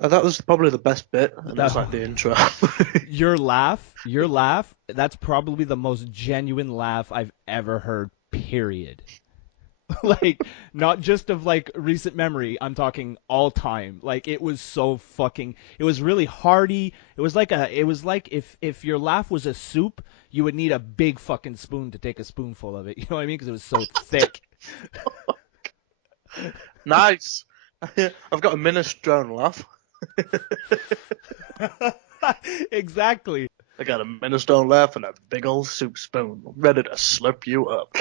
That was probably the best bit, and it's like the intro. Your laugh, that's probably the most genuine laugh I've ever heard, period. Like, not just of like recent memory, I'm talking all time. Like, it was so fucking, it was really hearty. It was like if your laugh was a soup, you would need a big fucking spoon to take a spoonful of it. You know what I mean? Because it was so thick. Nice. I've got a minestrone laugh. Exactly. I got a minestrone laugh and a big old soup spoon, ready to slurp you up.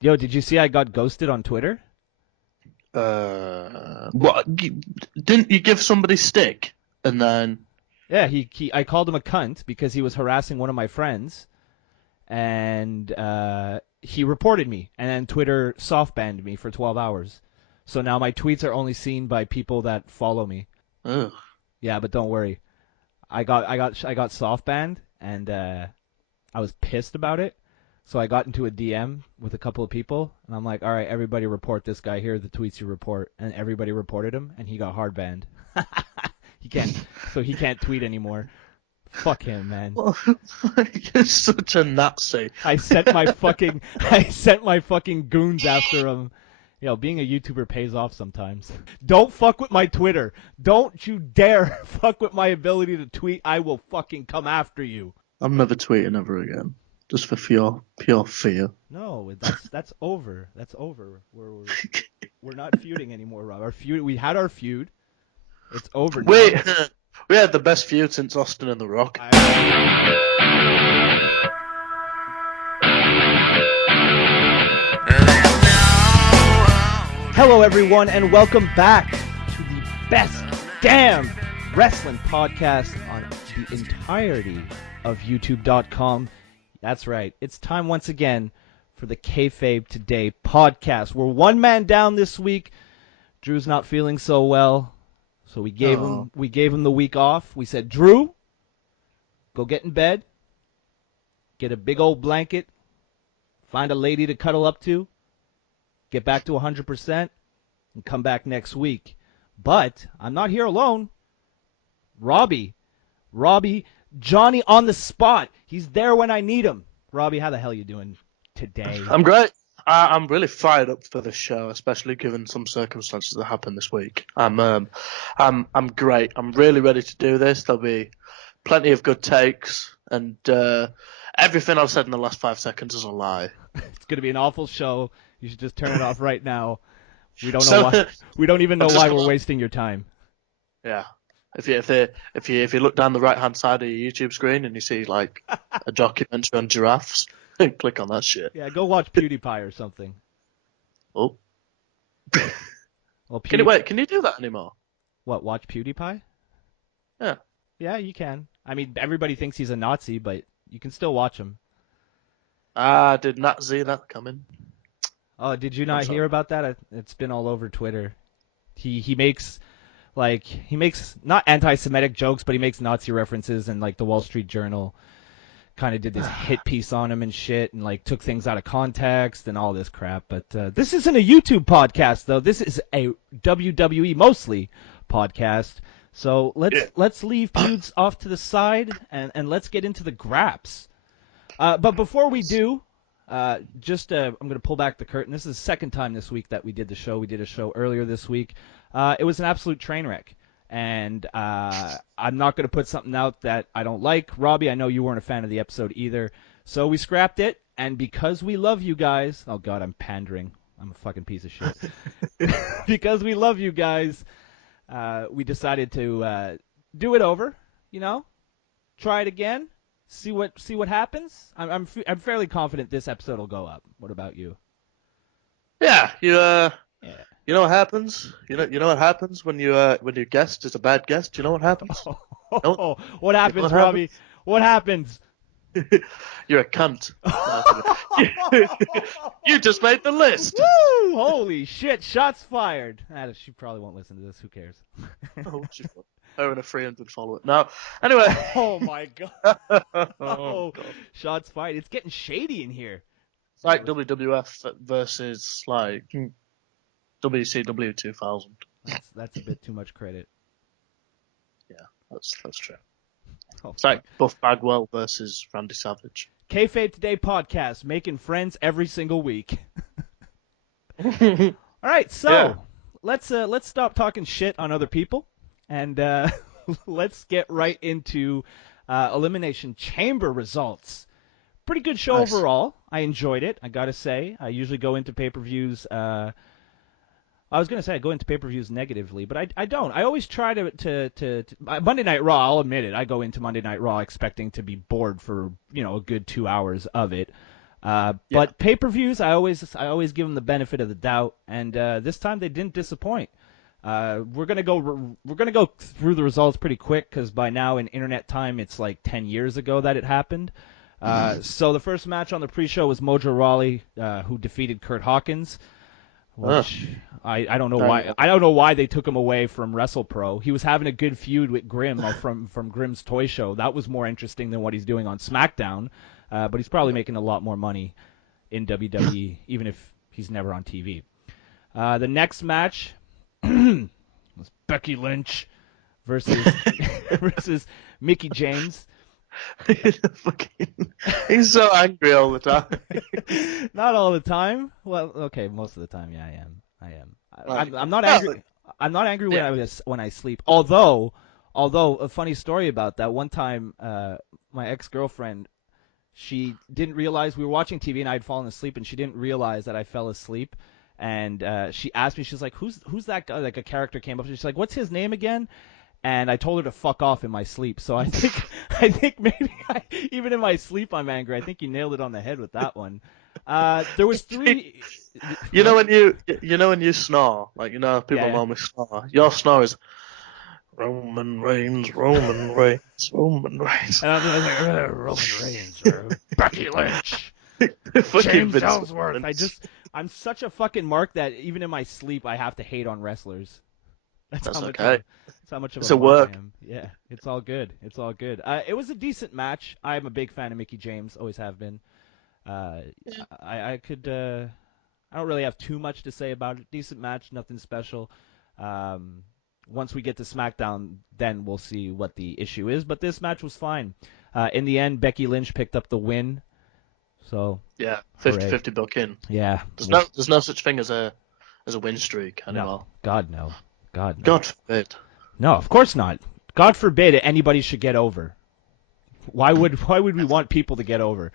Yo, did you see I got ghosted on Twitter? What? Didn't you give somebody stick and then? Yeah, I called him a cunt because he was harassing one of my friends, and he reported me, and then Twitter soft banned me for 12 hours. So now my tweets are only seen by people that follow me. Ugh. Yeah, but don't worry, I got soft banned, and I was pissed about it. So I got into a DM with a couple of people, and I'm like, all right, everybody report this guy. Here are the tweets you report, and everybody reported him, and he got hard banned. He can't tweet anymore. Fuck him, man. Well, you're such a Nazi. I sent my fucking goons after him. You know, being a YouTuber pays off sometimes. Don't fuck with my Twitter. Don't you dare fuck with my ability to tweet. I will fucking come after you. I'm never tweeting ever again. Just for pure fear. No, that's over. That's over. We're not feuding anymore, Rob. We had our feud. It's over now. Wait, we had the best feud since Austin and The Rock. Hello, everyone, and welcome back to the best damn wrestling podcast on the entirety of YouTube.com. That's right. It's time once again for the Kayfabe Today podcast. We're one man down this week. Drew's not feeling so well, so we gave him the week off. We said, Drew, go get in bed, get a big old blanket, find a lady to cuddle up to, get back to 100%, and come back next week. But I'm not here alone. Robbie, Johnny on the spot. He's there when I need him. Robbie, how the hell you doing today? I'm great. I'm really fired up for this show, especially given some circumstances that happened this week. I'm great. I'm really ready to do this. There'll be plenty of good takes, and everything I've said in the last 5 seconds is a lie. It's going to be an awful show. You should just turn it off right now. We don't know why. We don't even know why we're wasting your time. Yeah. If you look down the right hand side of your YouTube screen and you see like a documentary on giraffes, click on that shit. Yeah, go watch PewDiePie or something. Oh. Well, Can you do that anymore? What? Watch PewDiePie? Yeah. Yeah, you can. I mean, everybody thinks he's a Nazi, but you can still watch him. Did not see that coming. Oh, did you not hear about that? It's been all over Twitter. He makes not anti-Semitic jokes, but he makes Nazi references, and like the Wall Street Journal kind of did this hit piece on him and shit, and like took things out of context and all this crap. But this isn't a YouTube podcast, though. This is a WWE mostly podcast. So let's leave feuds off to the side and let's get into the graps. But before we do, I'm going to pull back the curtain. This is the second time this week that we did the show. We did a show earlier this week. It was an absolute train wreck. And I'm not going to put something out that I don't like. Robbie, I know you weren't a fan of the episode either. So we scrapped it. And because we love you guys. Oh, God, I'm pandering. I'm a fucking piece of shit. Because we love you guys, we decided to do it over. You know, try it again. See what happens. I'm fairly confident this episode will go up. What about you? Yeah, Yeah. You know what happens? You know what happens when your guest is a bad guest? You know what happens? What happens, Robbie? What happens? You're a cunt. You just made the list. Woo! Holy shit! Shots fired. She probably won't listen to this. Who cares? Oh, her and a 300 follower. No. Anyway. Oh my god. Oh, God. Shots fired. It's getting shady in here. It's like WWF versus like WCW 2000. That's a bit too much credit. Yeah, that's true. Oh, It's like Buff Bagwell versus Randy Savage. Kayfabe Today podcast, making friends every single week. Yeah. All right, so let's stop talking shit on other people, and let's get right into Elimination Chamber results. Pretty good show Nice. overall. I enjoyed it. I gotta say. I usually go into pay-per-views. I was gonna say I go into pay-per-views negatively, but I don't. I always try to Monday Night Raw. I'll admit it. I go into Monday Night Raw expecting to be bored for a good 2 hours of it. But pay-per-views, I always give them the benefit of the doubt, and this time they didn't disappoint. We're gonna go through the results pretty quick because by now in internet time it's like 10 years ago that it happened. So the first match on the pre-show was Mojo Rawley, who defeated Kurt Hawkins, which I don't know why. I don't know why they took him away from WrestlePro. He was having a good feud with Grimm from Grimm's Toy Show. That was more interesting than what he's doing on SmackDown. But he's probably making a lot more money in WWE, even if he's never on TV. The next match was Becky Lynch versus Mickie James. He's so angry all the time. Not all the time. Well, okay, most of the time, yeah, I am. I'm not angry. I'm not angry when I sleep. Although a funny story about that. One time, my ex-girlfriend, she didn't realize we were watching TV and I had fallen asleep, and she didn't realize that I fell asleep. And she asked me, she's like, "Who's that guy?" Like a character came up. She's like, "What's his name again?" And I told her to fuck off in my sleep. So I think maybe even in my sleep I'm angry. I think you nailed it on the head with that one. There was three. You know when you snore, like people normally snore. Your snore is Roman Reigns, Roman Reigns, Roman Reigns. And I was like, Roman Reigns, Becky Lynch, James Ellsworth. I'm such a fucking mark that even in my sleep I have to hate on wrestlers. That's okay. That's how much of it's a work. I am. Yeah, it's all good. It's all good. It was a decent match. I'm a big fan of Mickie James, always have been. I don't really have too much to say about it. Decent match, nothing special. Once we get to SmackDown, then we'll see what the issue is. But this match was fine. In the end, Becky Lynch picked up the win. So 50-50 book in. Yeah. There's no such thing as a win streak anymore. No. God no. God forbid. No, of course not. God forbid anybody should get over. Why would we want people to get over?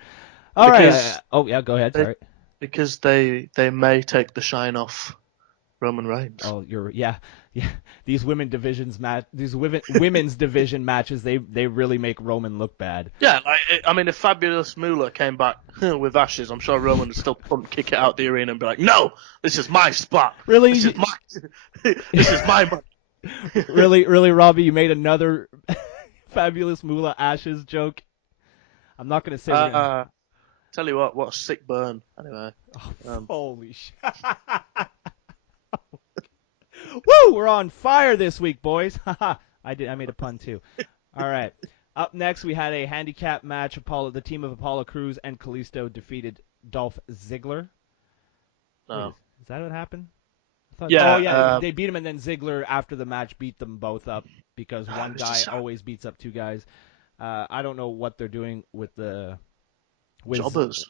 All right. Oh yeah, go ahead. Sorry. Because they may take the shine off Roman Reigns. Oh, yeah. These women's division matches, they really make Roman look bad. Yeah, if Fabulous Moolah came back with ashes, I'm sure Roman would still kick it out the arena and be like, "No, this is my spot. Really, this is my money." Really, Robbie, you made another Fabulous Moolah ashes joke. I'm not gonna say. Tell you what a sick burn. Anyway. Holy shit. Woo! We're on fire this week, boys. I made a pun too. All right. Up next, we had a handicap match. The team of Apollo Crews and Kalisto defeated Dolph Ziggler. No. Wait, is that what happened? They beat him, and then Ziggler after the match beat them both up because one guy always beats up two guys. I don't know what they're doing with jobbers.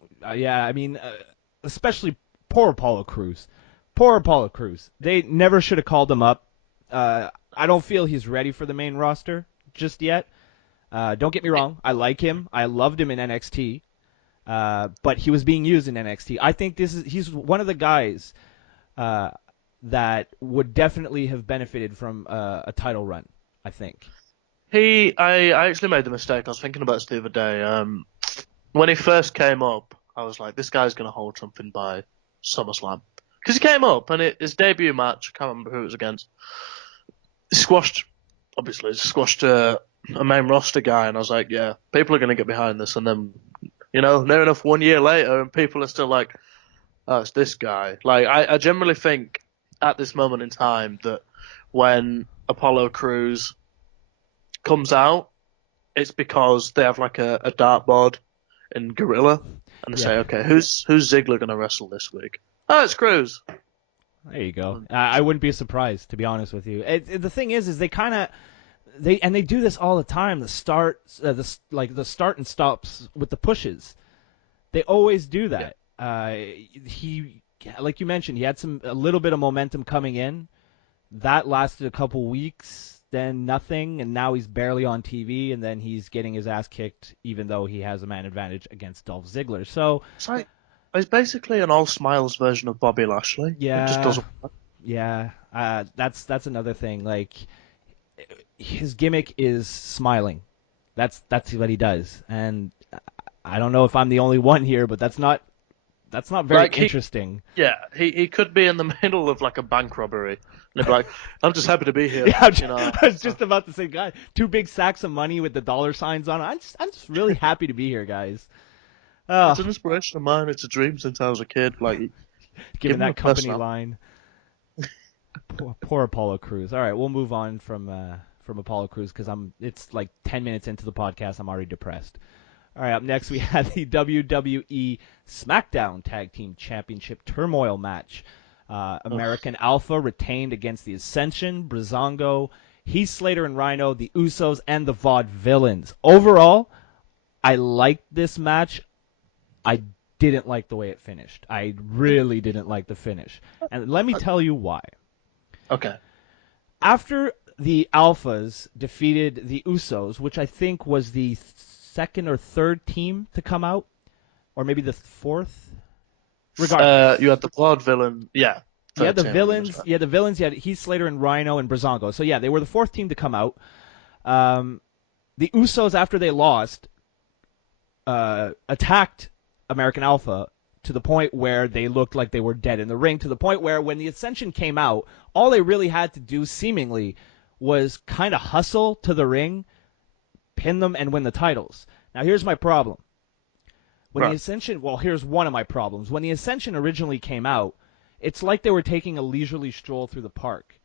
Especially poor Apollo Crews. Poor Apollo Crews. They never should have called him up. I don't feel he's ready for the main roster just yet. Don't get me wrong. I like him. I loved him in NXT. But he was being used in NXT. I think he's one of the guys that would definitely have benefited from a title run, I think. I actually made the mistake. I was thinking about this the other day. When he first came up, I was like, this guy's going to hold something by SummerSlam. Because he came up, and his debut match, I can't remember who it was against, squashed a main roster guy, and I was like, yeah, people are going to get behind this. And then, near enough 1 year later, and people are still like, oh, it's this guy. Like, I generally think at this moment in time that when Apollo Crews comes out, it's because they have like a dartboard in Gorilla, and they say, okay, who's Ziggler going to wrestle this week? Oh, it's Crews. There you go. I wouldn't be surprised, to be honest with you. The thing is they kind of they do this all the time. The start and stops with the pushes. They always do that. He, like you mentioned, he had a little bit of momentum coming in. That lasted a couple weeks, then nothing, and now he's barely on TV, and then he's getting his ass kicked, even though he has a man advantage against Dolph Ziggler. So It's like he's basically an all smiles version of Bobby Lashley. yeah, It just doesn't work. yeah, that's another thing. Like his gimmick is smiling. That's what he does, and I don't know if I'm the only one here, but that's not very interesting. He could be in the middle of like a bank robbery, and he'd be like, "I'm just happy to be here." Yeah, I was just about to say, God, 2 big sacks of money with the dollar signs on it. I'm just really happy to be here, guys. It's an inspiration of mine. It's a dream since I was a kid. Like, giving that company line. Poor Apollo Crews. All right, we'll move on from Apollo Crews because it's like 10 minutes into the podcast. I'm already depressed. All right, up next we have the WWE SmackDown Tag Team Championship Turmoil match. American Alpha retained against the Ascension, Breezango, Heath Slater and Rhino, the Usos, and the Vaudevillains. Overall, I liked this match. I didn't like the way it finished. I really didn't like the finish. And let me tell you why. Okay. After the Alphas defeated the Usos, which I think was the second or third team to come out, or maybe the fourth. Regardless, you had the Vaudevillain, yeah. You had the villains. You had the villains. You had Heath Slater and Rhino and Breezango. So yeah, they were the fourth team to come out. The Usos, after they lost, attacked American Alpha to the point where they looked like they were dead in the ring. To the point where when the Ascension came out, all they really had to do, seemingly, was kind of hustle to the ring, pin them, and win the titles. Now here's my problem. When the Ascension, well, here's one of my problems. When the Ascension originally came out, it's like they were taking a leisurely stroll through the park.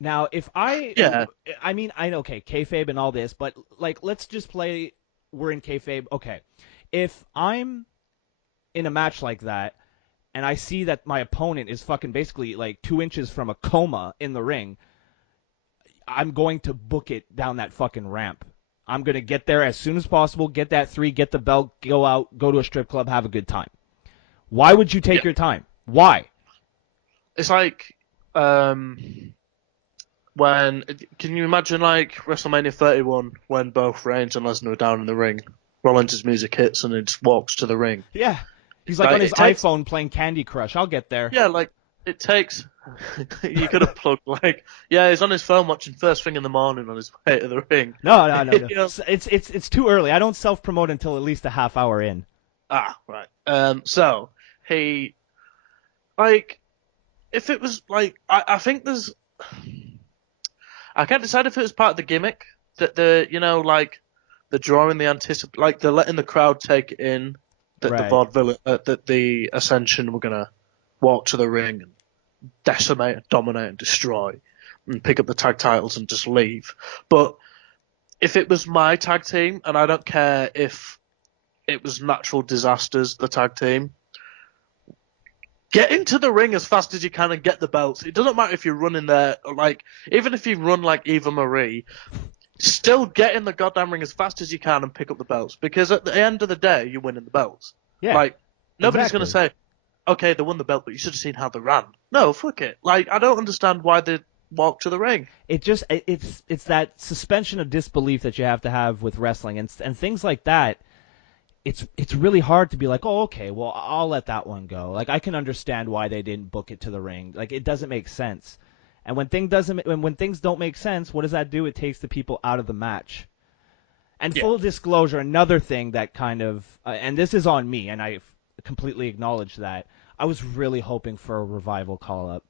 Now, if I mean, I know, okay, kayfabe and all this, but like, let's just play. We're in kayfabe. Okay, if I'm in a match like that, and I see that my opponent is fucking basically like 2 inches from a coma in the ring, I'm going to book it down that fucking ramp. I'm going to get there as soon as possible, get that 3, get the belt, go out, go to a strip club, have a good time. Why would you take your time? Why? It's like, can you imagine like WrestleMania 31 when both Reigns and Lesnar are down in the ring? Rollins' music hits and he just walks to the ring. Yeah. He's like on his iPhone playing Candy Crush. I'll get there. Yeah, like, it takes... you could have plugged, like... Yeah, he's on his phone watching First Thing in the Morning on his way to the ring. No. You know? It's too early. I don't self-promote until at least a half hour in. Ah, right. So, he... Like, if it was, like... I think there's... I can't decide if it was part of the gimmick that the drawing the like they're letting the crowd take it in that the Vaudevillain, that the Ascension were gonna walk to the ring and decimate, and dominate, and destroy, and pick up the tag titles and just leave. But if it was my tag team, and I don't care if it was natural disasters, the tag team, get into the ring as fast as you can and get the belts. It doesn't matter if you're running there, like, even if you run like Eva Marie, still get in the goddamn ring as fast as you can and pick up the belts. Because at the end of the day, you're winning the belts. Yeah. Like, nobody's going to say, okay, they won the belt, but you should have seen how they ran. No, fuck it. Like, I don't understand why they walk to the ring. It's that suspension of disbelief that you have to have with wrestling and things like that. It's really hard to be like, oh, okay, well, I'll let that one go. Like, I can understand why they didn't book it to the ring. Like, it doesn't make sense. And when things don't make sense, what does that do? It takes the people out of the match. And full disclosure, another thing that kind of, and this is on me, and I completely acknowledge that, I was really hoping for a Revival call-up.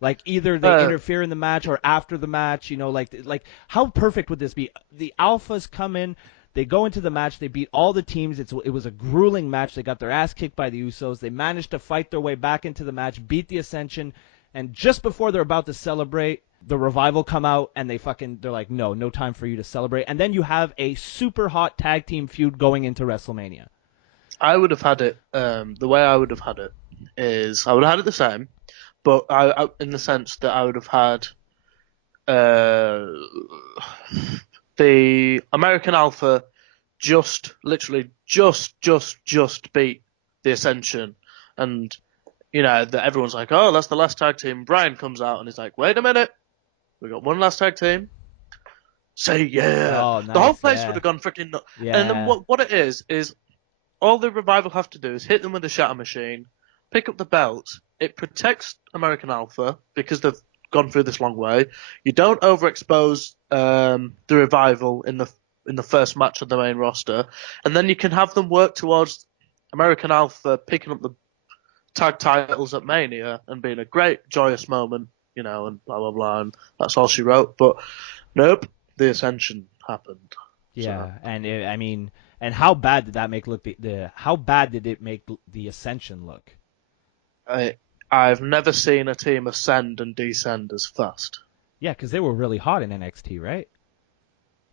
Like, either they interfere in the match or after the match, like how perfect would this be? The Alphas come in, they go into the match, they beat all the teams, it was a grueling match, they got their ass kicked by the Usos, they managed to fight their way back into the match, beat the Ascension, and just before they're about to celebrate, the Revival come out, and they're like, no time for you to celebrate, and then you have a super hot tag team feud going into WrestleMania. I would have had it, the way I would have had it is, I would have had it the same, but I in the sense that I would have had, the American Alpha literally just beat the Ascension, and that everyone's like, oh, that's the last tag team. Brian comes out and he's like, wait a minute, we got one last tag team. Say yeah. Oh, The whole nice. place Yeah. would have gone freaking nuts. And then Yeah. what it is all the Revival have to do is hit them with the Shatter Machine, pick up the belts. It protects American Alpha because they've gone through this long way. You don't overexpose the Revival in the first match of the main roster, and then you can have them work towards American Alpha picking up the tag titles at Mania and being a great joyous moment, and blah blah blah. And that's all she wrote. But nope, the Ascension happened. Yeah, So. and and how bad did that make look how bad did it make the Ascension look? I've never seen a team ascend and descend as fast. Yeah, because they were really hot in NXT, right?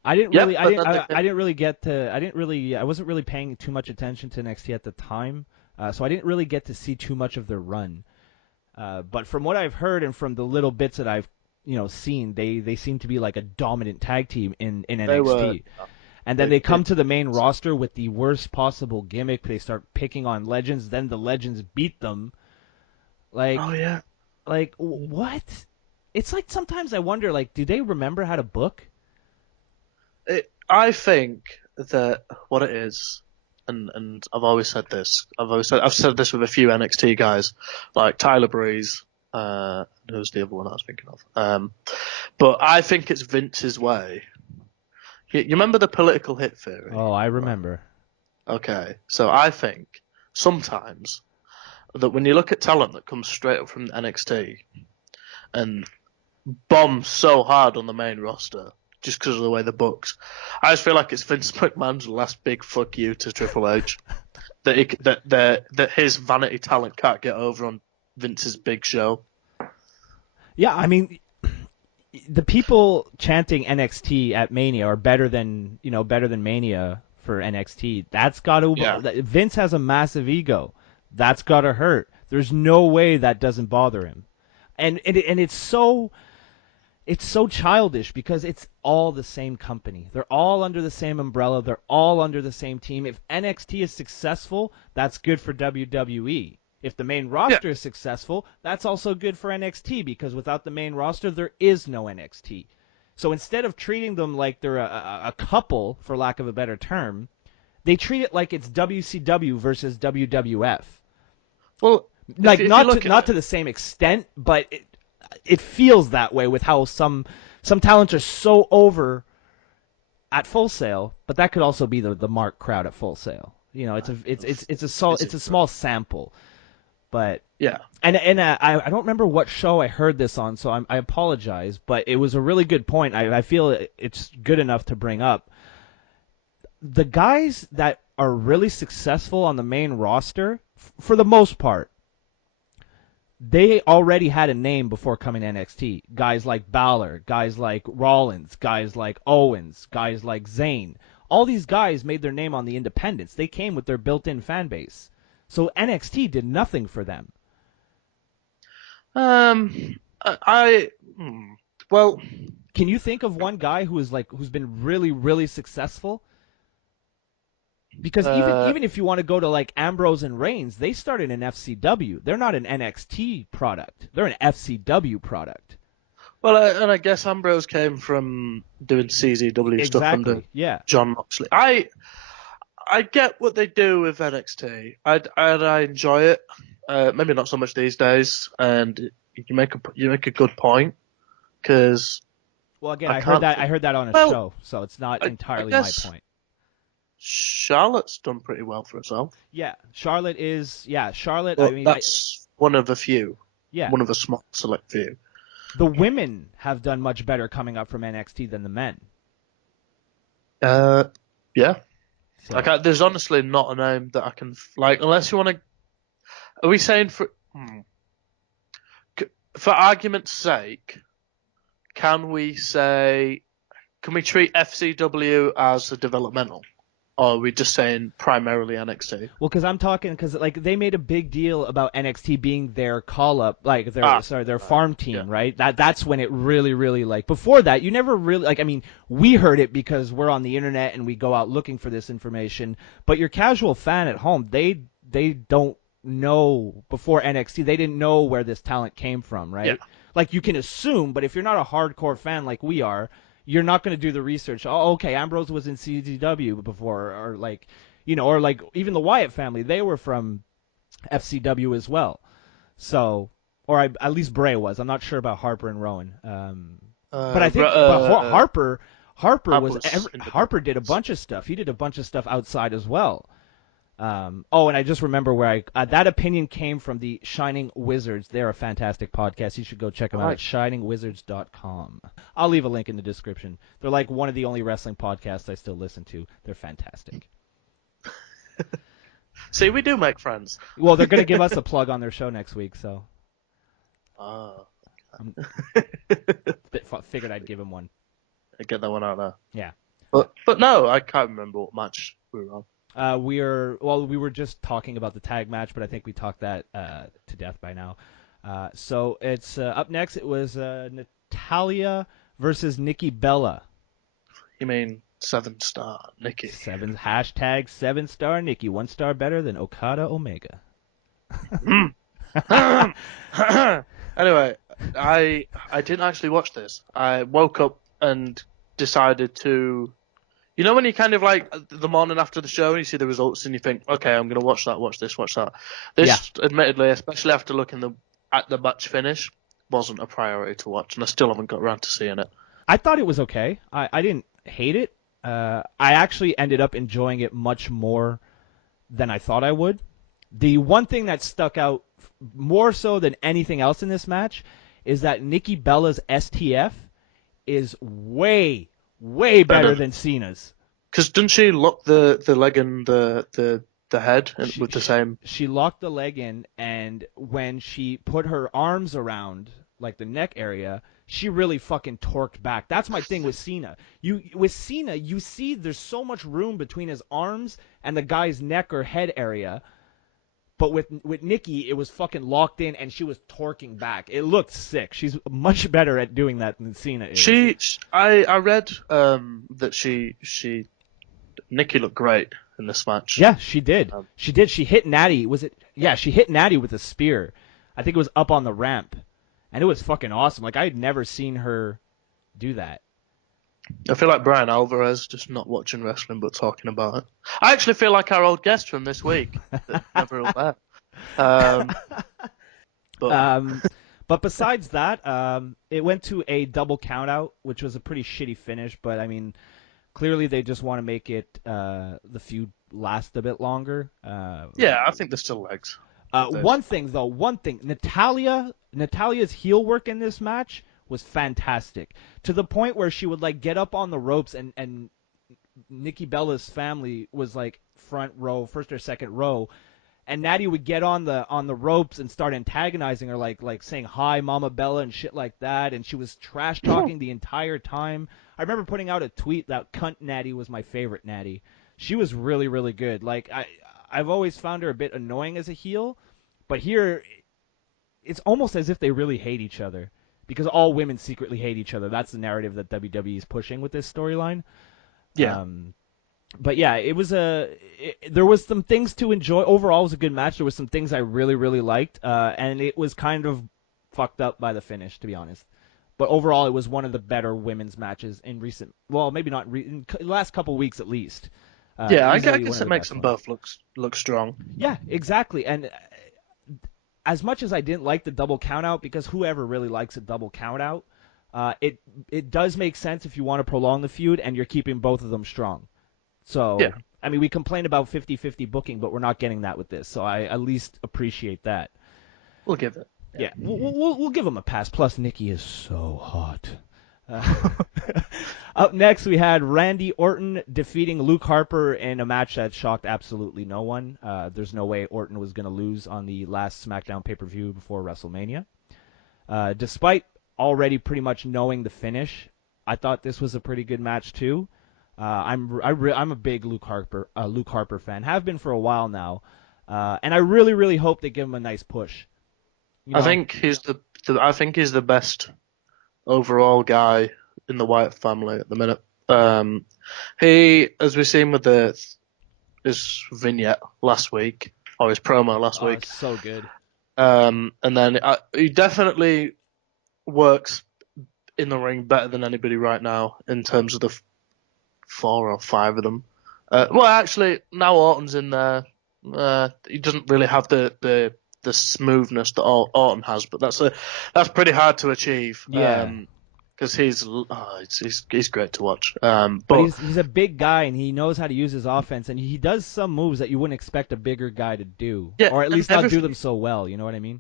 I didn't Yep, really, but then I didn't really get to, I wasn't really paying too much attention to NXT at the time, so I didn't really get to see too much of their run. But from what I've heard and from the little bits that I've, seen, they seem to be like a dominant tag team in they were. NXT. And then they come to the main roster with the worst possible gimmick. They start picking on legends. Then the legends beat them. Like, Oh yeah. What? It's like sometimes I wonder, like, do they remember how to book? I think that what it is, and I've always said this. I've said this with a few NXT guys, like Tyler Breeze. Who's the other one I was thinking of? But I think it's Vince's way. You remember the political hit theory? Oh, I remember. Okay, so I think sometimes that when you look at talent that comes straight up from NXT and bombs so hard on the main roster just because of the way the books, I just feel like it's Vince McMahon's last big fuck you to Triple H that his vanity talent can't get over on Vince's big show. Yeah, I mean, the people chanting NXT at Mania are better than Mania for NXT. That's got to. Yeah. Vince has a massive ego. That's got to hurt. There's no way that doesn't bother him, and it's so childish because it's all the same company. They're all under the same umbrella. They're all under the same team. If NXT is successful, that's good for WWE. If the main roster is successful, that's also good for NXT because without the main roster, there is no NXT. So instead of treating them like they're a couple, for lack of a better term, they treat it like it's WCW versus WWF. Well, like not to the same extent, but it feels that way with how some talents are so over at Full Sail, but that could also be the Mark crowd at Full Sail. It's a small sample. But yeah, and I don't remember what show I heard this on, so I apologize. But it was a really good point. I feel it's good enough to bring up. The guys that are really successful on the main roster, for the most part, they already had a name before coming to NXT. Guys like Balor, guys like Rollins, guys like Owens, guys like Zayn. All these guys made their name on the independents. They came with their built-in fan base. So NXT did nothing for them. Well, can you think of one guy who's been really, really successful? Because even if you want to go to like Ambrose and Reigns, they started in FCW. They're not an NXT product. They're an FCW product. Well, and I guess Ambrose came from doing CZW stuff under John Moxley. I get what they do with NXT. I enjoy it. Maybe not so much these days. And you make a good point because. Well, again, I heard that on a show, so it's not entirely my point. Charlotte's done pretty well for herself. Yeah, Charlotte is. Yeah, Charlotte. But I mean, that's one of a few. Yeah, one of a small select few. The women have done much better coming up from NXT than the men. Yeah. So. Like, there's honestly not a name that I can unless you want to. Are we saying for argument's sake? Can we treat FCW as a developmental, Or are we just saying primarily NXT? Well, because like they made a big deal about NXT being their call up, like their farm team, right? That's when it really, really like. Before that, you never really like. I mean, we heard it because we're on the internet and we go out looking for this information. But your casual fan at home, they don't know before NXT. They didn't know where this talent came from, right? Yeah. Like you can assume, but if you're not a hardcore fan like we are, you're not going to do the research. Oh, okay, Ambrose was in CZW before, or like, or like even the Wyatt family, they were from FCW as well. So, or at least Bray was. I'm not sure about Harper and Rowan. But I think Harper did a bunch of stuff. He did a bunch of stuff outside as well. And I just remember where that opinion came from the Shining Wizards. They're a fantastic podcast. You should go check them out at shiningwizards.com. I'll leave a link in the description. They're like one of the only wrestling podcasts I still listen to. They're fantastic. See, we do make friends. Well, they're going to give us a plug on their show next week, so. Figured I'd give him one. I get that one out there. Yeah. But no, I can't remember what match we were on. We were just talking about the tag match, but I think we talked that to death by now. So it's up next. It was Natalia versus Nikki Bella. You mean 7-star Nikki? 7-star Nikki. 1 star better than Okada Omega. Anyway, I didn't actually watch this. I woke up and decided to. You know when you kind of like the morning after the show and you see the results and you think, okay, I'm going to watch that, watch this, watch that. This, admittedly, especially after looking at the match finish, wasn't a priority to watch, and I still haven't got around to seeing it. I thought it was okay. I didn't hate it. I actually ended up enjoying it much more than I thought I would. The one thing that stuck out more so than anything else in this match is that Nikki Bella's STF is way better than Cena's. Because doesn't she lock the leg in the head with the same? She locked the leg in, and when she put her arms around like the neck area, she really fucking torqued back. That's my thing with Cena. With Cena, you see there's so much room between his arms and the guy's neck or head area. But with Nikki, it was fucking locked in, and she was torquing back. It looked sick. She's much better at doing that than Cena is. I read that Nikki looked great in this match. Yeah, she did. She did. She hit Natty. She hit Natty with a spear. I think it was up on the ramp, and it was fucking awesome. Like I had never seen her do that. I feel like Brian Alvarez, just not watching wrestling but talking about it. I actually feel like our old guest from this week. Never aware. But besides that, it went to a double countout, which was a pretty shitty finish. But I mean, clearly they just want to make it the feud last a bit longer. Yeah, I think there's still legs. One thing, Natalia's heel work in this match was fantastic, to the point where she would like get up on the ropes and Nikki Bella's family was like front row, first or second row, and Natty would get on the ropes and start antagonizing her, like saying hi Mama Bella and shit like that, and she was trash talking the entire time. I remember putting out a tweet that cunt Natty was my favorite Natty. She was really, really good. Like I've always found her a bit annoying as a heel, but here it's almost as if they really hate each other. Because all women secretly hate each other. That's the narrative that WWE is pushing with this storyline. Yeah. But yeah, there was some things to enjoy. Overall, it was a good match. There was some things I really, really liked. And it was kind of fucked up by the finish, to be honest. But overall, it was one of the better women's matches in recent, well, maybe not in the last couple weeks at least. I guess it makes them both look strong. Yeah, exactly. And as much as I didn't like the double countout, because whoever really likes a double countout, it does make sense if you want to prolong the feud and you're keeping both of them strong. So, yeah. I mean, we complain about 50-50 booking, but we're not getting that with this. So I at least appreciate that. We'll give it. Yeah, we'll give them a pass. Plus, Nikki is so hot. Up next, we had Randy Orton defeating Luke Harper in a match that shocked absolutely no one. There's no way Orton was going to lose on the last SmackDown pay-per-view before WrestleMania. Despite already pretty much knowing the finish, I thought this was a pretty good match too. I'm a big Luke Harper fan. Have been for a while now, and I really really hope they give him a nice push. I think he's the best overall guy in the Wyatt family at the minute. He, as we've seen with his vignette last week, or his promo last week. It's so good. And then he definitely works in the ring better than anybody right now in terms of the 4 or 5 of them. Well, actually, now Orton's in there. He doesn't really have the smoothness that Orton has, but that's pretty hard to achieve. Yeah. Because he's great to watch. But he's a big guy and he knows how to use his offense, and he does some moves that you wouldn't expect a bigger guy to do, or at least not do them so well. You know what I mean?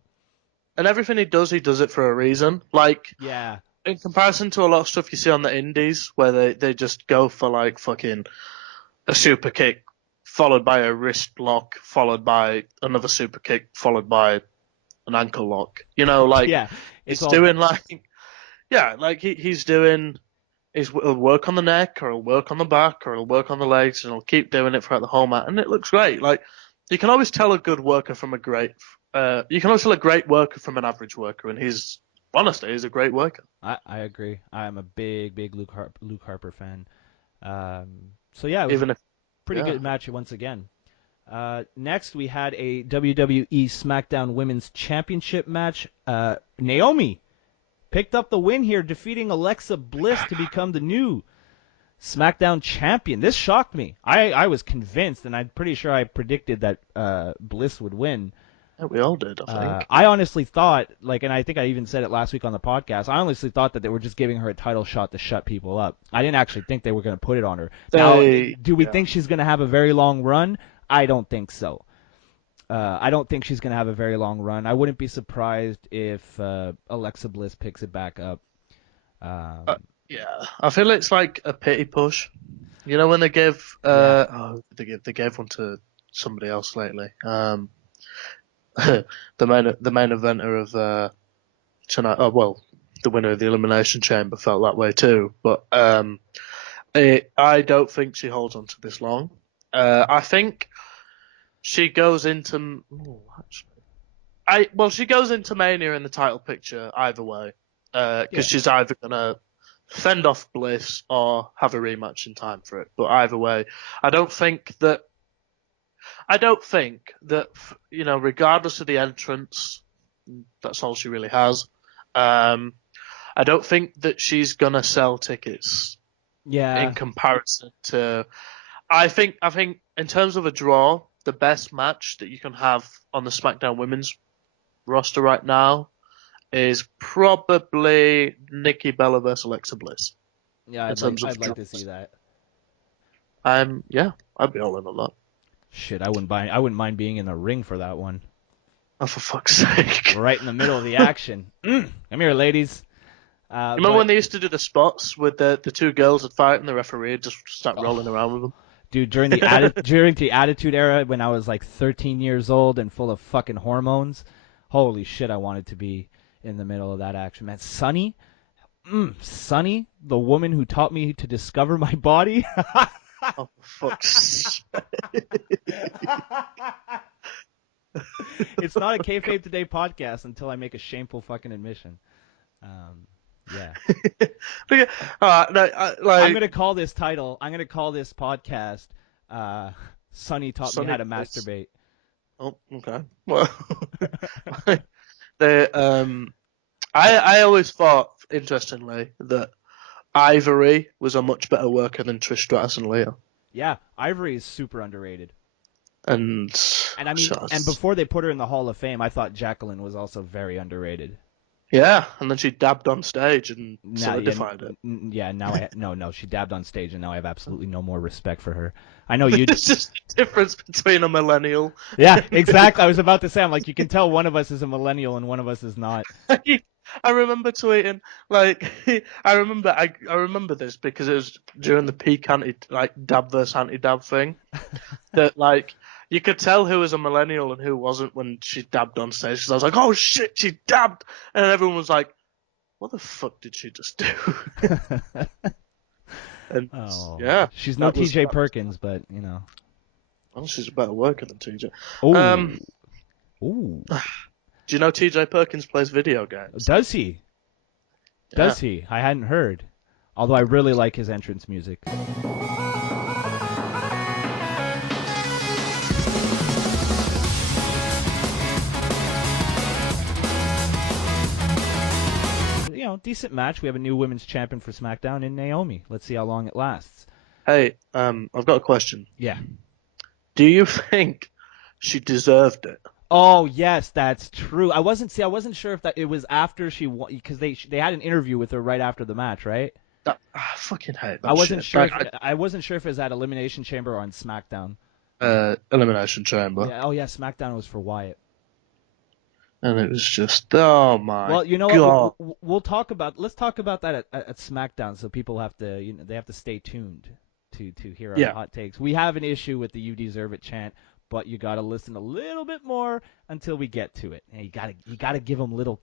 And everything he does it for a reason. Like, yeah, in comparison to a lot of stuff you see on the indies, where they just go for like fucking a super kick, followed by a wrist lock, followed by another super kick, followed by an ankle lock. You know, like he's doing like. Yeah, like he's doing, he'll work on the neck, or he'll work on the back, or he'll work on the legs, and he'll keep doing it throughout the whole match, and it looks great. Like, you can always tell a good worker from a great, you can always tell a great worker from an average worker, and he's a great worker. I agree. I am a big Luke Harper fan. So yeah, it was a pretty good match once again. Next, we had a WWE SmackDown Women's Championship match. Naomi picked up the win here, defeating Alexa Bliss to become the new SmackDown champion. This shocked me. I was convinced, and I'm pretty sure I predicted that Bliss would win. Yeah, we all did, I think. I honestly thought, and I think I even said it last week on the podcast, I honestly thought that they were just giving her a title shot to shut people up. I didn't actually think they were going to put it on her. Now, do we think she's going to have a very long run? I don't think so. I don't think she's going to have a very long run. I wouldn't be surprised if Alexa Bliss picks it back up. Yeah, I feel it's like a pity push. You know when they gave they gave one to somebody else lately. The main eventer of tonight. Oh well, the winner of the Elimination Chamber felt that way too. But I don't think she holds on to this long. I think. She goes into she goes into Mania in the title picture either way, because she's either gonna fend off Bliss or have a rematch in time for it. But either way, I don't think that regardless of the entrance, that's all she really has. I don't think that she's gonna sell tickets. Yeah. In comparison to, I think in terms of a draw. The best match that you can have on the SmackDown Women's roster right now is probably Nikki Bella versus Alexa Bliss. Yeah, I'd like to see that. Yeah, I'd be all in on that. Shit, I wouldn't mind being in the ring for that one. Oh, for fuck's sake! Right in the middle of the action. Come here, ladies. Remember when they used to do the spots with the 2 girls that fight and the referee would just start rolling around with them? Dude, during the Attitude Era, when I was like 13 years old and full of fucking hormones, holy shit, I wanted to be in the middle of that action, man. Sunny, the woman who taught me to discover my body. Oh, for fuck's sake. It's not a Kayfabe Today podcast until I make a shameful fucking admission. Yeah. I'm gonna call this title. I'm gonna call this podcast. Sunny taught me how to masturbate. Oh, okay. Well, I always thought, interestingly, that Ivory was a much better worker than Trish Stratus and Leah. Yeah, Ivory is super underrated. And I mean, and before they put her in the Hall of Fame, I thought Jacqueline was also very underrated. Yeah, and then she dabbed on stage and solidified it. Yeah, now she dabbed on stage, and now I have absolutely no more respect for her. I know you. It's just the difference between a millennial. Yeah, exactly. I was about to say, I'm like, you can tell one of us is a millennial and one of us is not. I remember tweeting, I remember this because it was during the peak dab versus anti-dab thing, that you could tell who was a millennial and who wasn't when she dabbed on stage. Because I was like, oh shit, she dabbed! And everyone was like, what the fuck did she just do? And Oh, yeah, she's no TJ Perkins, but you know. Well, she's a better worker than TJ. Oh, ooh. Do you know TJ Perkins plays video games? Does he? Yeah. Does he? I hadn't heard. Although I really like his entrance music. You know, decent match. We have a new women's champion for SmackDown in Naomi. Let's see how long it lasts. Hey, I've got a question. Yeah. Do you think she deserved it? Oh yes, that's true. I wasn't sure if that it was after she won, because they had an interview with her right after the match, right? I fucking hate that. I wasn't shit. sure. I wasn't sure if it was at Elimination Chamber or on SmackDown. Elimination Chamber. Yeah. Oh yeah, SmackDown was for Wyatt. And it was just, oh my god. Well, you know what? Let's talk about that at SmackDown, so people have to, they have to stay tuned to hear our hot takes. We have an issue with the "You Deserve It" chant, but you got to listen a little bit more until we get to it. And you gotta give them little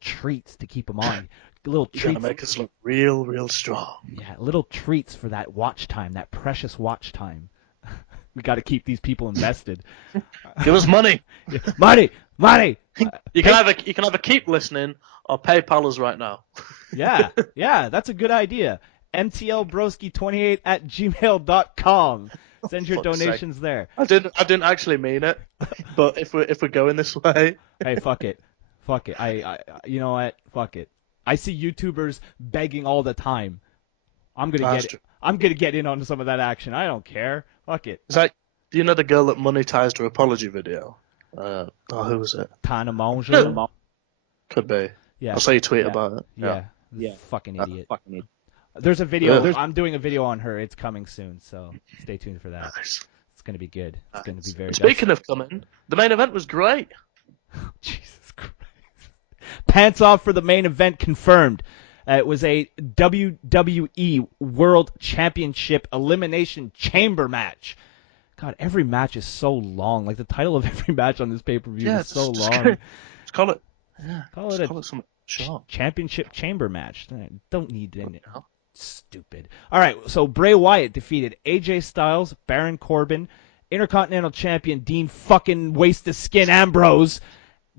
treats to keep them on. Little treats. You gotta make us look real strong. Yeah, little treats for that watch time, that precious watch time. We got to keep these people invested. Give us money. Money. You can either keep listening or PayPal us right now. Yeah, that's a good idea. mtlbroski28@gmail.com. Send your donations there. I didn't actually mean it, but if we're going this way, hey, fuck it. I you know what? Fuck it. I see YouTubers begging all the time. I'm gonna get in on some of that action. I don't care. Fuck it. Is that, do you know the girl that monetized her apology video? Who was it? Tana Mongeau? Could be. Yeah. I saw you tweet about it. Yeah. Fucking idiot. There's a video. I'm doing a video on her. It's coming soon, so stay tuned for that. Nice. It's gonna be good. It's gonna be very good. Speaking of coming, the main event was great. Jesus Christ. Pants off for the main event confirmed. It was a WWE World Championship Elimination Chamber match. God, every match is so long. Like, the title of every match on this pay-per-view is so long. Just call it. Call it something short. Championship Chamber match. Don't need it. Stupid. All right, so Bray Wyatt defeated AJ Styles, Baron Corbin, Intercontinental Champion Dean fucking Waste of Skin Ambrose,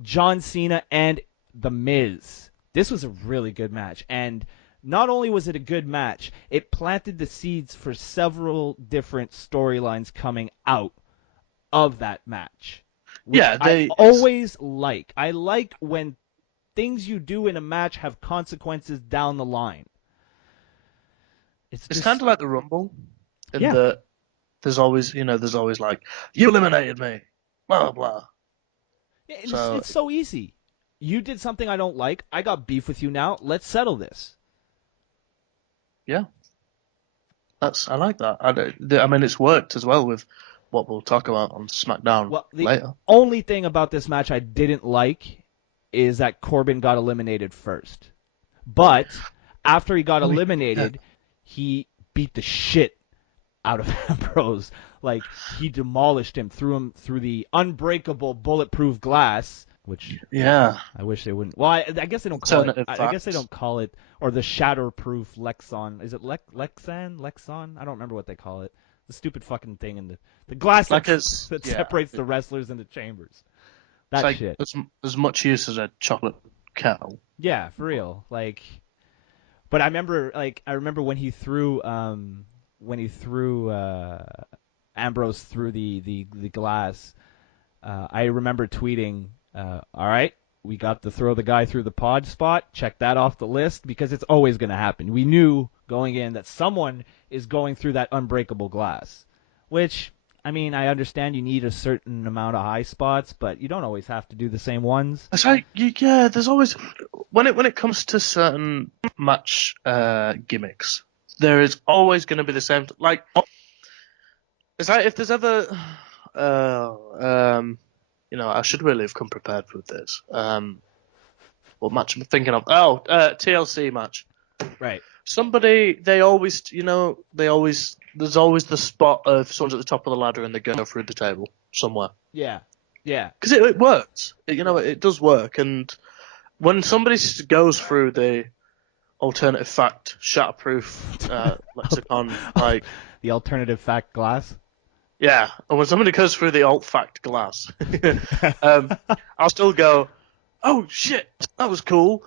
John Cena, and The Miz. This was a really good match, and not only was it a good match, it planted the seeds for several different storylines coming out of that match. I always like. I like when things you do in a match have consequences down the line. It's kind of like the Rumble, in that there's always like, you eliminated me, blah blah. Yeah, it's so easy. You did something I don't like. I got beef with you now. Let's settle this. Yeah. I like that. I mean, it's worked as well with what we'll talk about on SmackDown later. The only thing about this match I didn't like is that Corbin got eliminated first. But after he got eliminated, he beat the shit out of Ambrose. Like, he demolished him, threw him through the unbreakable bulletproof glass. Which I wish they wouldn't. Well, I guess they don't call it. I guess they don't call it, or the shatterproof Lexon. Is it Lexon? I don't remember what they call it. The stupid fucking thing in the glass that separates the wrestlers into chambers. That like shit. As much use as a chocolate kettle. Yeah, for real. Like, but I remember when he threw Ambrose through the glass. I remember tweeting. All right, we got to throw the guy through the pod spot. Check that off the list because it's always going to happen. We knew going in that someone is going through that unbreakable glass, which, I mean, I understand you need a certain amount of high spots, but you don't always have to do the same ones. It's like, there's always, when it comes to certain match gimmicks, there is always going to be the same. Like, it's like if there's ever, I should really have come prepared with this. What match am I thinking of? TLC match. Right. Somebody, there's always the spot of someone's at the top of the ladder and they go through the table somewhere. Yeah. Yeah. Because it works. It does work. And when somebody goes through the alternative fact, shatterproof lexicon. Like the alternative fact glass. Yeah, and when somebody goes through the alt fact glass, I'll still go, "Oh shit, that was cool."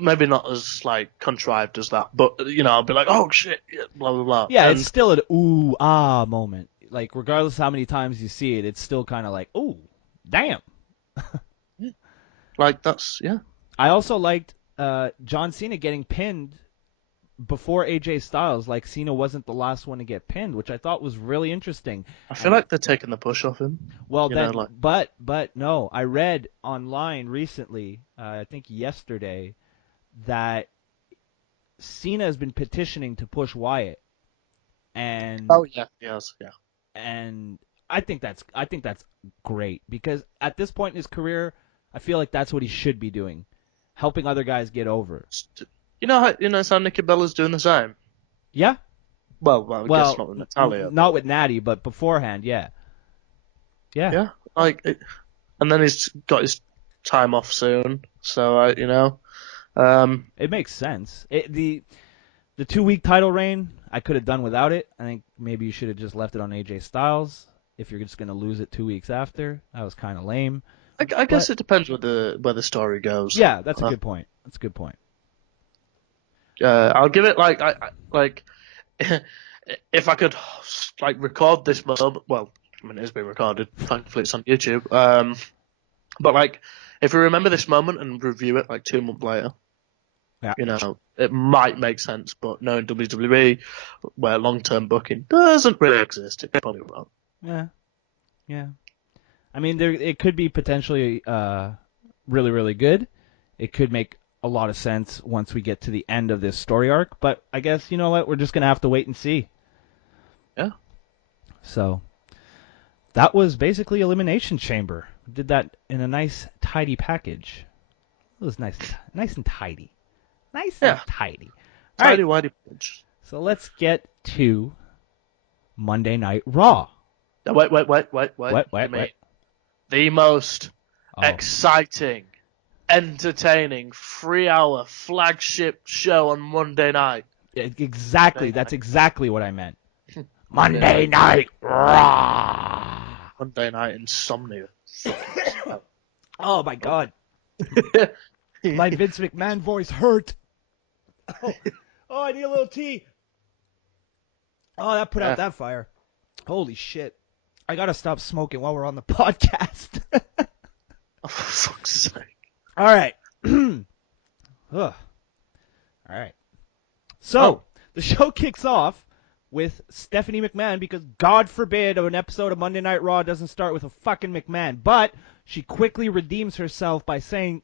Maybe not as like contrived as that, but I'll be like, "Oh shit," yeah, blah blah blah. Yeah, And it's still an ooh ah moment. Like regardless of how many times you see it, it's still kind of like ooh, damn. like that's yeah. I also liked John Cena getting pinned before AJ Styles. Like Cena wasn't the last one to get pinned, which I thought was really interesting. I feel like they're taking the push off him. Well, then, like but no, I read online recently, I think yesterday, that Cena has been petitioning to push Wyatt, and oh yeah, yes, yeah. and I think that's great because at this point in his career, I feel like that's what he should be doing, helping other guys get over. How Nikki Bella's doing the same. Yeah. Well, I guess not with Natalia. Not with Natty, but beforehand, yeah. Yeah. Yeah, and then he's got his time off soon, so It makes sense. The 2-week title reign, I could have done without it. I think maybe you should have just left it on AJ Styles if you're just going to lose it 2 weeks after. That was kind of lame. I guess it depends where the story goes. Yeah, that's a good point. That's a good point. I'll give it like if I could record this moment. Well, I mean it's been recorded. Thankfully, it's on YouTube. But if we remember this moment and review it 2 months later, yeah. It might make sense. But knowing WWE, where long-term booking doesn't really exist, it probably won't. Yeah. I mean, it could be potentially really, really good. It could make a lot of sense once we get to the end of this story arc. But I guess, you know what? We're just going to have to wait and see. Yeah. So that was basically Elimination Chamber. We did that in a nice, tidy package. It was nice and tidy. Nice and tidy. Tidy whitey punch. So let's get to Monday Night Raw. Wait. What? The most exciting, entertaining 3-hour flagship show on Monday night. Exactly. That's exactly what I meant. Monday Night Raw. Monday Night Insomnia. Oh my God. My Vince McMahon voice hurt. Oh, I need a little tea. Oh, that put out that fire. Holy shit. I gotta stop smoking while we're on the podcast. Oh, for fuck's sake. All right. All right. So, the show kicks off with Stephanie McMahon because God forbid an episode of Monday Night Raw doesn't start with a fucking McMahon. But she quickly redeems herself by saying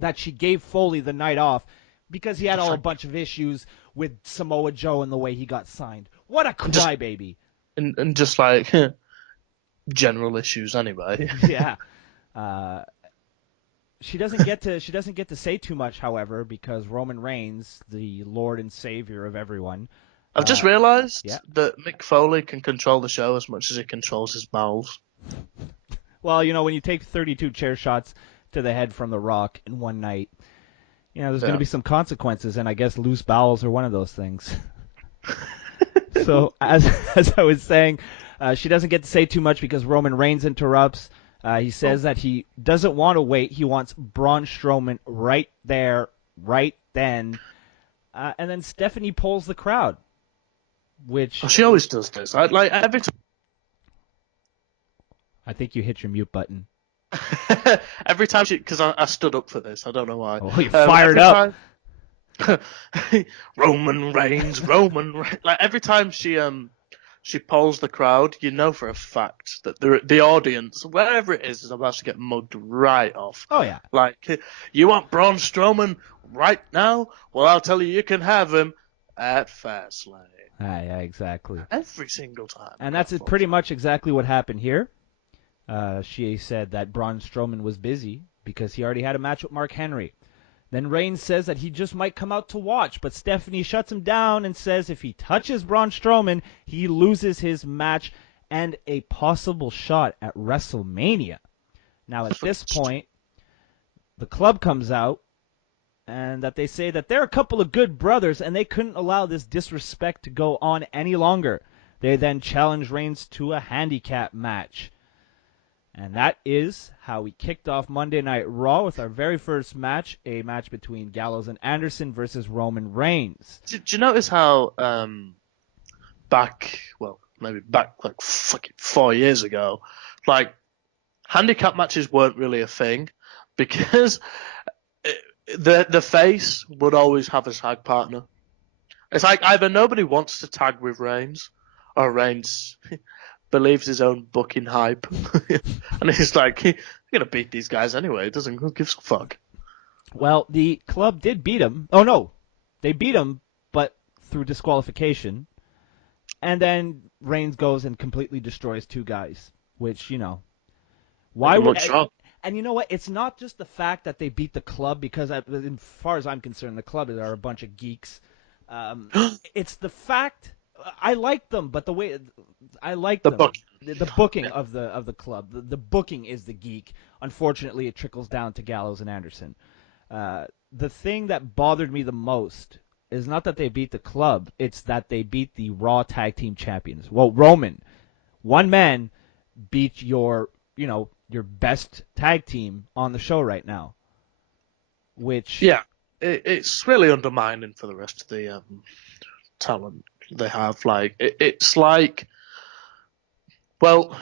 that she gave Foley the night off because he had a bunch of issues with Samoa Joe and the way he got signed. What a crybaby. And just general issues anyway. Yeah. She doesn't get to say too much, however, because Roman Reigns, the Lord and Savior of everyone. I've just realised that Mick Foley can control the show as much as he controls his bowels. Well, when you take 32 chair shots to the head from The Rock in one night, there's going to be some consequences, and I guess loose bowels are one of those things. So, as I was saying, she doesn't get to say too much because Roman Reigns interrupts. He says that he doesn't want to wait. He wants Braun Strowman right there, right then. And then Stephanie pulls the crowd, which... she always does this. Every time... I think you hit your mute button. Every time she... Because I stood up for this. I don't know why. Oh, you fired up. Roman Reigns. Every time she polls the crowd, you know for a fact that the audience, wherever it is about to get mugged right off. Oh, yeah. You want Braun Strowman right now? Well, I'll tell you can have him at Fastlane. Yeah, exactly. Every single time. And that's pretty much exactly what happened here. She said that Braun Strowman was busy because he already had a match with Mark Henry. Then Reigns says that he just might come out to watch, but Stephanie shuts him down and says if he touches Braun Strowman, he loses his match and a possible shot at WrestleMania. Now, at this point, the club comes out, and that they say that they're a couple of good brothers and they couldn't allow this disrespect to go on any longer. They then challenged Reigns to a handicap match. And that is how we kicked off Monday Night Raw with our very first match, a match between Gallows and Anderson versus Roman Reigns. Did you notice how back like fucking 4 years ago, like handicap matches weren't really a thing because the face would always have a tag partner. It's like either nobody wants to tag with Reigns or Reigns believes his own booking hype. And he's like, you're going to beat these guys anyway. Who gives a fuck? Well, the club did beat him. Oh, no. They beat him, but through disqualification. And then Reigns goes and completely destroys two guys, which, why would... And you know what? It's not just the fact that they beat the club, because as far as I'm concerned, the club are a bunch of geeks. It's the fact... I like them, but the way I like the booking of the club. The booking is the geek. Unfortunately, it trickles down to Gallows and Anderson. The thing that bothered me the most is not that they beat the club; it's that they beat the Raw Tag Team Champions. Well, Roman, one man, beat your best tag team on the show right now. Which it's really undermining for the rest of the talent they have. Like it's like, well,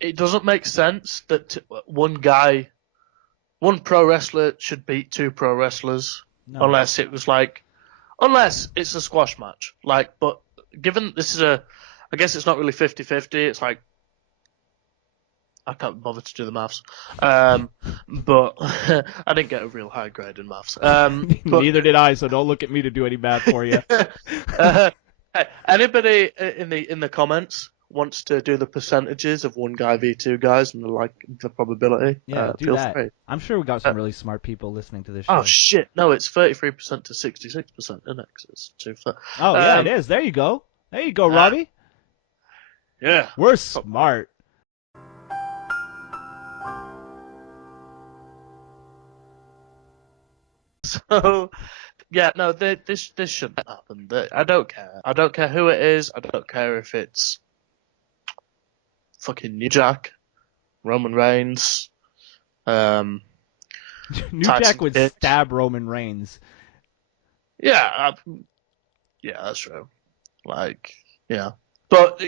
it doesn't make sense that one pro wrestler should beat two pro wrestlers unless it's a squash match. Like, but given this is I guess it's not really 50-50. It's like, I can't bother to do the maths. But I didn't get a real high grade in maths. Neither did I, so don't look at me to do any math for you. Anybody in the comments wants to do the percentages of one guy v two guys and the probability? Yeah, do feel that. free. I'm sure we got some really smart people listening to this show. Oh shit! No, it's 33% to 66%, isn't it? 'Cause it's 2/3. Oh yeah, it is. There you go. There you go, Robbie. Yeah, we're smart. So, yeah, no, this shouldn't happen. I don't care. I don't care who it is. I don't care if it's fucking New Jack, Roman Reigns. New Jack would stab Roman Reigns. Yeah, that's true. Like, yeah. But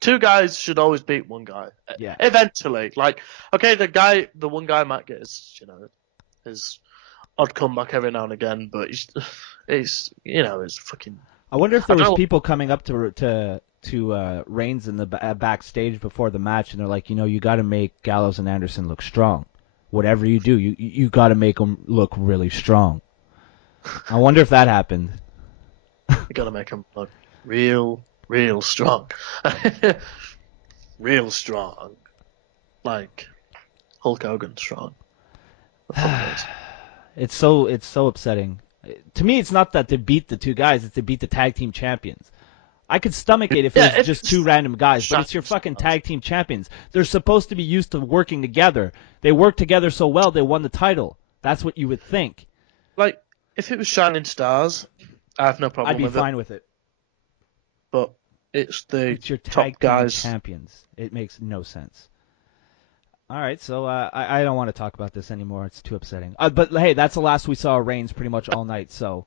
two guys should always beat one guy. Yeah. Eventually. Like, okay, the one guy might get his odd comeback every now and again, but it's fucking. I wonder if there was people coming up to Reigns in the backstage before the match, and they're like, you got to make Gallows and Anderson look strong. Whatever you do, you got to make them look really strong. I wonder if that happened. You got to make them look real strong, real strong, like Hulk Hogan strong. It's so upsetting. To me, it's not that they beat the two guys; it's they beat the tag team champions. I could stomach it if it was just two random guys, but it's your fucking tag team champions. They're supposed to be used to working together. They work together so well, they won the title. That's what you would think. Like, if it was Shining Stars, I have no problem with it. I'd be fine with it. But it's your top tag guys. Team champions. It makes no sense. All right, so I don't want to talk about this anymore. It's too upsetting. But hey, that's the last we saw of Reigns pretty much all night. So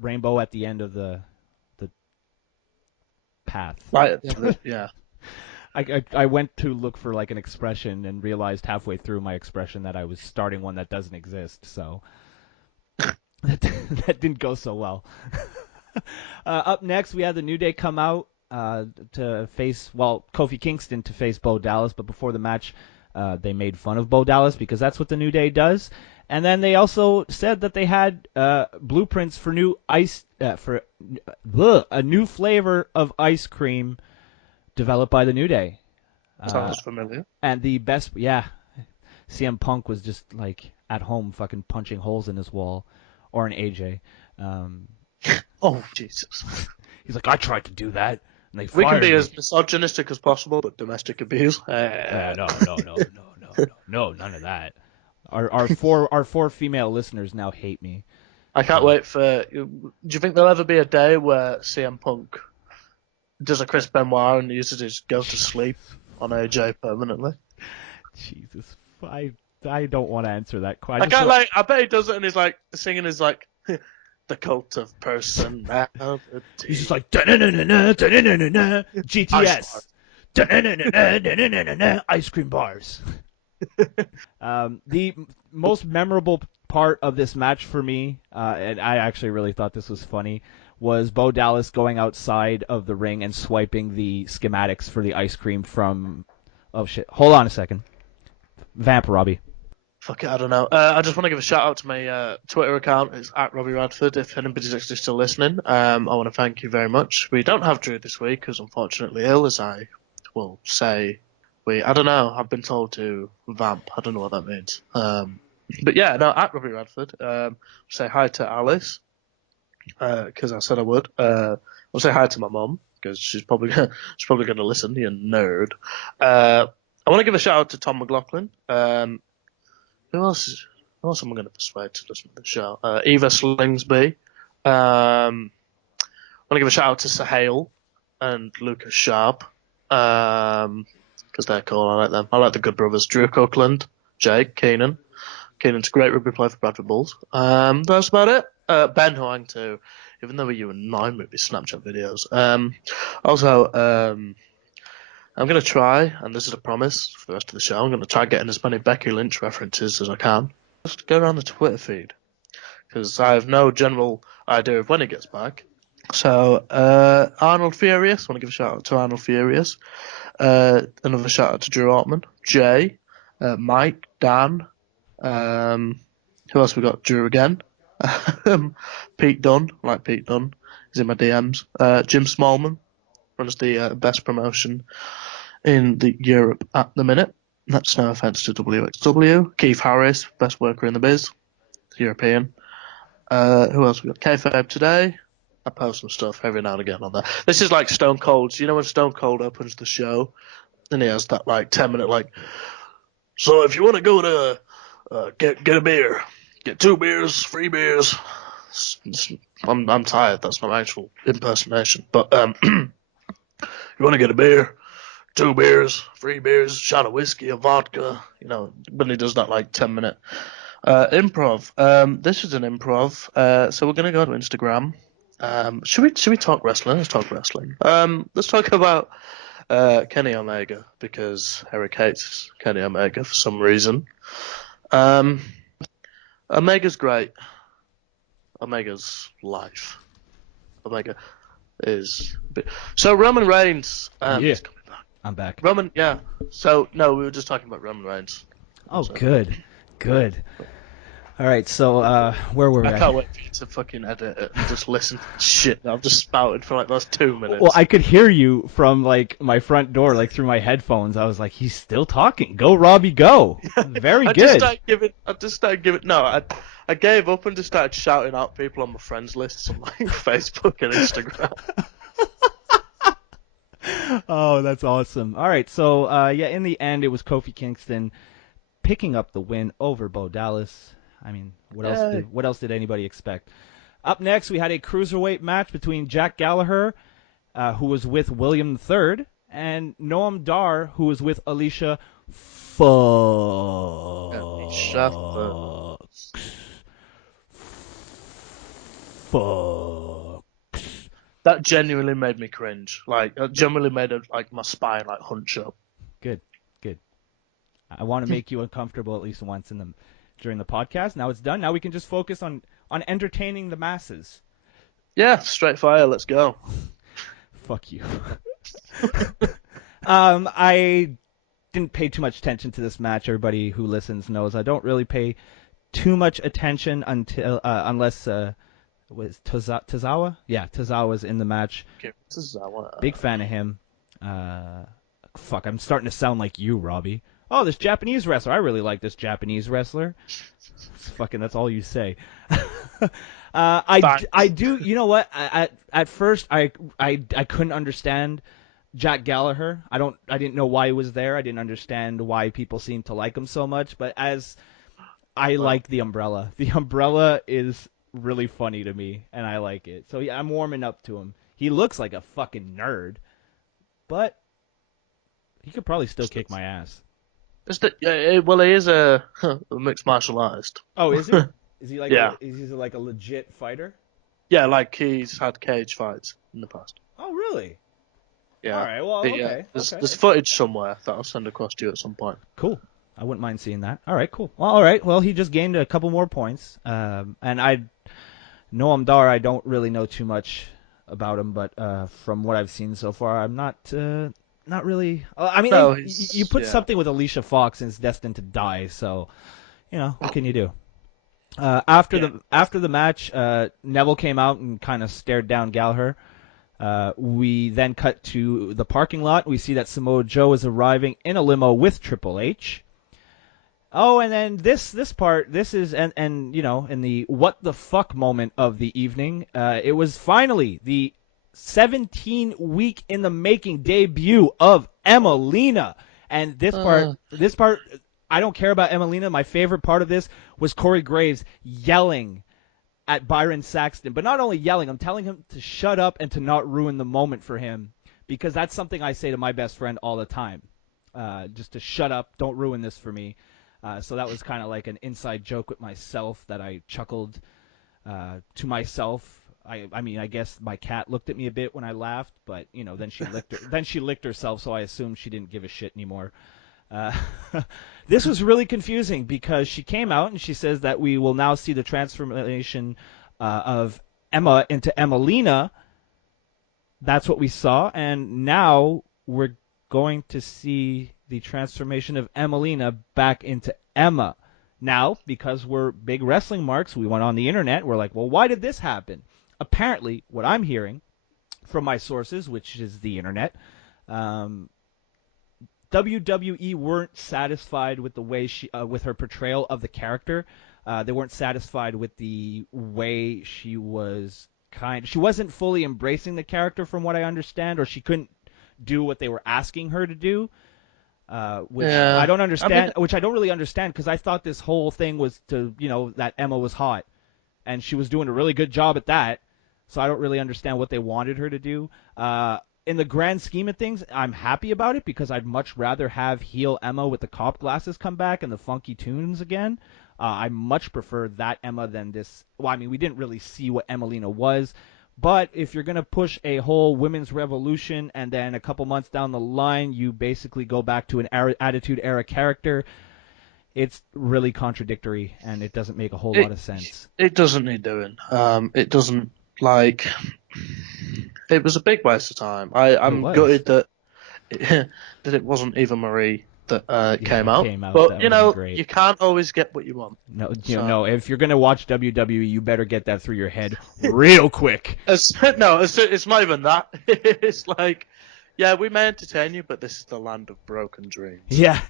rainbow at the end of the path. Right. Yeah. I went to look for like an expression and realized halfway through my expression that I was starting one that doesn't exist. So that didn't go so well. Up next, we had the New Day come out to face, Kofi Kingston to face Bo Dallas, but before the match, they made fun of Bo Dallas because that's what the New Day does. And then they also said that they had blueprints for a new flavor of ice cream developed by the New Day. Sounds familiar. And the best, CM Punk was just like at home fucking punching holes in his wall, or an AJ. Oh, Jesus. He's like, I tried to do that. And they we can be me. as misogynistic as possible, but domestic abuse? No, none of that. Our four female listeners now hate me. I can't wait for. Do you think there'll ever be a day where CM Punk does a Chris Benoit and uses his go to sleep on AJ permanently? Jesus, I don't want to answer that question. I bet he does it and he's like singing his like the cult of personality. He's just like GTS, ice cream bars. The most memorable part of this match for me, and I actually really thought this was funny, was Bo Dallas going outside of the ring and swiping the schematics for the ice cream from. Oh shit! Hold on a second. Vamp Robbie. Fuck it, I don't know. I just want to give a shout out to my Twitter account. It's at Robbie Radford. If anybody's actually still listening, I want to thank you very much. We don't have Drew this week because unfortunately ill, as I will say. I don't know. I've been told to vamp. I don't know what that means. But yeah, no, at Robbie Radford. Say hi to Alice because I said I would. I'll say hi to my mum because she's probably going to listen. You nerd. I want to give a shout out to Tom McLaughlin. Who else am I going to persuade to listen to the show? Eva Slingsby. I want to give a shout out to Sahale and Lucas Sharp. Because they're cool. I like them. I like the Good Brothers. Drew Cookland, Jake, Keenan. Keenan's a great rugby player for Bradford Bulls. That's about it. Ben Hoang too, even though you annoy me with his Snapchat videos. Also, I'm going to try, and this is a promise for the rest of the show, I'm going to try getting as many Becky Lynch references as I can. Just go around the Twitter feed, because I have no general idea of when it gets back. So, Arnold Furious, I want to give a shout out to Arnold Furious. Another shout out to Drew Ortman, Jay, Mike, Dan, who else we got? Drew again. Pete Dunn, I like Pete Dunn, he's in my DMs. Jim Smallman runs the best promotion in the Europe at the minute. That's no offense to WXW. Keith Harris, best worker in the biz, European. Who else we got? Kayfabe today. I post some stuff every now and again on there. This is like Stone Cold's. You know when Stone Cold opens the show, and he has that like 10-minute like. So if you want to go to get a beer, get 2 beers, 3 beers. I'm tired. That's not actual impersonation. But you want to get a beer, 2 beers, 3 beers, shot of whiskey, a vodka. You know, when he does that like 10-minute improv. This is an improv. So we're gonna go to Instagram. Should we talk wrestling? Let's talk wrestling. Let's talk about Kenny Omega, because Erik hates Kenny Omega for some reason. Omega's great. Omega's life. Omega is so Roman Reigns. He's coming back. I'm back. Roman, yeah. So no, we were just talking about Roman Reigns. Oh, so. Good. All right, so where were we? I can't wait for you to fucking edit it and just listen to shit that I've just spouted for like the last 2 minutes. Well, I could hear you from like my front door, like through my headphones. I was like, he's still talking. Go, Robbie, go. Very good. I gave up and just started shouting out people on my friends lists on like Facebook and Instagram. Oh, that's awesome. All right, so in the end, it was Kofi Kingston picking up the win over Bo Dallas. I mean, what else did anybody expect? Up next, we had a cruiserweight match between Jack Gallagher, who was with William III, and Noam Dar, who was with Alicia Fox. That genuinely made me cringe. Like, it genuinely made my spine like hunch up. Good. I want to make you uncomfortable at least once during the podcast. Now it's done. Now we can just focus on entertaining the masses. Yeah, straight fire. Let's go. Fuck you. I didn't pay too much attention to this match. Everybody who listens knows I don't really pay too much attention unless was Tozawa? Yeah, Tozawa's in the match. Okay, Tozawa. Big fan of him. Fuck, I'm starting to sound like you, Robbie. Oh, this Japanese wrestler. I really like this Japanese wrestler. That's all you say. I do. You know what? At first, I couldn't understand Jack Gallagher. I didn't know why he was there. I didn't understand why people seemed to like him so much. But as I like the umbrella. The umbrella is really funny to me, and I like it. So yeah, I'm warming up to him. He looks like a fucking nerd, but he could probably still kick my ass. Well, he is a mixed martial artist. Oh, is he? Is he like Yeah. is he like a legit fighter? Yeah, like he's had cage fights in the past. Oh, really? Yeah. All right. Well, okay. There's footage somewhere that I'll send across to you at some point. Cool. I wouldn't mind seeing that. All right, cool. Well, all right. Well, he just gained a couple more points. And Noam Dar, I don't really know too much about him, but from what I've seen so far, I'm not really. I mean, No, you put something with Alicia Fox and it's destined to die. So, what can you do? After the match, Neville came out and kind of stared down Gallagher. We then cut to the parking lot. We see that Samoa Joe is arriving in a limo with Triple H. Oh, and then this part, this is in the what the fuck moment of the evening. It was finally the 17-week in the making debut of Emmalina, and this part, I don't care about Emmalina. My favorite part of this was Corey Graves yelling at Byron Saxton, but not only yelling, I'm telling him to shut up and to not ruin the moment for him, because that's something I say to my best friend all the time, just to shut up, don't ruin this for me. So that was kind of like an inside joke with myself that I chuckled to myself. I mean, I guess my cat looked at me a bit when I laughed, but then she licked herself, so I assumed she didn't give a shit anymore. This was really confusing because she came out and she says that we will now see the transformation of Emma into Emmalina. That's what we saw, and now we're going to see the transformation of Emmalina back into Emma. Now, because we're big wrestling marks, we went on the internet. We're like, well, why did this happen? Apparently, what I'm hearing from my sources, which is the internet, WWE weren't satisfied with the way with her portrayal of the character. They weren't satisfied with the way she was she wasn't fully embracing the character, from what I understand, or she couldn't do what they were asking her to do. Which I don't understand. Which I don't really understand, because I thought this whole thing was to, that Emma was hot, and she was doing a really good job at that. So I don't really understand what they wanted her to do. In the grand scheme of things, I'm happy about it, because I'd much rather have heel Emma with the cop glasses come back and the funky tunes again. I much prefer that Emma than this. Well, I mean, we didn't really see what Emmalina was, but if you're going to push a whole women's revolution and then a couple months down the line you basically go back to an Attitude Era character, it's really contradictory, and it doesn't make a whole lot of sense. It doesn't need doing. It doesn't, like... It was a big waste of time. I'm gutted that it wasn't Eva Marie that came out. But, you can't always get what you want. No, no. If you're going to watch WWE, you better get that through your head real quick. It's not even that. It's like, yeah, we may entertain you, but this is the land of broken dreams. Yeah.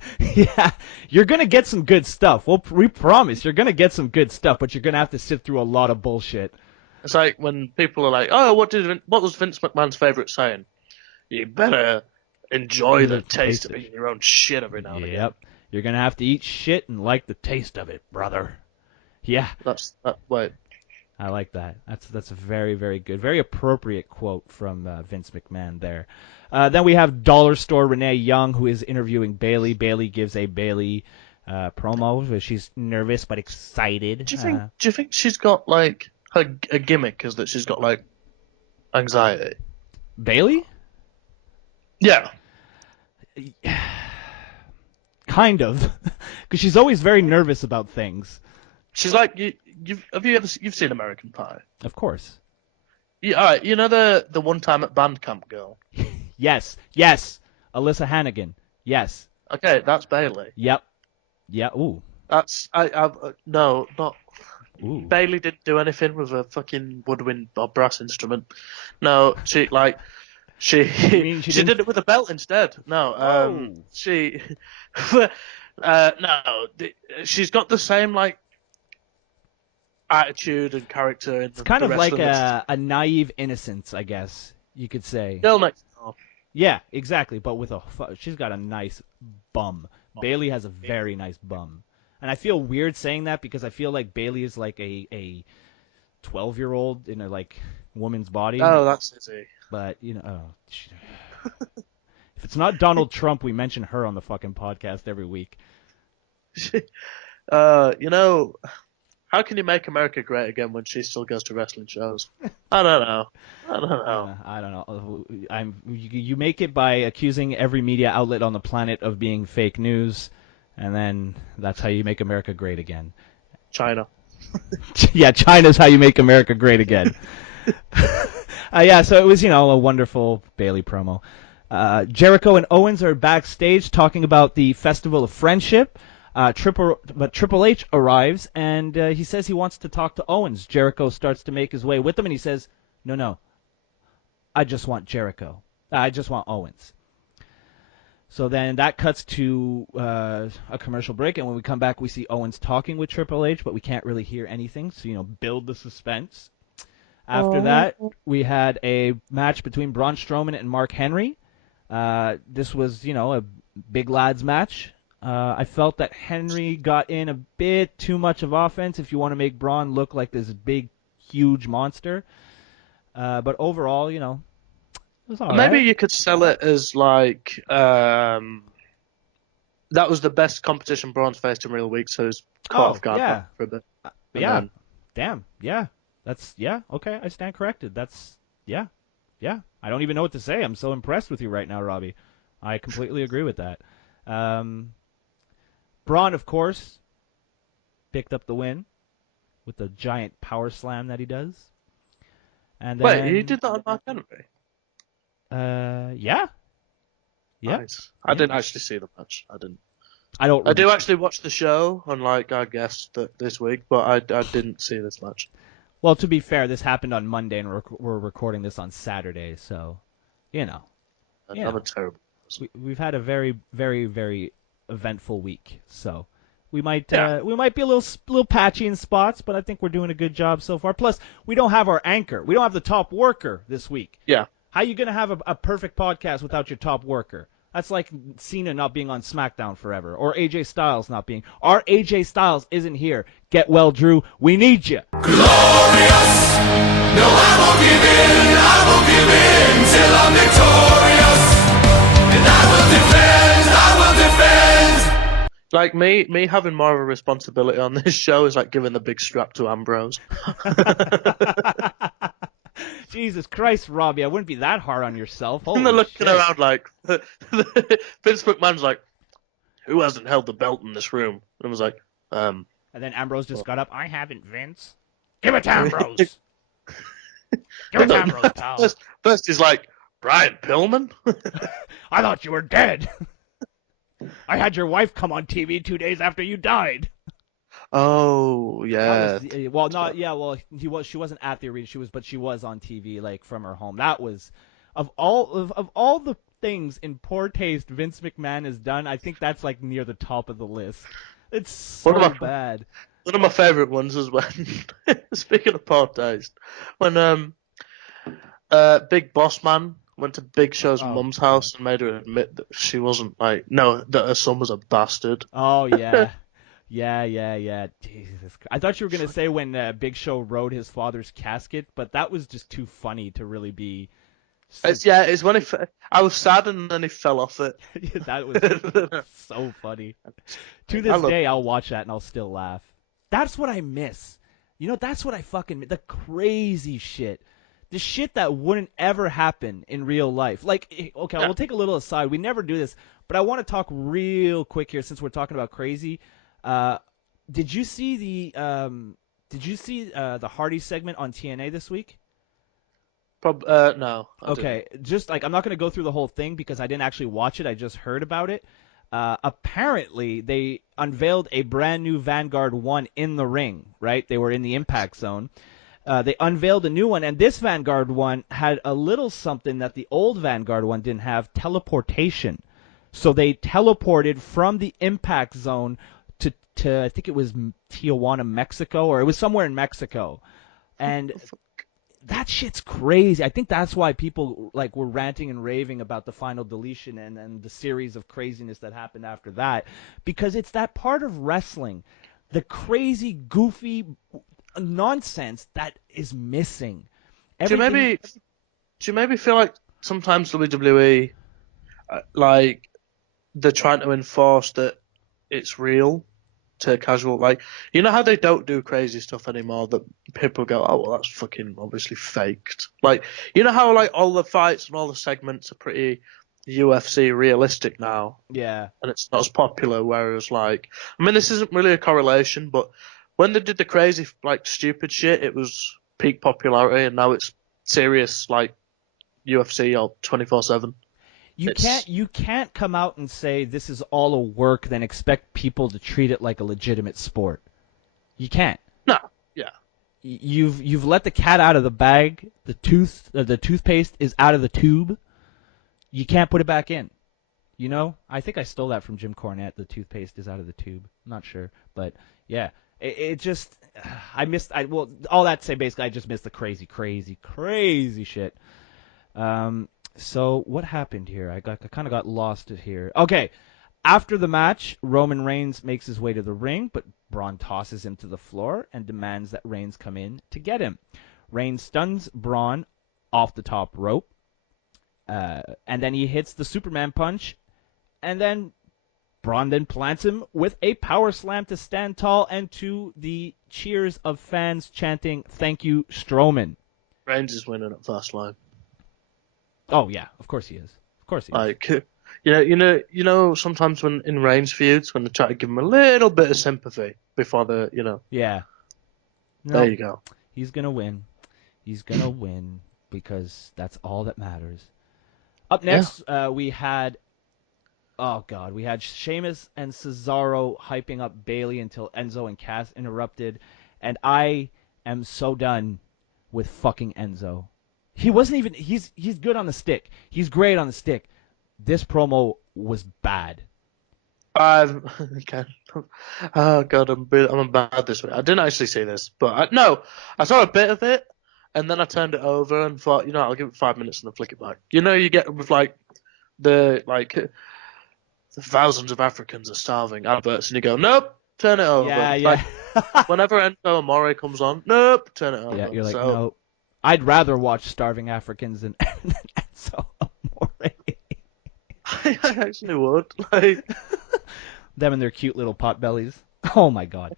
You're going to get some good stuff. We promise you're going to get some good stuff, but you're going to have to sit through a lot of bullshit. It's like when people are like, oh, what was Vince McMahon's favourite saying? You better enjoy the taste of eating your own shit every now and again. Yep. You're going to have to eat shit and like the taste of it, brother. Yeah. Wait. I like that. That's a very, very good, very appropriate quote from Vince McMahon there. Then we have Dollar Store Renee Young, who is interviewing Bayley. Bayley gives a Bayley promo where she's nervous but excited. Do you think she's got, like, a gimmick is that she's got, like, anxiety? Bayley? Yeah. Kind of. Because she's always very nervous about things. She's like, you've seen American Pie? Of course. Yeah, all right, you know the one time at band camp girl? Yes. Alyssa Hannigan. Yes. Okay, that's Bayley. Yep. Yeah, ooh. No, not... Ooh. Bayley didn't do anything with a fucking woodwind or brass instrument. No, she did it with a belt instead. No, she's got the same, like, attitude and character. It's kind of like a naive innocence, I guess you could say. Girl next door. Yeah, exactly. But she's got a nice bum. Bayley has a very nice bum. And I feel weird saying that because I feel like Bailey is like a 12-year-old in a like woman's body. Oh, that's easy. But if it's not Donald Trump, we mention her on the fucking podcast every week. How can you make America great again when she still goes to wrestling shows? I don't know. I don't know. You make it by accusing every media outlet on the planet of being fake news, and then that's how you make America great again. China. Yeah, China's how you make America great again. So it was, a wonderful Bailey promo. JeriKO and Owens are backstage talking about the Festival of Friendship. Triple H arrives, and he says he wants to talk to Owens. JeriKO starts to make his way with him, and he says, No, I just want JeriKO. I just want Owens. So then that cuts to a commercial break, and when we come back, we see Owens talking with Triple H, but we can't really hear anything, so, build the suspense. After that, we had a match between Braun Strowman and Mark Henry. This was, a big lads match. I felt that Henry got in a bit too much of offense if you want to make Braun look like this big, huge monster. But overall, it was all Maybe right. you could sell it as like that was the best competition Braun's faced in real weeks, so he's caught off guard for a bit. Okay, I stand corrected. I don't even know what to say. I'm so impressed with you right now, Robbie. I completely agree with that. Braun, of course, picked up the win with the giant power slam that he does. And then, wait, he did that on Mark Henry? Yeah. Nice. I didn't actually see the match. I didn't. I do actually watch the show, unlike our guest this week, but I didn't see this match. Well, to be fair, this happened on Monday, and we're recording this on Saturday, so, I'm a terrible person. We've had a very, very, very eventful week, so we might be a little patchy in spots, but I think we're doing a good job so far. Plus, we don't have our anchor. We don't have the top worker this week. Yeah. How are you going to have a perfect podcast without your top worker? That's like Cena not being on SmackDown forever, or AJ Styles not being. Our AJ Styles isn't here. Get well, Drew. We need you. Glorious! No, I won't give in till I'm victorious. And I will defend. Like me having more of a responsibility on this show is like giving the big strap to Ambrose. Jesus Christ, Robbie, I wouldn't be that hard on yourself. Holy and they're looking shit. around like Vince McMahon's like, who hasn't held the belt in this room? And I was like, And then Ambrose just got up. I haven't, Vince. Give it to Ambrose. Give it to Ambrose, pal. First he's like, Brian Pillman? I thought you were dead. I had your wife come on TV 2 days after you died. Oh yeah. She wasn't at the arena. She was on TV, like from her home. That was of all the things in poor taste Vince McMahon has done. I think that's like near the top of the list. It's so bad. One of my favorite ones was when, speaking of poor taste, when Big Boss Man went to Big Show's mum's house and made her admit that she wasn't that her son was a bastard. Oh yeah. Yeah. Jesus Christ. I thought you were going to say when Big Show rode his father's casket, but that was just too funny to really be... It's when I was sad and then he fell off it. That was so funny. To this day, I'll watch that and I'll still laugh. That's what I miss. That's what I fucking miss. The crazy shit. The shit that wouldn't ever happen in real life. Like, okay, we'll take a little aside. We never do this, but I want to talk real quick here since we're talking about crazy. Did you see the Hardy segment on TNA this week? No. Okay, just like I'm not going to go through the whole thing because I didn't actually watch it. I just heard about it. Apparently, they unveiled a brand new Vanguard 1 in the ring, right? They were in the Impact Zone. They unveiled a new one, and this Vanguard 1 had a little something that the old Vanguard 1 didn't have, teleportation. So they teleported from the Impact Zone to I think it was Tijuana, Mexico, or it was somewhere in Mexico. And that shit's crazy. I think that's why people like were ranting and raving about the final deletion and the series of craziness that happened after that, because it's that part of wrestling, the crazy, goofy nonsense that is missing. Do you maybe feel like sometimes WWE, like, they're trying to enforce that it's real to casual, like, you know how they don't do crazy stuff anymore that people go, oh well, that's fucking obviously faked. Like, you know how like all the fights and all the segments are pretty UFC realistic now, Yeah. and it's not as popular. Whereas like, I mean, this isn't really a correlation, but when they did the crazy like stupid shit, it was peak popularity, and now it's serious like UFC or 24/7. You can't come out and say this is all a work, then expect people to treat it like a legitimate sport. You can't. No, yeah. You've let the cat out of the bag. The toothpaste is out of the tube. You can't put it back in. You know? I think I stole that from Jim Cornette. The toothpaste is out of the tube. I'm not sure, but yeah. It just well, all that to say, basically, I just missed the crazy shit. So what happened here? I kind of got lost here. Okay, after the match, Roman Reigns makes his way to the ring, but Braun tosses him to the floor and demands that Reigns come in to get him. Reigns stuns Braun off the top rope, and then he hits the Superman punch, and then Braun then plants him with a power slam to stand tall, and to the cheers of fans chanting, "Thank you, Strowman." Reigns is winning at Fastlane. Oh yeah, of course he is. Of course he is. Like, you know, sometimes when in Reigns feuds, when they try to give him a little bit of sympathy before the, Yeah. No, there you go. He's gonna win. He's gonna win because that's all that matters. Up next, we had Sheamus and Cesaro hyping up Bayley until Enzo and Cass interrupted, and I am so done with fucking Enzo. He wasn't even. He's good on the stick. He's great on the stick. This promo was bad. Okay. Oh god, I'm bad this week. I didn't actually see this, but I saw a bit of it, and then I turned it over and thought, I'll give it 5 minutes and then flick it back. You get with the thousands of Africans are starving adverts, and you go, nope, turn it over. Yeah. Whenever Enzo Amore comes on, nope, turn it over. Yeah, you're like, no. I'd rather watch starving Africans than Enzo Amore. I actually would. Like, them and their cute little pot bellies. Oh my god.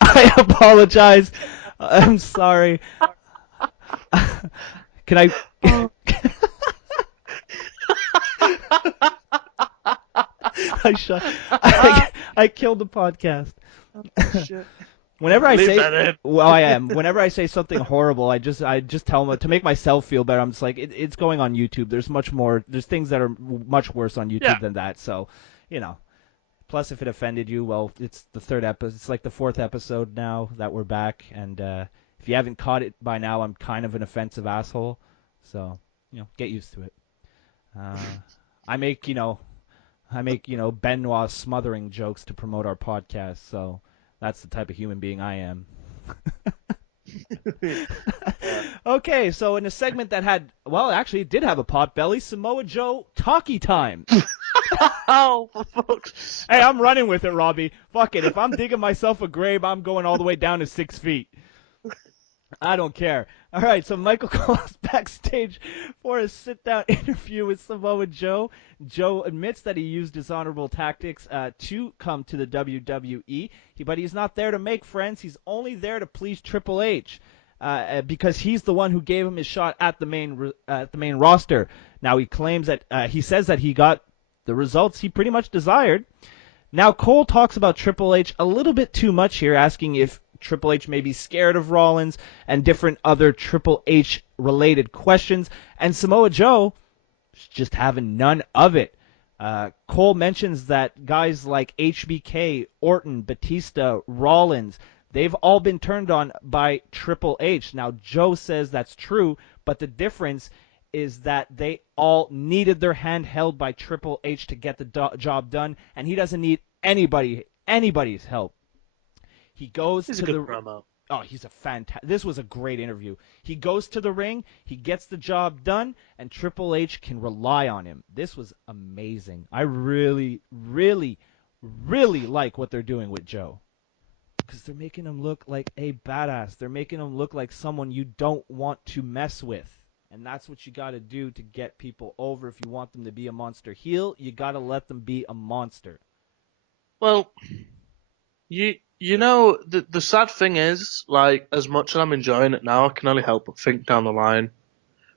I apologize. I'm sorry. Can I? I killed the podcast. shit. Whenever I Leave that in. Whenever I say something horrible, I just tell them to make myself feel better. I'm just like, it's going on YouTube. There's much more. There's things that are much worse on YouTube than that. So, Plus, if it offended you, well, it's the third episode. It's like the fourth episode now that we're back. And if you haven't caught it by now, I'm kind of an offensive asshole. So, get used to it. I make Benoit smothering jokes to promote our podcast. So that's the type of human being I am. Okay, so in a segment that actually did have a pot belly, Samoa Joe talkie time. Oh, for fuck's sake. Hey, I'm running with it, Robbie. Fuck it. If I'm digging myself a grave, I'm going all the way down to 6 feet. I don't care. All right, so Michael Cole's backstage for a sit-down interview with Samoa Joe. Joe admits that he used dishonorable tactics to come to the WWE, but he's not there to make friends. He's only there to please Triple H because he's the one who gave him his shot at the main roster. Now he says that he got the results he pretty much desired. Now Cole talks about Triple H a little bit too much here, asking if Triple H may be scared of Rollins and different other Triple H related questions, and Samoa Joe is just having none of it. Cole mentions that guys like HBK, Orton, Batista, Rollins, they've all been turned on by Triple H. Now Joe says that's true, but the difference is that they all needed their hand held by Triple H to get the job done, and he doesn't need anybody anybody's help. He goes He's to a good the promo. Oh, he's a fantastic. This was a great interview. He goes to the ring, he gets the job done, and Triple H can rely on him. This was amazing. I really, really, really like what they're doing with Joe. Because they're making him look like a badass. They're making him look like someone you don't want to mess with. And that's what you got to do to get people over. If you want them to be a monster heel, you got to let them be a monster. Well, you know, the sad thing is, like, as much as I'm enjoying it now, I can only help but think down the line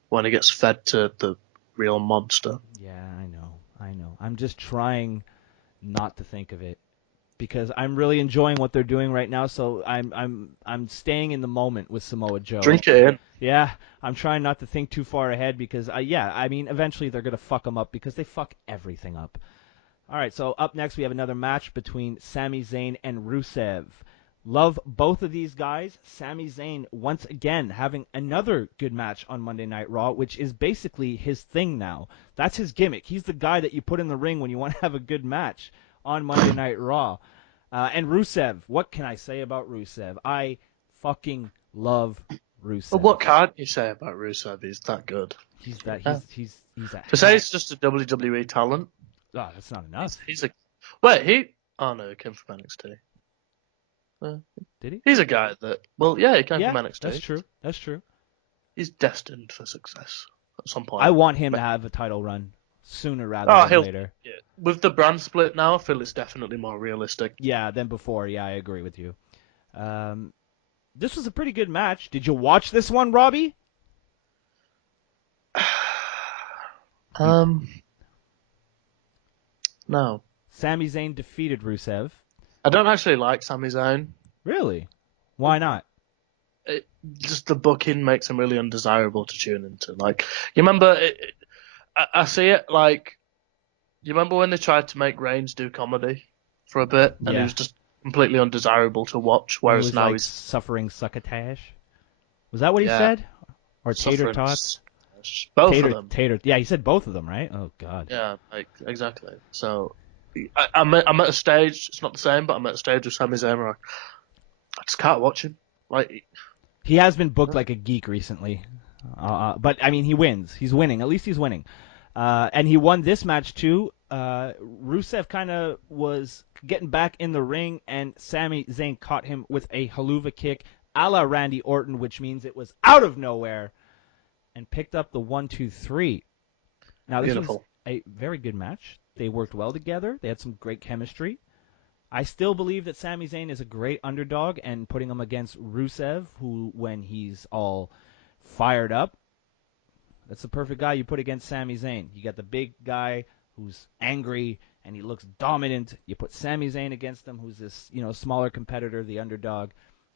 when it gets fed to the real monster. Yeah, I know. I'm just trying not to think of it because I'm really enjoying what they're doing right now. So I'm staying in the moment with Samoa Joe. Drink it in. Yeah, I'm trying not to think too far ahead because eventually they're gonna fuck them up because they fuck everything up. All right, so up next we have another match between Sami Zayn and Rusev. Love both of these guys. Sami Zayn, once again, having another good match on Monday Night Raw, which is basically his thing now. That's his gimmick. He's the guy that you put in the ring when you want to have a good match on Monday Night Raw. And Rusev, what can I say about Rusev? I fucking love Rusev. But what can't you say about Rusev? He's that good. He's that. He's a. To say he's just a WWE talent. Oh, that's not enough. He's a. Wait, he. Oh no, he came from NXT. Did he? He's a guy that. Well, yeah, he came from NXT. That's true. He's destined for success at some point. I want him to have a title run sooner rather than later. Yeah. With the brand split now, I feel it's definitely more realistic. Yeah, than before. Yeah, I agree with you. This was a pretty good match. Did you watch this one, Robbie? No. Sami Zayn defeated Rusev. I don't actually like Sami Zayn. Really? Why not? Just the booking makes him really undesirable to tune into. Like, you remember, I see it like, you remember when they tried to make Reigns do comedy for a bit, and he was just completely undesirable to watch, whereas now he's suffering succotash. Was that what he said? Or tater tots? Both of them. Yeah, he said both of them, right? Oh God. Yeah, exactly. So I'm at a stage. It's not the same, but I'm at a stage with Sami Zayn where I just can't watch him. Like, he has been booked like a geek recently, but I mean, he wins. He's winning. At least he's winning, and he won this match too. Rusev kind of was getting back in the ring, and Sami Zayn caught him with a haluva kick, a la Randy Orton, which means it was out of nowhere, and picked up the 1-2-3. Now this was a very good match. They worked well together. They had some great chemistry. I still believe that Sami Zayn is a great underdog, and putting him against Rusev, who, when he's all fired up, that's the perfect guy you put against Sami Zayn. You got the big guy who's angry and he looks dominant. You put Sami Zayn against him, who's this, smaller competitor, the underdog.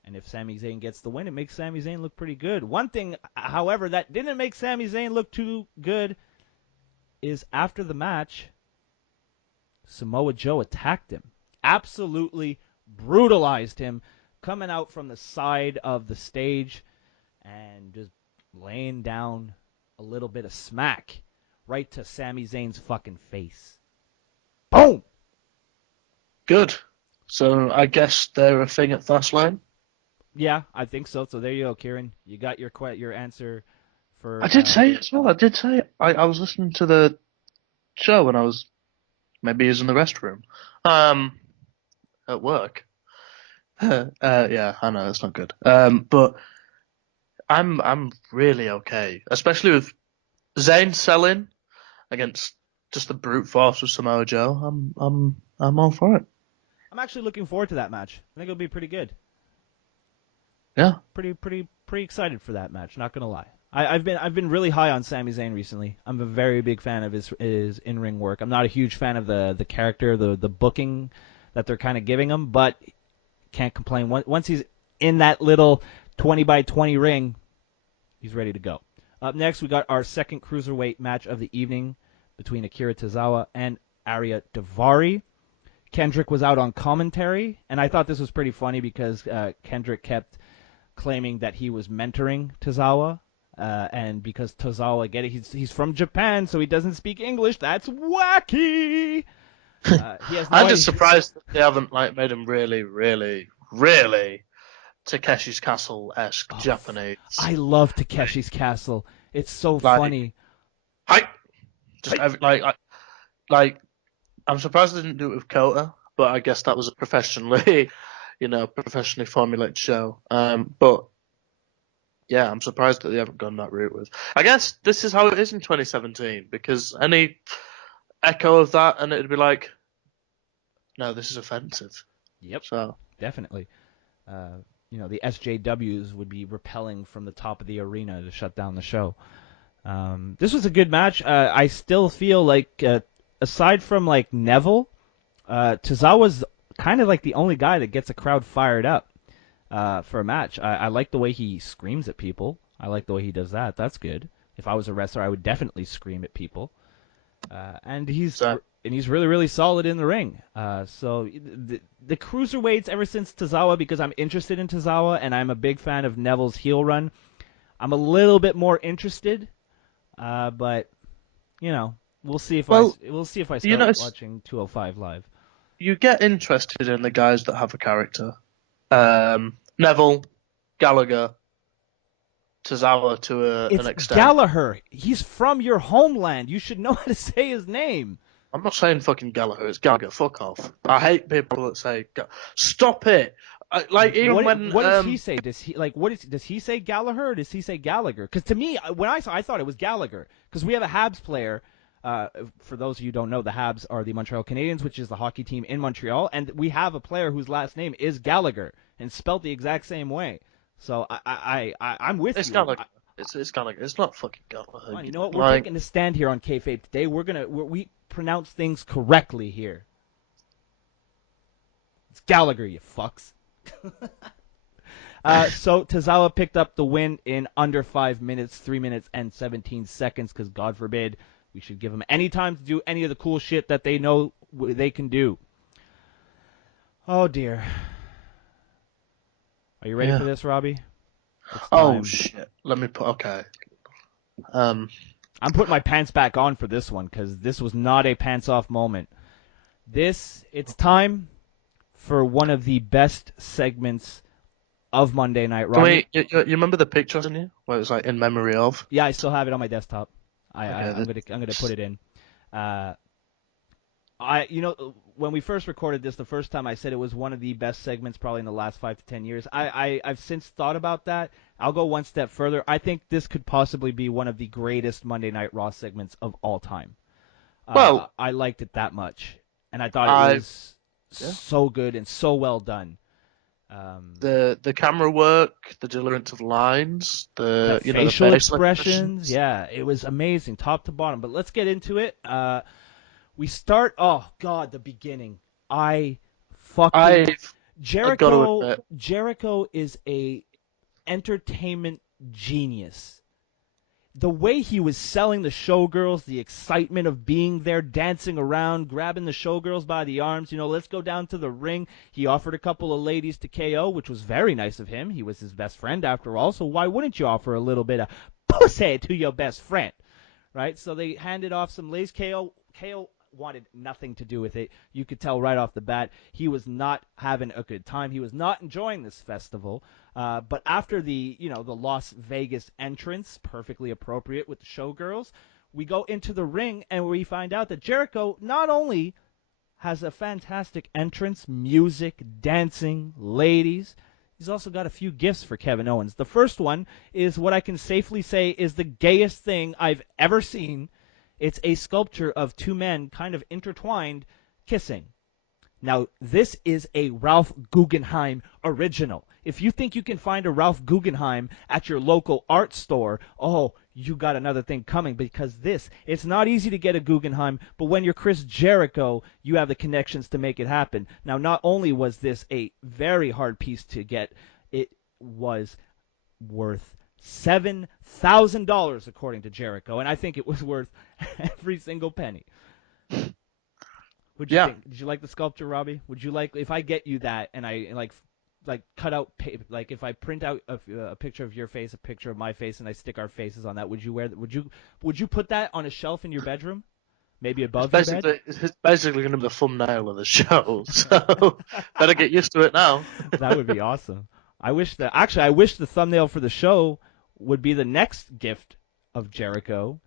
And if Sami Zayn gets the win, it makes Sami Zayn look pretty good. One thing, however, that didn't make Sami Zayn look too good is after the match, Samoa Joe attacked him. Absolutely brutalized him, coming out from the side of the stage and just laying down a little bit of smack right to Sami Zayn's fucking face. Boom! Good. So I guess they're a thing at Fastlane? Yeah, I think so. So there you go, Kieran. You got your answer for... I did say it as well. I did say it. I was listening to the show when I was maybe using the restroom. At work. Yeah, I know, that's not good. But I'm really okay. Especially with Zayn selling against just the brute force of Samoa Joe. I'm all for it. I'm actually looking forward to that match. I think it'll be pretty good. Yeah. Pretty excited for that match, not gonna lie. I've been really high on Sami Zayn recently. I'm a very big fan of his in-ring work. I'm not a huge fan of the character, the booking that they're kind of giving him, but can't complain. Once he's in that little 20-by-20 ring, he's ready to go. Up next, we got our second Cruiserweight match of the evening between Akira Tozawa and Arya Daivari. Kendrick was out on commentary, and I thought this was pretty funny because Kendrick kept claiming that he was mentoring Tozawa, and because Tozawa, he's from Japan, so he doesn't speak English. That's wacky! He has no I'm idea. just surprised that they haven't like made him really, really, really Takeshi's Castle-esque Japanese. I love Takeshi's Castle. It's so Like, funny. Hi. Just like I'm surprised they didn't do it with Kota, but I guess that was a professionally formulated show. But yeah, I'm surprised that they haven't gone that route with. I guess this is how it is in 2017 because any echo of that and it'd be like, no, this is offensive. Yep. So Definitely. The SJWs would be repelling from the top of the arena to shut down the show. This was a good match. I still feel like, aside from like Neville, Tozawa's kind of like the only guy that gets a crowd fired up for a match. I like the way he screams at people. I like the way he does that. That's good. If I was a wrestler, I would definitely scream at people. And he's really, really solid in the ring. So the cruiserweights, ever since Tozawa, because I'm interested in Tozawa and I'm a big fan of Neville's heel run, I'm a little bit more interested. But we'll see if I start watching 205 Live. You get interested in the guys that have a character. Neville, Gallagher, Tozawa to an extent. Gallagher. He's from your homeland. You should know how to say his name. I'm not saying fucking Gallagher. It's Gallagher. Fuck off. I hate people that say. Stop it. What does he say? Does he say Gallagher or does he say Gallagher? Because to me, when I thought it was Gallagher. Because we have a Habs player. For those of you who don't know, the Habs are the Montreal Canadiens, which is the hockey team in Montreal, and we have a player whose last name is Gallagher and spelled the exact same way. So I'm with it's you. Gallagher. It's Gallagher. It's not fucking Gallagher. You know what? We're taking a stand here on Kayfabe today. We pronounce things correctly here. It's Gallagher, you fucks. So Tozawa picked up the win in under 5 minutes, 3 minutes and 17 seconds, because God forbid we should give them any time to do any of the cool shit that they know they can do. Oh, dear. Are you ready for this, Robbie? Oh, shit. Let me put... Okay. I'm putting my pants back on for this one, because this was not a pants-off moment. It's time for one of the best segments of Monday Night Raw. Wait, you remember the picture, didn't you? Where it was like in memory of? Yeah, I still have it on my desktop. I'm gonna put it in. When we first recorded this, the first time I said it was one of the best segments probably in the last 5 to 10 years. I've since thought about that. I'll go one step further. I think this could possibly be one of the greatest Monday Night Raw segments of all time. Well, I liked it that much, and I thought it was so good and so well done. The camera work, the deliverance of lines, the facial expressions, yeah, it was amazing, top to bottom. But let's get into it. We start. Oh God, the beginning. JeriKO is a entertainment genius. The way he was selling the showgirls, the excitement of being there, dancing around, grabbing the showgirls by the arms, let's go down to the ring. He offered a couple of ladies to KO, which was very nice of him. He was his best friend after all, so why wouldn't you offer a little bit of pussy to your best friend? Right? So they handed off some ladies. KO wanted nothing to do with it. You could tell right off the bat he was not having a good time. He was not enjoying this festival. But after the Las Vegas entrance, perfectly appropriate with the showgirls, we go into the ring and we find out that JeriKO not only has a fantastic entrance, music, dancing, ladies, he's also got a few gifts for Kevin Owens. The first one is what I can safely say is the gayest thing I've ever seen. It's a sculpture of two men kind of intertwined kissing. Now, this is a Ralph Guggenheim original. If you think you can find a Ralph Guggenheim at your local art store, you got another thing coming, because it's not easy to get a Guggenheim, but when you're Chris JeriKO, you have the connections to make it happen. Now, not only was this a very hard piece to get, it was worth $7,000 according to JeriKO, and I think it was worth every single penny. What'd you think? Did you like the sculpture, Robbie? Would you like, if I get you that and I like cut out, like if I print out a picture of your face, a picture of my face, and I stick our faces on that, would you wear that? Would you put that on a shelf in your bedroom? Maybe above your bed? It's basically going to be the thumbnail of the show, so better get used to it now. That would be awesome. I wish the thumbnail for the show would be the next gift of JeriKO.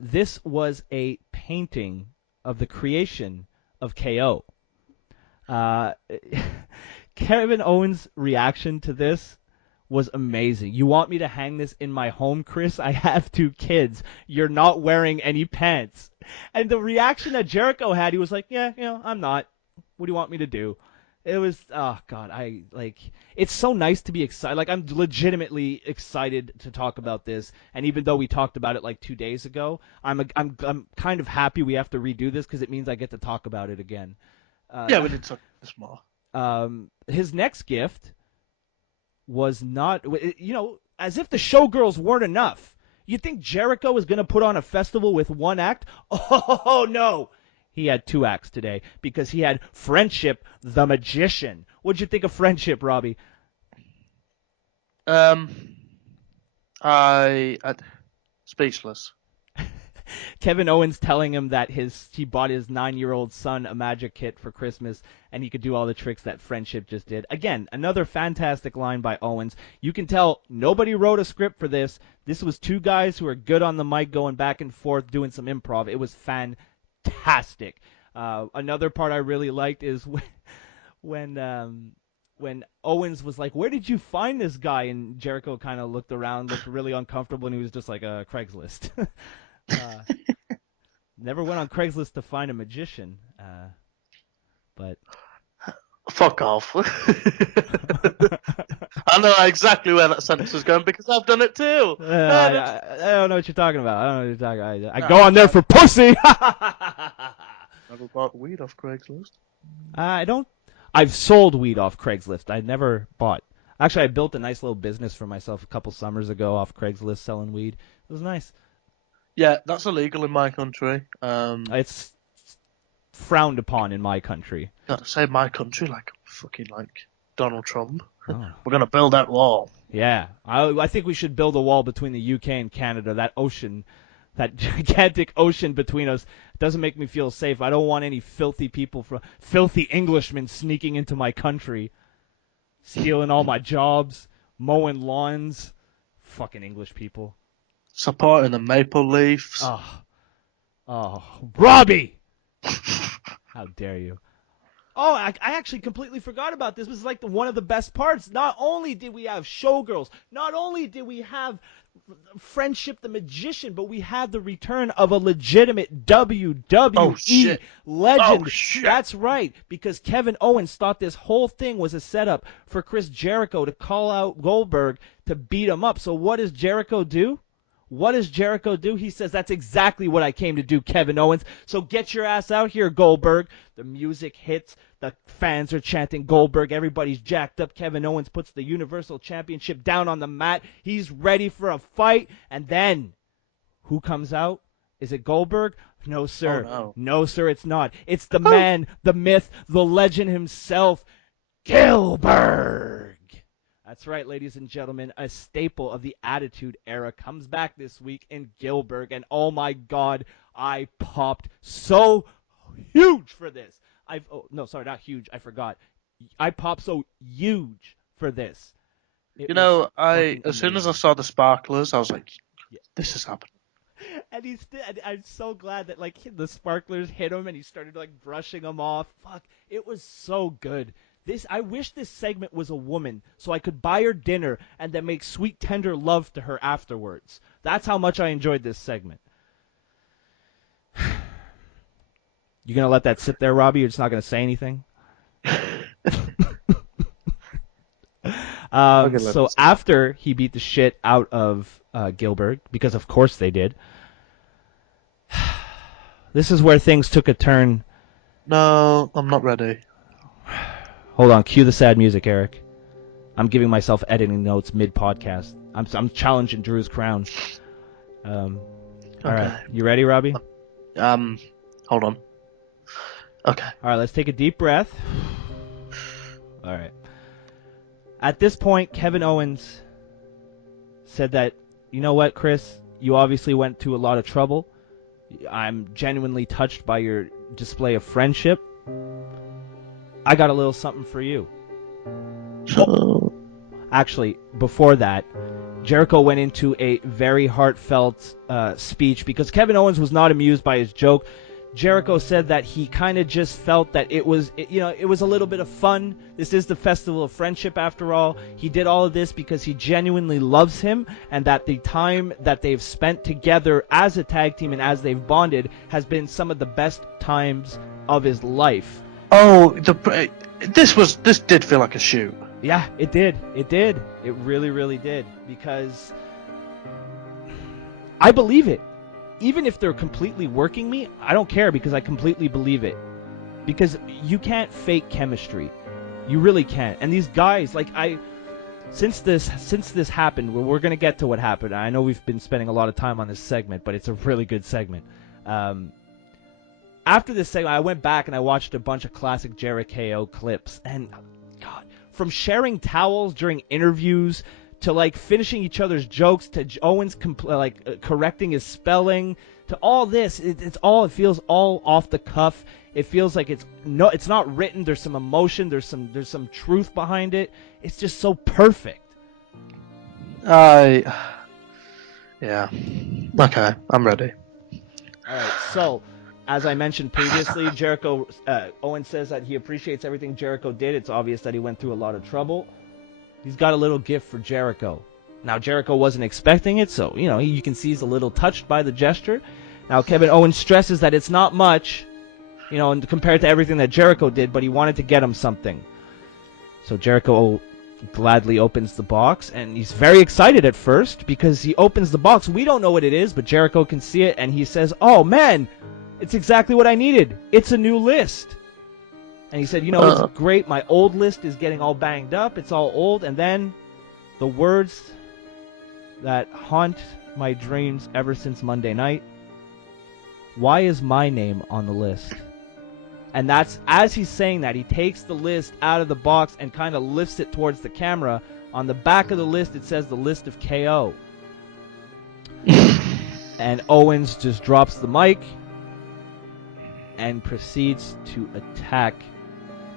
This was a painting of the creation of KO. Kevin Owens' reaction to this was amazing. You want me to hang this in my home, Chris? I have 2 kids. You're not wearing any pants. And the reaction that JeriKO had, he was like, yeah, I'm not. What do you want me to do? It was, oh God, it's so nice to be excited. Like, I'm legitimately excited to talk about this. And even though we talked about it like 2 days ago, I'm kind of happy we have to redo this because it means I get to talk about it again. Yeah, we did talk this more. His next gift was not, as if the showgirls weren't enough. You think JeriKO is going to put on a festival with 1 act? Oh, no. He had 2 acts today because he had Friendship the Magician. What'd you think of Friendship, Robbie? I speechless. Kevin Owens telling him that he bought his 9-year-old son a magic kit for Christmas and he could do all the tricks that Friendship just did. Again, another fantastic line by Owens. You can tell nobody wrote a script for this. This was 2 guys who are good on the mic going back and forth doing some improv. It was fantastic. Another part I really liked is when Owens was like, where did you find this guy? And JeriKO kind of looked around, looked really uncomfortable, and he was just like, Craigslist. Never went on Craigslist to find a magician, but fuck off. I know exactly where that sentence is going because I've done it too. I don't know what you're talking about. I don't know what you're talking about. I go on there for pussy. Never bought weed off Craigslist. I've sold weed off Craigslist. I never bought. Actually, I built a nice little business for myself a couple summers ago off Craigslist selling weed. It was nice. Yeah, that's illegal in my country. It's frowned upon in my country. Gotta say my country like Donald Trump. Oh. We're gonna build that wall. Yeah, I think we should build a wall between the UK and Canada. That ocean, that gigantic ocean between us, doesn't make me feel safe. I don't want any filthy Englishmen sneaking into my country, stealing all my jobs, mowing lawns. Fucking English people. Supporting the Maple Leafs. Oh, Robbie! How dare you? Oh, I actually completely forgot about this. This was like one of the best parts. Not only did we have Showgirls, not only did we have Friendship the Magician, but we had the return of a legitimate WWE legend. Oh, shit. That's right, because Kevin Owens thought this whole thing was a setup for Chris JeriKO to call out Goldberg to beat him up. So what does JeriKO do? What does JeriKO do? He says, that's exactly what I came to do, Kevin Owens. So get your ass out here, Goldberg. The music hits. The fans are chanting Goldberg. Everybody's jacked up. Kevin Owens puts the Universal Championship down on the mat. He's ready for a fight. And then, who comes out? Is it Goldberg? No, sir. Oh, no. No, sir, it's not. It's the man, the myth, the legend himself, Gilbert. That's right, ladies and gentlemen. A staple of the Attitude Era comes back this week in Gilbert. And oh my God, I popped so huge for this. Not huge. I forgot. I popped so huge for this. As soon as I saw the sparklers, I was like, this is happening. And I'm so glad that the sparklers hit him and he started brushing them off. Fuck, it was so good. I wish this segment was a woman so I could buy her dinner and then make sweet, tender love to her afterwards. That's how much I enjoyed this segment. You going to let that sit there, Robbie? You're just not going to say anything? So after he beat the shit out of Gilbert, because of course they did, this is where things took a turn. No, I'm not ready. Hold on, cue the sad music, Erik. I'm giving myself editing notes mid-podcast. I'm challenging Drew's crown. All right, you ready, Robbie? Hold on. Okay. All right, let's take a deep breath. All right. At this point, Kevin Owens said that, you know what, Chris? You obviously went to a lot of trouble. I'm genuinely touched by your display of friendship. I got a little something for you. Actually, before that, JeriKO went into a very heartfelt speech because Kevin Owens was not amused by his joke. JeriKO said that he kind of just felt that it was a little bit of fun. This is the Festival of Friendship after all. He did all of this because he genuinely loves him, and that the time that they've spent together as a tag team and as they've bonded has been some of the best times of his life. Oh, this did feel like a shoot. Yeah, it did. It did. It really, really did. Because I believe it. Even if they're completely working me, I don't care because I completely believe it. Because you can't fake chemistry. You really can't. And these guys, since this happened, we're going to get to what happened. I know we've been spending a lot of time on this segment, but it's a really good segment. After this segment, I went back and I watched a bunch of classic JeriKO clips. And, God, from sharing towels during interviews to finishing each other's jokes, to Owens correcting his spelling, to all this, it feels all off the cuff. It feels like it's not written. There's some emotion. There's some truth behind it. It's just so perfect. Yeah. Okay, I'm ready. All right, so as I mentioned previously, Owens says that he appreciates everything JeriKO did. It's obvious that he went through a lot of trouble. He's got a little gift for JeriKO. Now, JeriKO wasn't expecting it, so, you can see he's a little touched by the gesture. Now, Kevin Owens stresses that it's not much, and compared to everything that JeriKO did, but he wanted to get him something. So JeriKO gladly opens the box, and he's very excited at first because he opens the box. We don't know what it is, but JeriKO can see it, and he says, "Oh, man, it's exactly what I needed. It's a new list." And he said, it's great. My old list is getting all banged up. It's all old. And then the words that haunt my dreams ever since Monday night. Why is my name on the list? And that's, as he's saying that, he takes the list out of the box and kind of lifts it towards the camera. On the back of the list, it says the list of KO. And Owens just drops the mic and proceeds to attack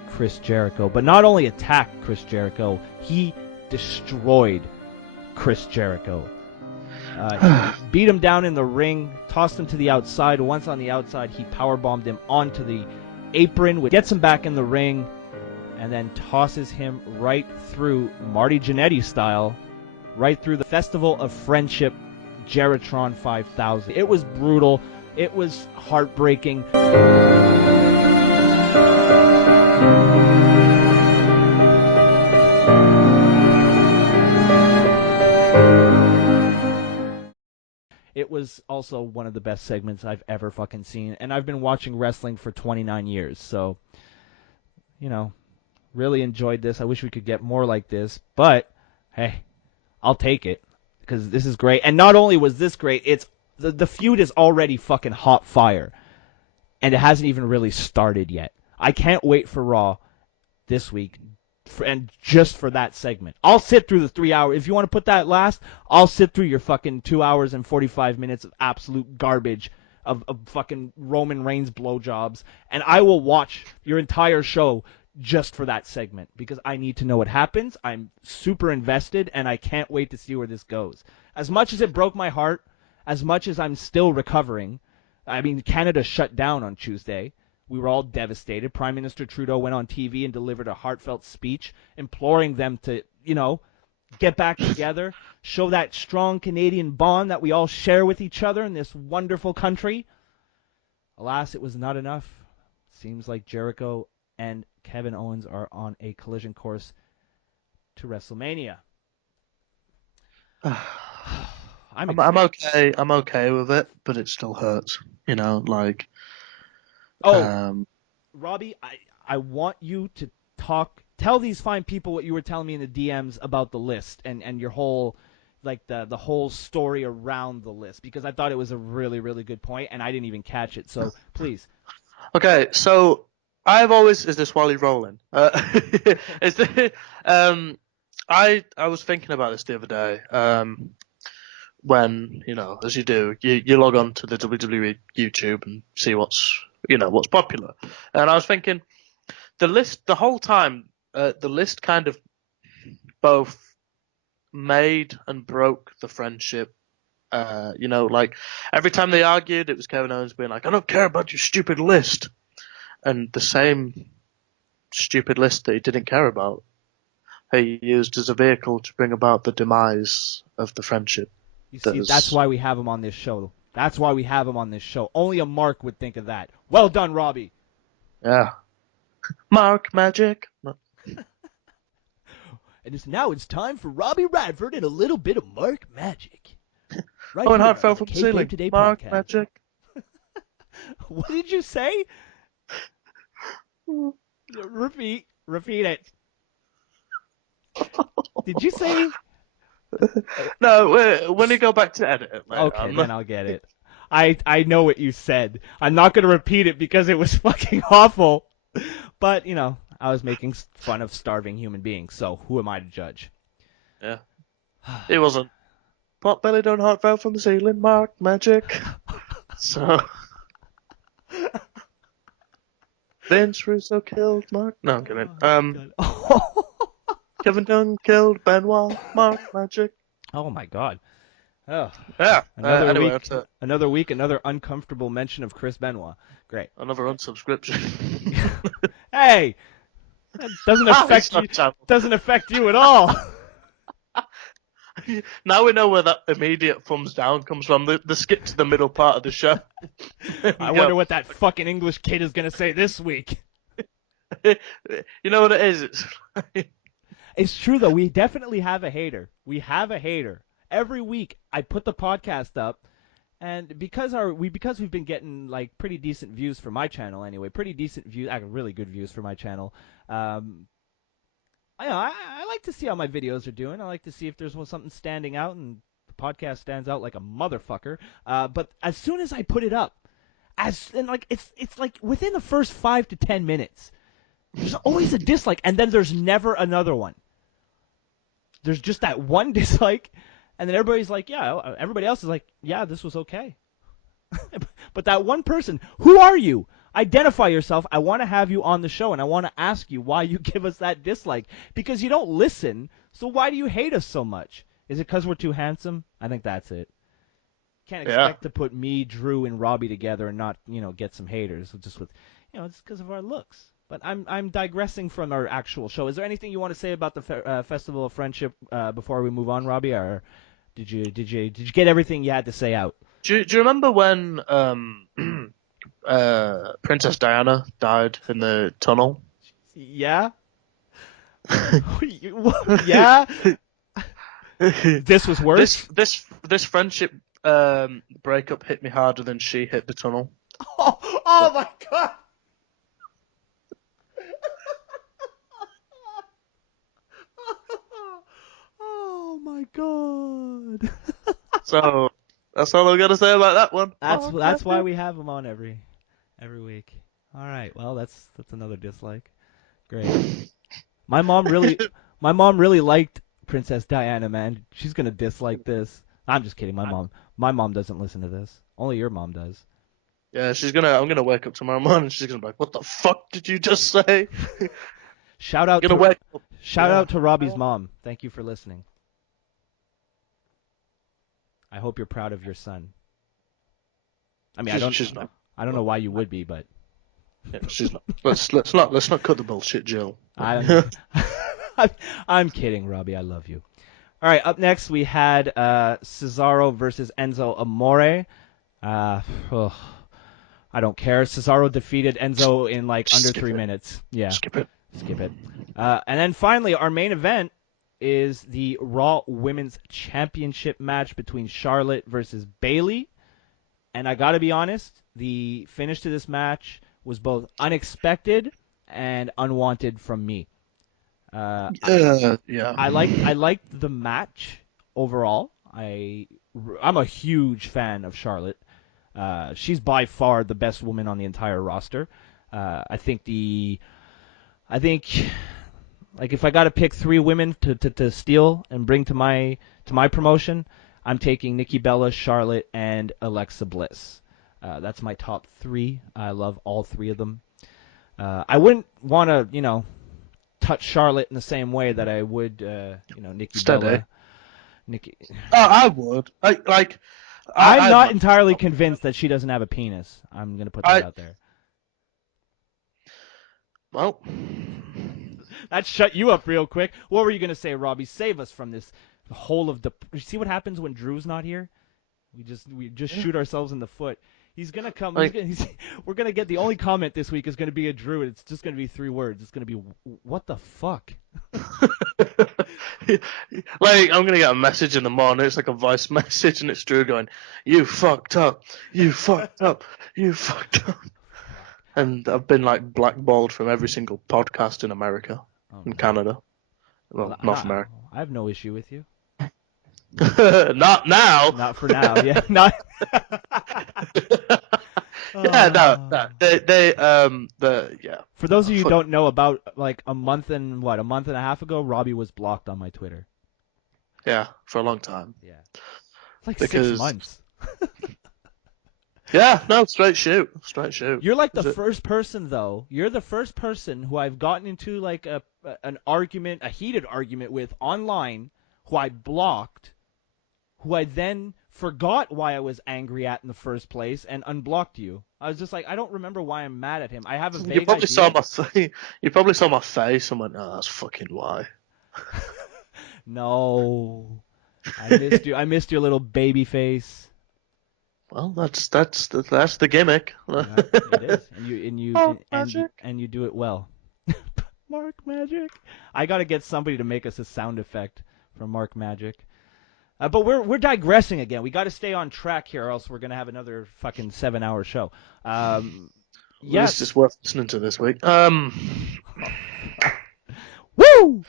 Chris JeriKO. But not only attack Chris JeriKO, he destroyed Chris JeriKO. He beat him down in the ring, tossed him to the outside. Once on the outside, he powerbombed him onto the apron, which gets him back in the ring, and then tosses him right through, Marty Jannetty style, right through the Festival of Friendship Jeritron 5000. It was brutal. It was heartbreaking. It was also one of the best segments I've ever fucking seen. And I've been watching wrestling for 29 years. So, really enjoyed this. I wish we could get more like this. But, hey, I'll take it. Because this is great. And not only was this great, it's the feud is already fucking hot fire. And it hasn't even really started yet. I can't wait for Raw this week. And just for that segment. I'll sit through the 3 hours. If you want to put that last, I'll sit through your fucking 2 hours and 45 minutes of absolute garbage of fucking Roman Reigns blowjobs. And I will watch your entire show just for that segment. Because I need to know what happens. I'm super invested and I can't wait to see where this goes. As much as it broke my heart, as much as I'm still recovering. I mean, Canada shut down on Tuesday. We were all devastated. Prime Minister Trudeau went on TV and delivered a heartfelt speech imploring them to, get back together, show that strong Canadian bond that we all share with each other in this wonderful country. Alas, it was not enough. Seems like JeriKO and Kevin Owens are on a collision course to WrestleMania. I'm okay. I'm okay with it, but it still hurts. Robbie, I want you to tell these fine people what you were telling me in the DMs about the list and your whole, the whole story around the list, because I thought it was a really, really good point, and I didn't even catch it, so please. Okay, so is this while you're rolling? I was thinking about this the other day. when, as you do, you log on to the WWE YouTube and see what's popular. And I was thinking, the whole time, the list kind of both made and broke the friendship. Like every time they argued, it was Kevin Owens being like, "I don't care about your stupid list," and the same stupid list that he didn't care about, he used as a vehicle to bring about the demise of the friendship. You see, that's why we have him on this show. That's why we have him on this show. Only a Mark would think of that. Well done, Robbie. Yeah. Mark magic. And now it's time for Robbie Radford and a little bit of Mark magic. Right and here heart fell on from the the ceiling. Kayfabe Today Mark podcast. magic. What did you say? Repeat it. Did you say? No, when you go back to edit it, mate, Okay, then I'll get it. I know what you said. I'm not going to repeat it because it was fucking awful. But, I was making fun of starving human beings, so who am I to judge? Yeah. It wasn't. Pot belly don't heart fell from the ceiling, Mark magic. So. Vince Russo killed Mark. No, I'm kidding. Kevin Dunn killed Benoit, Mark magic. Oh my god. Oh. Yeah. Another week, another uncomfortable mention of Chris Benoit. Great. Another unsubscription. Hey, that doesn't affect you at all. Now we know where that immediate thumbs down comes from. The skip to the middle part of the show. I wonder what that fucking English kid is gonna say this week. You know what it is? It's true though. We definitely have a hater. We have a hater. Every week I put the podcast up, and because we've been getting like pretty decent views for my channel anyway, pretty decent views, really good views for my channel. I like to see how my videos are doing. I like to see if there's something standing out, and the podcast stands out like a motherfucker. But as soon as I put it up, it's like within the first 5 to 10 minutes, there's always a dislike, and then there's never another one. There's just that one dislike, and then everybody's like, yeah, everybody else is like, yeah, this was okay. But that one person, who are you? Identify yourself. I want to have you on the show, and I want to ask you why you give us that dislike. Because you don't listen, so why do you hate us so much? Is it because we're too handsome? I think that's it. Can't expect to put me, Drew, and Robbie together and not, get some haters. Just with, it's because of our looks. But I'm digressing from our actual show. Is there anything you want to say about the Festival of Friendship before we move on, Robbie? Or did you get everything you had to say out? Do you remember when Princess Diana died in the tunnel? Yeah. Yeah. This was worse. This friendship breakup hit me harder than she hit the tunnel. Oh my god. Oh my god. So that's all I got to say about that one. That's why we have him on every week. All right. Well, that's another dislike. Great. My mom really liked Princess Diana, man. She's gonna dislike this. I'm just kidding. My mom doesn't listen to this. Only your mom does. Yeah, I'm gonna wake up tomorrow morning and she's gonna be like, "What the fuck did you just say?" Shout out to Robbie's mom. Thank you for listening. I hope you're proud of your son. I mean, she's not. I don't know why you would be, but yeah, she's not. Let's not cut the bullshit, Jill. I'm kidding, Robbie. I love you. All right, up next we had Cesaro versus Enzo Amore. I don't care. Cesaro defeated Enzo in like under 3 minutes. Yeah. Skip it. And then finally, our main event is the Raw Women's Championship match between Charlotte versus Bayley. And I gotta be honest, the finish to this match was both unexpected and unwanted from me. Yeah. I liked the match overall. I'm a huge fan of Charlotte. She's by far the best woman on the entire roster. I think like if I got to pick 3 women to steal and bring to my promotion, I'm taking Nikki Bella, Charlotte, and Alexa Bliss. That's my top 3. I love all 3 of them. I wouldn't want to, touch Charlotte in the same way that I would, Nikki Bella. Nikki. Oh, I would. I'm not entirely convinced that she doesn't have a penis. I'm gonna put that out there. Well, that shut you up real quick. What were you gonna say, Robbie? Save us from this hole of You see what happens when Drew's not here? We just shoot ourselves in the foot. He's gonna come. We're gonna get the only comment this week is gonna be a Drew. And it's just gonna be 3 words. It's gonna be what the fuck. I'm gonna get a message in the morning. It's like a voice message, and it's Drew going, "You fucked up. You fucked up. You fucked up." And I've been blackballed from every single podcast in America and Canada. Well, North America. I have no issue with you. Not now. Not for now. Yeah. Not. Yeah. No. Yeah. For those of you who don't know, about a month and a half ago, Robbie was blocked on my Twitter. Yeah, for a long time. Yeah. It's 6 months. Yeah, no, straight shoot. You're the first person, though. You're the first person who I've gotten into an argument, a heated argument with online, who I blocked, who I then forgot why I was angry at in the first place, and unblocked you. I was just I don't remember why I'm mad at him. I have a vague idea. You probably saw my face and went, "Oh, that's fucking why." No, I missed you. I missed your little baby face. Well, that's the gimmick. Yeah, it is, and you do it well. Mark Magic. I got to get somebody to make us a sound effect from Mark Magic. But we're digressing again. We got to stay on track here, or else we're gonna have another fucking 7-hour show. Yes, it's just worth listening to this week. Woo!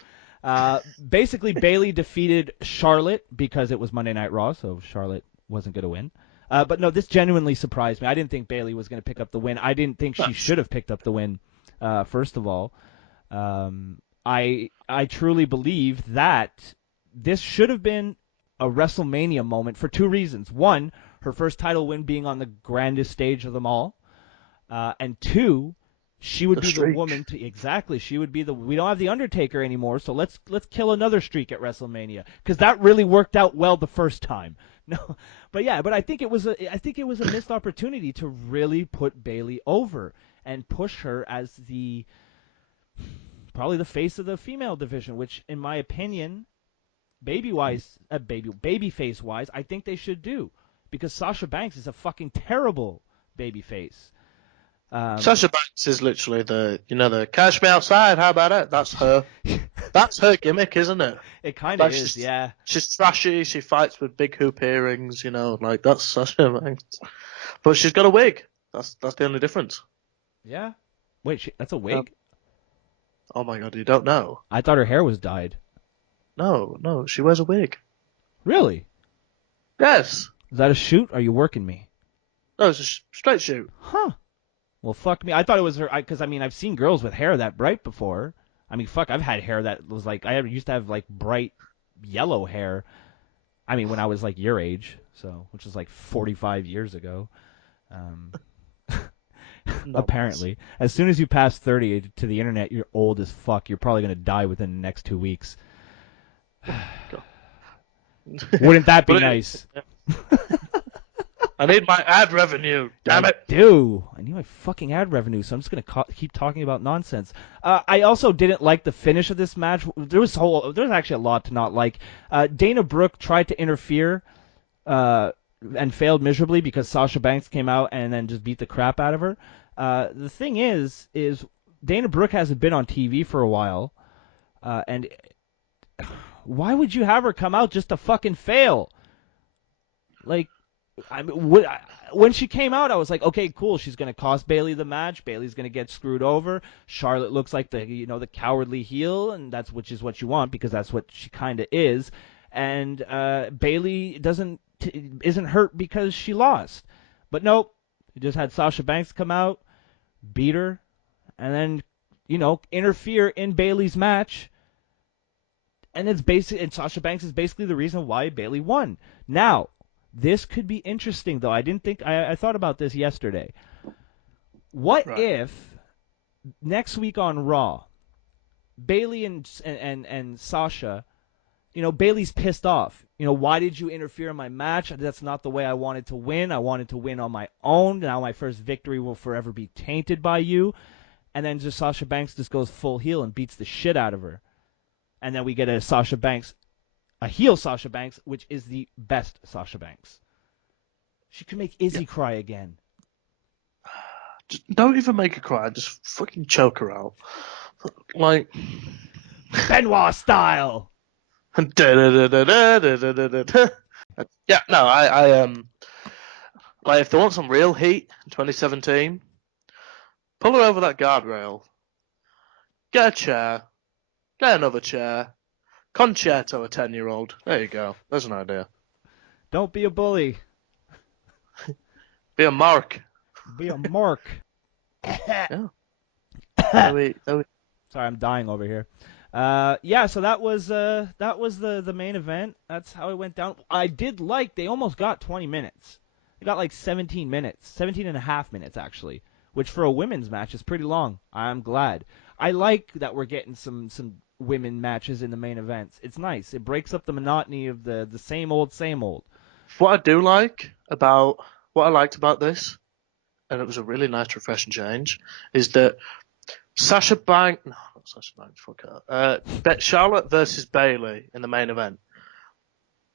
Basically, Bayley defeated Charlotte because it was Monday Night Raw, so Charlotte wasn't gonna win. But no, this genuinely surprised me. I didn't think Bayley was gonna pick up the win. I didn't think she should have picked up the win. First of all, I truly believe that this should have been a WrestleMania moment for 2 reasons. 1, her first title win being on the grandest stage of them all. And 2, she would be the woman to she would be we don't have the Undertaker anymore, so let's kill another streak at WrestleMania, because that really worked out well the first time. No, but I think it was a missed opportunity to really put Bayley over and push her as probably the face of the female division, which in my opinion, babyface wise, I think they should do, because Sasha Banks is a fucking terrible babyface. Sasha Banks is literally the cash me outside. How about it? That's her. That's her gimmick, isn't it? It kind of is, yeah. She's trashy. She fights with big hoop earrings. That's Sasha Banks. But she's got a wig. That's the only difference. Yeah. Wait, that's a wig? Oh my god, you don't know? I thought her hair was dyed. No, she wears a wig. Really? Yes. Is that a shoot? Or are you working me? No, it's a straight shoot. Huh. Well, fuck me. I thought it was her, because I've seen girls with hair that bright before. I've had hair that was I used to have bright yellow hair. When I was your age, which is 45 years ago. Apparently, as soon as you pass 30 to the internet, you're old as fuck. You're probably gonna die within the next 2 weeks. Wouldn't that be nice? I need my ad revenue. Damn it! I need my fucking ad revenue, so I'm just gonna keep talking about nonsense. I also didn't like the finish of this match. There's actually a lot to not like. Dana Brooke tried to interfere, and failed miserably because Sasha Banks came out and then just beat the crap out of her. The thing is Dana Brooke hasn't been on TV for a while, and why would you have her come out just to fucking fail? When she came out, I was like, okay, cool. She's gonna cost Bayley the match. Bayley's gonna get screwed over. Charlotte looks like the cowardly heel, and which is what you want, because that's what she kind of is. And Bayley isn't hurt because she lost. But nope, you just had Sasha Banks come out, beat her, and then interfere in Bayley's match. and Sasha Banks is basically the reason why Bayley won. Now, this could be interesting though. I thought about this yesterday. What if next week on Raw, Bayley and Sasha, Bayley's pissed off. Why did you interfere in my match? That's not the way I wanted to win. I wanted to win on my own. Now my first victory will forever be tainted by you. And then just Sasha Banks just goes full heel and beats the shit out of her. And then we get a heel Sasha Banks, which is the best Sasha Banks. She could make Izzy cry again. Just don't even make her cry. Just fucking choke her out. Like Benoit style. Yeah, no, I like if they want some real heat in 2017, pull her over that guardrail, get a chair, get another chair, concerto a 10-year-old. There you go. There's an idea. Don't be a bully. Be a mark. Be a mark. Yeah. Sorry, I'm dying over here. So that was the main event. That's how it went down. I did like they almost got 20 minutes. They got like 17 and a half minutes actually, which for a women's match is pretty long. I'm glad. I like that we're getting some women matches in the main events. It's nice. It breaks up the monotony of the same old. What I liked about this, and it was a really nice, refreshing change, is that Sasha Banks, Charlotte versus Bayley in the main event.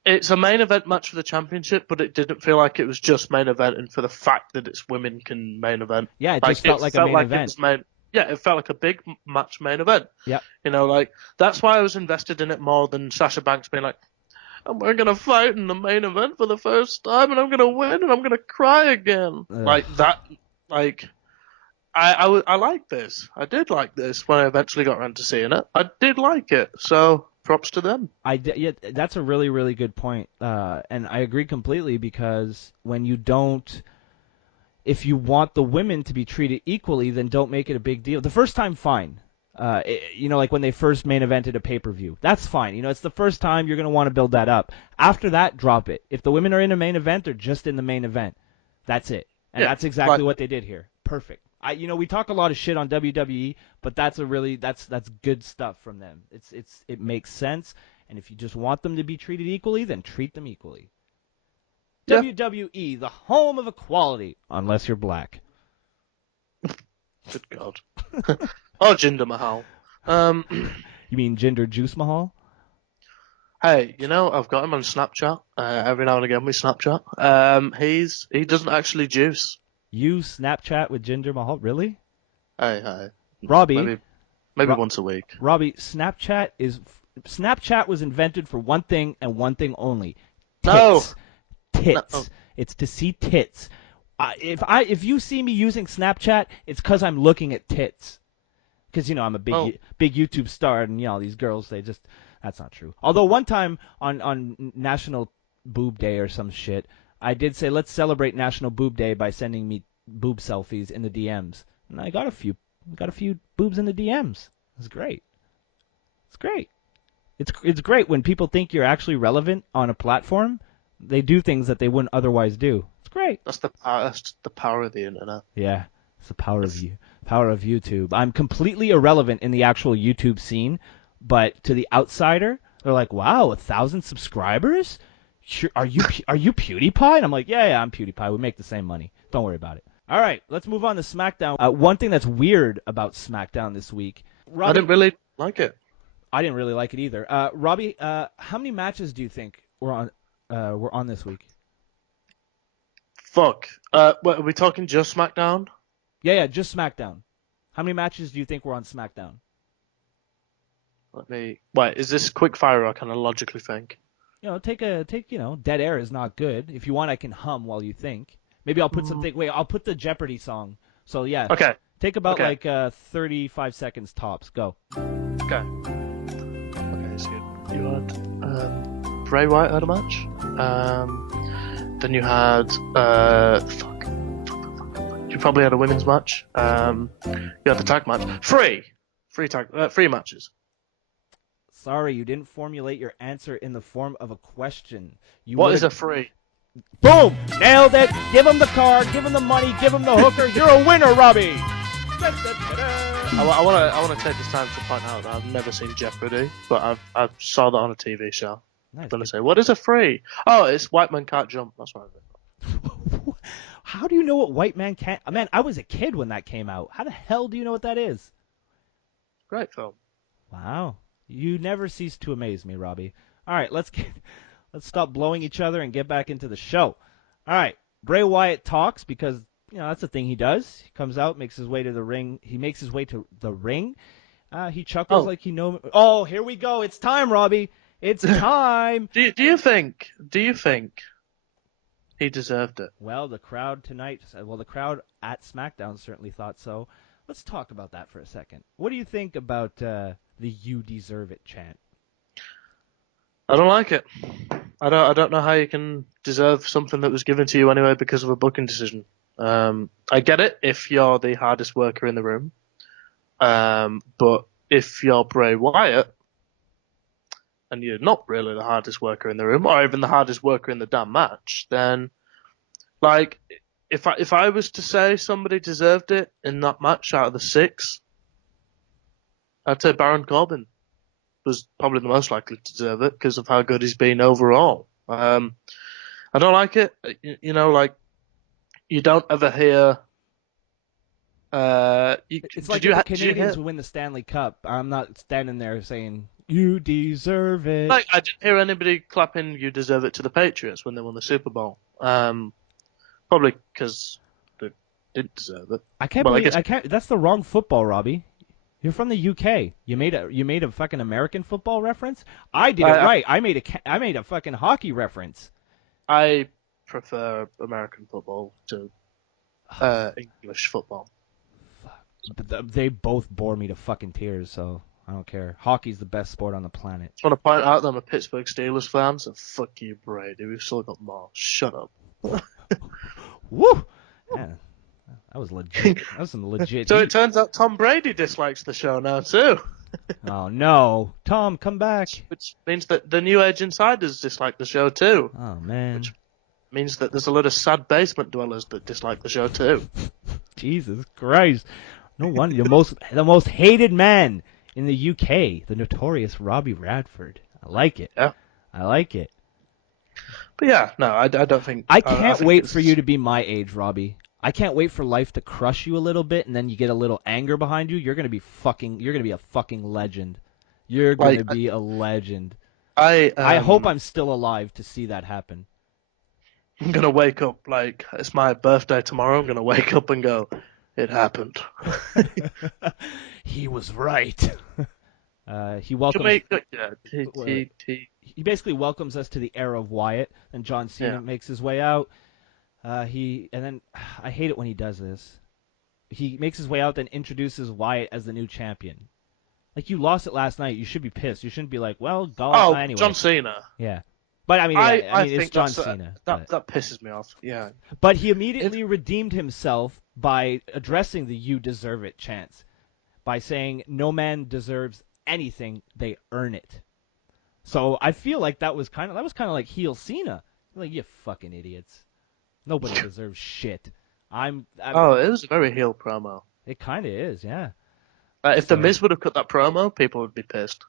It's a main event match for the championship, but it didn't feel like it was just main eventing for the fact that it's women can main event. Yeah, it just felt like a main event. It felt like a big match main event. Yeah. That's why I was invested in it more than Sasha Banks being like, and we're going to fight in the main event for the first time, and I'm going to win, and I'm going to cry again. Ugh. Like that, like... I like this. I did like this when I eventually got around to seeing it. I did like it, so props to them. Yeah, that's a really, really good point. And I agree completely because if you want the women to be treated equally, then don't make it a big deal. The first time, fine. Like when they first main evented a pay-per-view. That's fine. It's the first time, you're going to want to build that up. After that, drop it. If the women are in a main event, they're just in the main event. That's it. And that's exactly what they did here. Perfect. We talk a lot of shit on WWE, but that's good stuff from them. It makes sense, and if you just want them to be treated equally, then treat them equally. Yeah. WWE, the home of equality, unless you're black. Good God. Oh, Jinder Mahal. You mean Jinder Juice Mahal? Hey, I've got him on Snapchat. Every now and again we Snapchat. He doesn't actually juice. You Snapchat with Jinder Mahal? Really? Hey. Robbie. Maybe once a week. Robbie, Snapchat was invented for one thing and one thing only. Tits. No. Tits. No. It's to see tits. If you see me using Snapchat, it's because I'm looking at tits. Because, I'm a big YouTube star, and, these girls, that's not true. Although one time on National Boob Day or some shit, I did say, let's celebrate National Boob Day by sending me boob selfies in the DMs. And I got a few boobs in the DMs. It's great. It's great. It's great when people think you're actually relevant on a platform. They do things that they wouldn't otherwise do. It's great. That's the power of the internet. Yeah, it's the power of YouTube. I'm completely irrelevant in the actual YouTube scene, but to the outsider, they're like, "Wow, 1,000 subscribers? Are you PewDiePie?" And I'm like, yeah, I'm PewDiePie. We make the same money. Don't worry about it. All right, let's move on to SmackDown. One thing that's weird about SmackDown this week, Robbie, I didn't really like it. I didn't really like it either. Robbie, how many matches do you think were on this week? Fuck. Are we talking just SmackDown? Yeah, just SmackDown. How many matches do you think were on SmackDown? Wait, is this quick fire or I kind of logically think? Take dead air is not good. If you want, I can hum while you think. Maybe I'll put something. Wait, I'll put the Jeopardy song. So yeah. Okay. Take about 35 seconds tops. Go. Okay. So you had Bray Wyatt had a match. Then you had You probably had a women's match. You had the tag match. Three matches. Sorry, you didn't formulate your answer in the form of a question. What is a free? Boom! Nailed it! Give him the card, give him the money, give him the hooker. You're a winner, Robbie! I want to take this time to point out that I've never seen Jeopardy, but I saw that on a TV show. Nice. I'm going to say, what is a free? Oh, it's White Man Can't Jump. That's what I think. How do you know what White Man Can't... Man, I was a kid when that came out. How the hell do you know what that is? Great film. Wow. You never cease to amaze me, Robbie. All right, let's stop blowing each other and get back into the show. All right, Bray Wyatt talks because, that's the thing he does. He comes out, makes his way to the ring. He makes his way to the ring. He chuckles like he knows... Oh, here we go. It's time, Robbie. It's time. Do you think he deserved it? Well, the crowd tonight... Well, the crowd at SmackDown certainly thought so. Let's talk about that for a second. What do you think about the "You Deserve It" chant? I don't like it. I don't know how you can deserve something that was given to you anyway because of a booking decision. I get it if you're the hardest worker in the room, but if you're Bray Wyatt and you're not really the hardest worker in the room, or even the hardest worker in the damn match, then like if I was to say somebody deserved it in that match out of the 6, I'd say Baron Corbin was probably the most likely to deserve it because of how good he's been overall. I don't like it. Like you don't ever hear. It's like if the Canadians win the Stanley Cup. I'm not standing there saying you deserve it. Like I didn't hear anybody clapping "You Deserve It" to the Patriots when they won the Super Bowl. Probably because they didn't deserve it. I can't. That's the wrong football, Robbie. You're from the UK. You made a fucking American football reference. I did it right. I made a fucking hockey reference. I prefer American football to English football. But they both bore me to fucking tears, so I don't care. Hockey's the best sport on the planet. Just want to point out that I'm a Pittsburgh Steelers fan, so fuck you, Brady. We've still got more. Shut up. Woo! Man, that was legit. That was some legit. So it turns out Tom Brady dislikes the show now too. Oh no, Tom, come back. Which means that the New Age Insiders dislike the show too. Oh man. Which means that there's a lot of sad basement dwellers that dislike the show too. Jesus Christ! No wonder the most hated man in the UK, the notorious Robbie Radford. I like it. Yeah. I like it. But yeah, no, I don't think. I can't wait for you to be my age, Robbie. I can't wait for life to crush you a little bit, and then you get a little anger behind you. You're gonna be a fucking legend. You're gonna be a legend. I hope I'm still alive to see that happen. I'm gonna wake up like it's my birthday tomorrow. I'm gonna wake up and go, it happened. He was right. He welcomes. He basically welcomes us to the era of Wyatt, and John Cena makes his way out. I hate it when he does this. He makes his way out, then introduces Wyatt as the new champion. Like, you lost it last night. You should be pissed. You shouldn't be like, well, God, anyway. John Cena. Yeah. But, I mean, it's John Cena. That pisses me off, yeah. But he immediately redeemed himself by addressing the "You Deserve It" chants, by saying, no man deserves anything, they earn it. So I feel like that was kind of like heel Cena. Like, you fucking idiots. Nobody deserves shit. It was a very heel promo. It kind of is, yeah. If The Miz would have cut that promo, people would be pissed.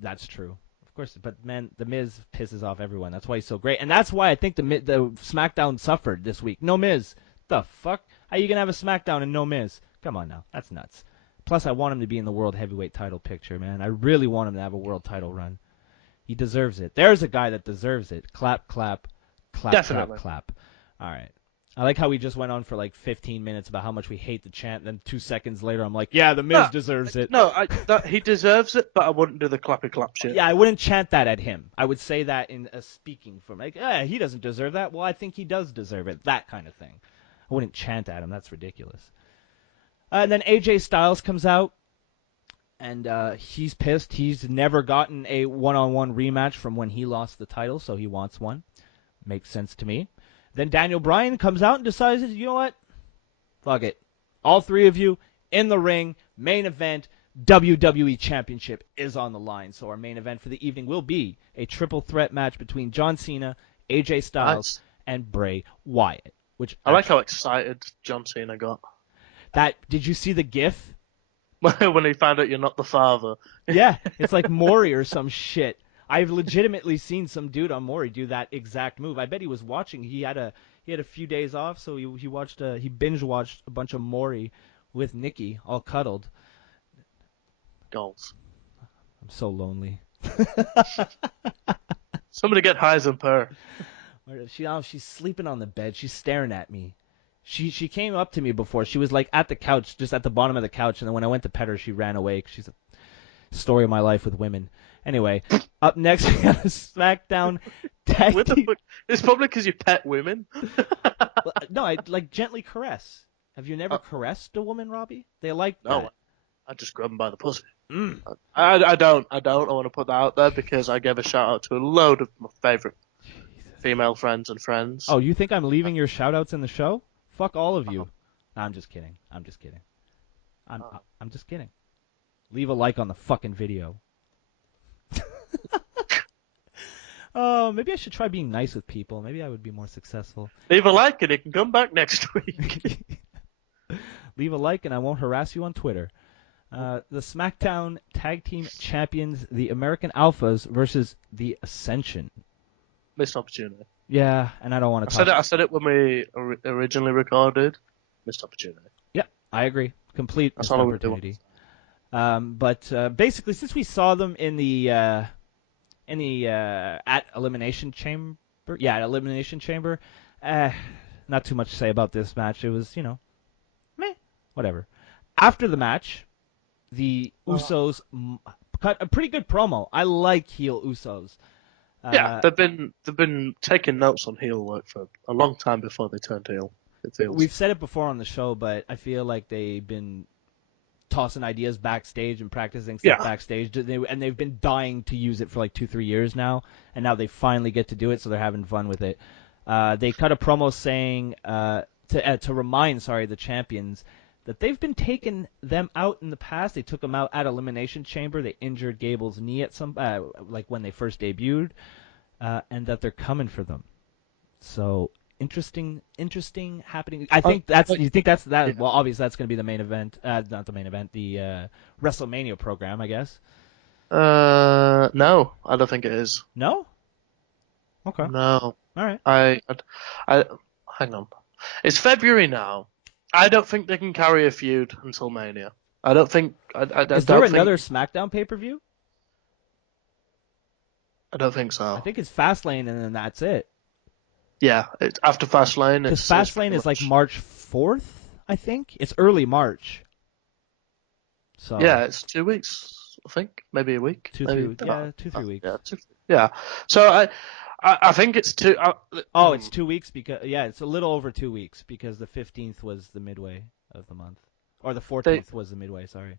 That's true. Of course, but man, The Miz pisses off everyone. That's why he's so great. And that's why I think the SmackDown suffered this week. No Miz. The fuck? How you going to have a SmackDown and no Miz? Come on now. That's nuts. Plus, I want him to be in the World Heavyweight title picture, man. I really want him to have a world title run. He deserves it. There's a guy that deserves it. Clap, clap, clap, Definitely. clap, clap. All right. I like how we just went on for like 15 minutes about how much we hate the chant, and then 2 seconds later I'm like, yeah, The Miz deserves it. No, he deserves it, but I wouldn't do the clappy clap shit. Yeah, I wouldn't chant that at him. I would say that in a speaking form. Like, he doesn't deserve that. Well, I think he does deserve it. That kind of thing. I wouldn't chant at him. That's ridiculous. And then AJ Styles comes out, and he's pissed. He's never gotten a one-on-one rematch from when he lost the title, so he wants one. Makes sense to me. Then Daniel Bryan comes out and decides, you know what? Fuck it. All three of you in the ring, main event, WWE Championship is on the line. So our main event for the evening will be a triple threat match between John Cena, AJ Styles, and Bray Wyatt. Which I like how excited John Cena got. Did you see the GIF? When he found out you're not the father. Yeah, it's like Maury or some shit. I've legitimately seen some dude on Maury do that exact move. I bet he was watching. He had a few days off, so he binge watched a bunch of Maury with Nikki, all cuddled. Goals. I'm so lonely. Somebody get Heisenberg. She's sleeping on the bed. She's staring at me. She came up to me before. She was like at the couch, just at the bottom of the couch, and then when I went to pet her, she ran away. She's a story of my life with women. Anyway, up next we have a SmackDown tag team. It's probably because you pet women. No, I like gently caress. Have you never caressed a woman, Robbie? They like that. No, I just grab them by the pussy. I don't. I want to put that out there because I gave a shout out to a load of my favourite female friends and friends. Oh, you think I'm leaving your shout outs in the show? Fuck all of you. No, I'm just kidding. I'm just kidding. Leave a like on the fucking video. Oh, maybe I should try being nice with people. Maybe I would be more successful. Leave a like and you can come back next week. Leave a like and I won't harass you on Twitter. The SmackDown Tag Team Champions, the American Alphas versus the Ascension. Missed opportunity. Yeah, and I don't want to talk. I said it when we originally recorded. Missed opportunity. Yeah, I agree. Complete missed opportunity. But basically, since we saw them in the at Elimination Chamber, at Elimination Chamber, not too much to say about this match. It was, meh, whatever. After the match, the Usos cut a pretty good promo. I like heel Usos. Yeah, they've been taking notes on heel work for a long time before they turned heel. It feels. We've said it before on the show, but I feel like they've been tossing ideas backstage and practicing stuff backstage, and they've been dying to use it for like 2-3 years now, and now they finally get to do it, so they're having fun with it. They cut a promo saying to remind the champions that they've been taking them out in the past. They took them out at Elimination Chamber. They injured Gable's knee at some like when they first debuted, and that they're coming for them. So interesting happening. I think you think that's that. Yeah. Well, obviously that's going to be the main event. Not the main event. The WrestleMania program, I guess. No, I don't think it is. No. Okay. No. All right. I hang on. It's February now. I don't think they can carry a feud until Mania. I don't think. Is there another SmackDown pay-per-view? I don't think so. I think it's Fastlane and then that's it. Yeah, after Fastlane. Because Fastlane is like March 4th, I think. It's early March. So yeah, it's 2 weeks, I think. Maybe a week. 2-3 weeks. Yeah. So I think it's 2. It's 2 weeks because it's a little over 2 weeks because the 15th was the midway of the month, or the 14th was the midway. Sorry.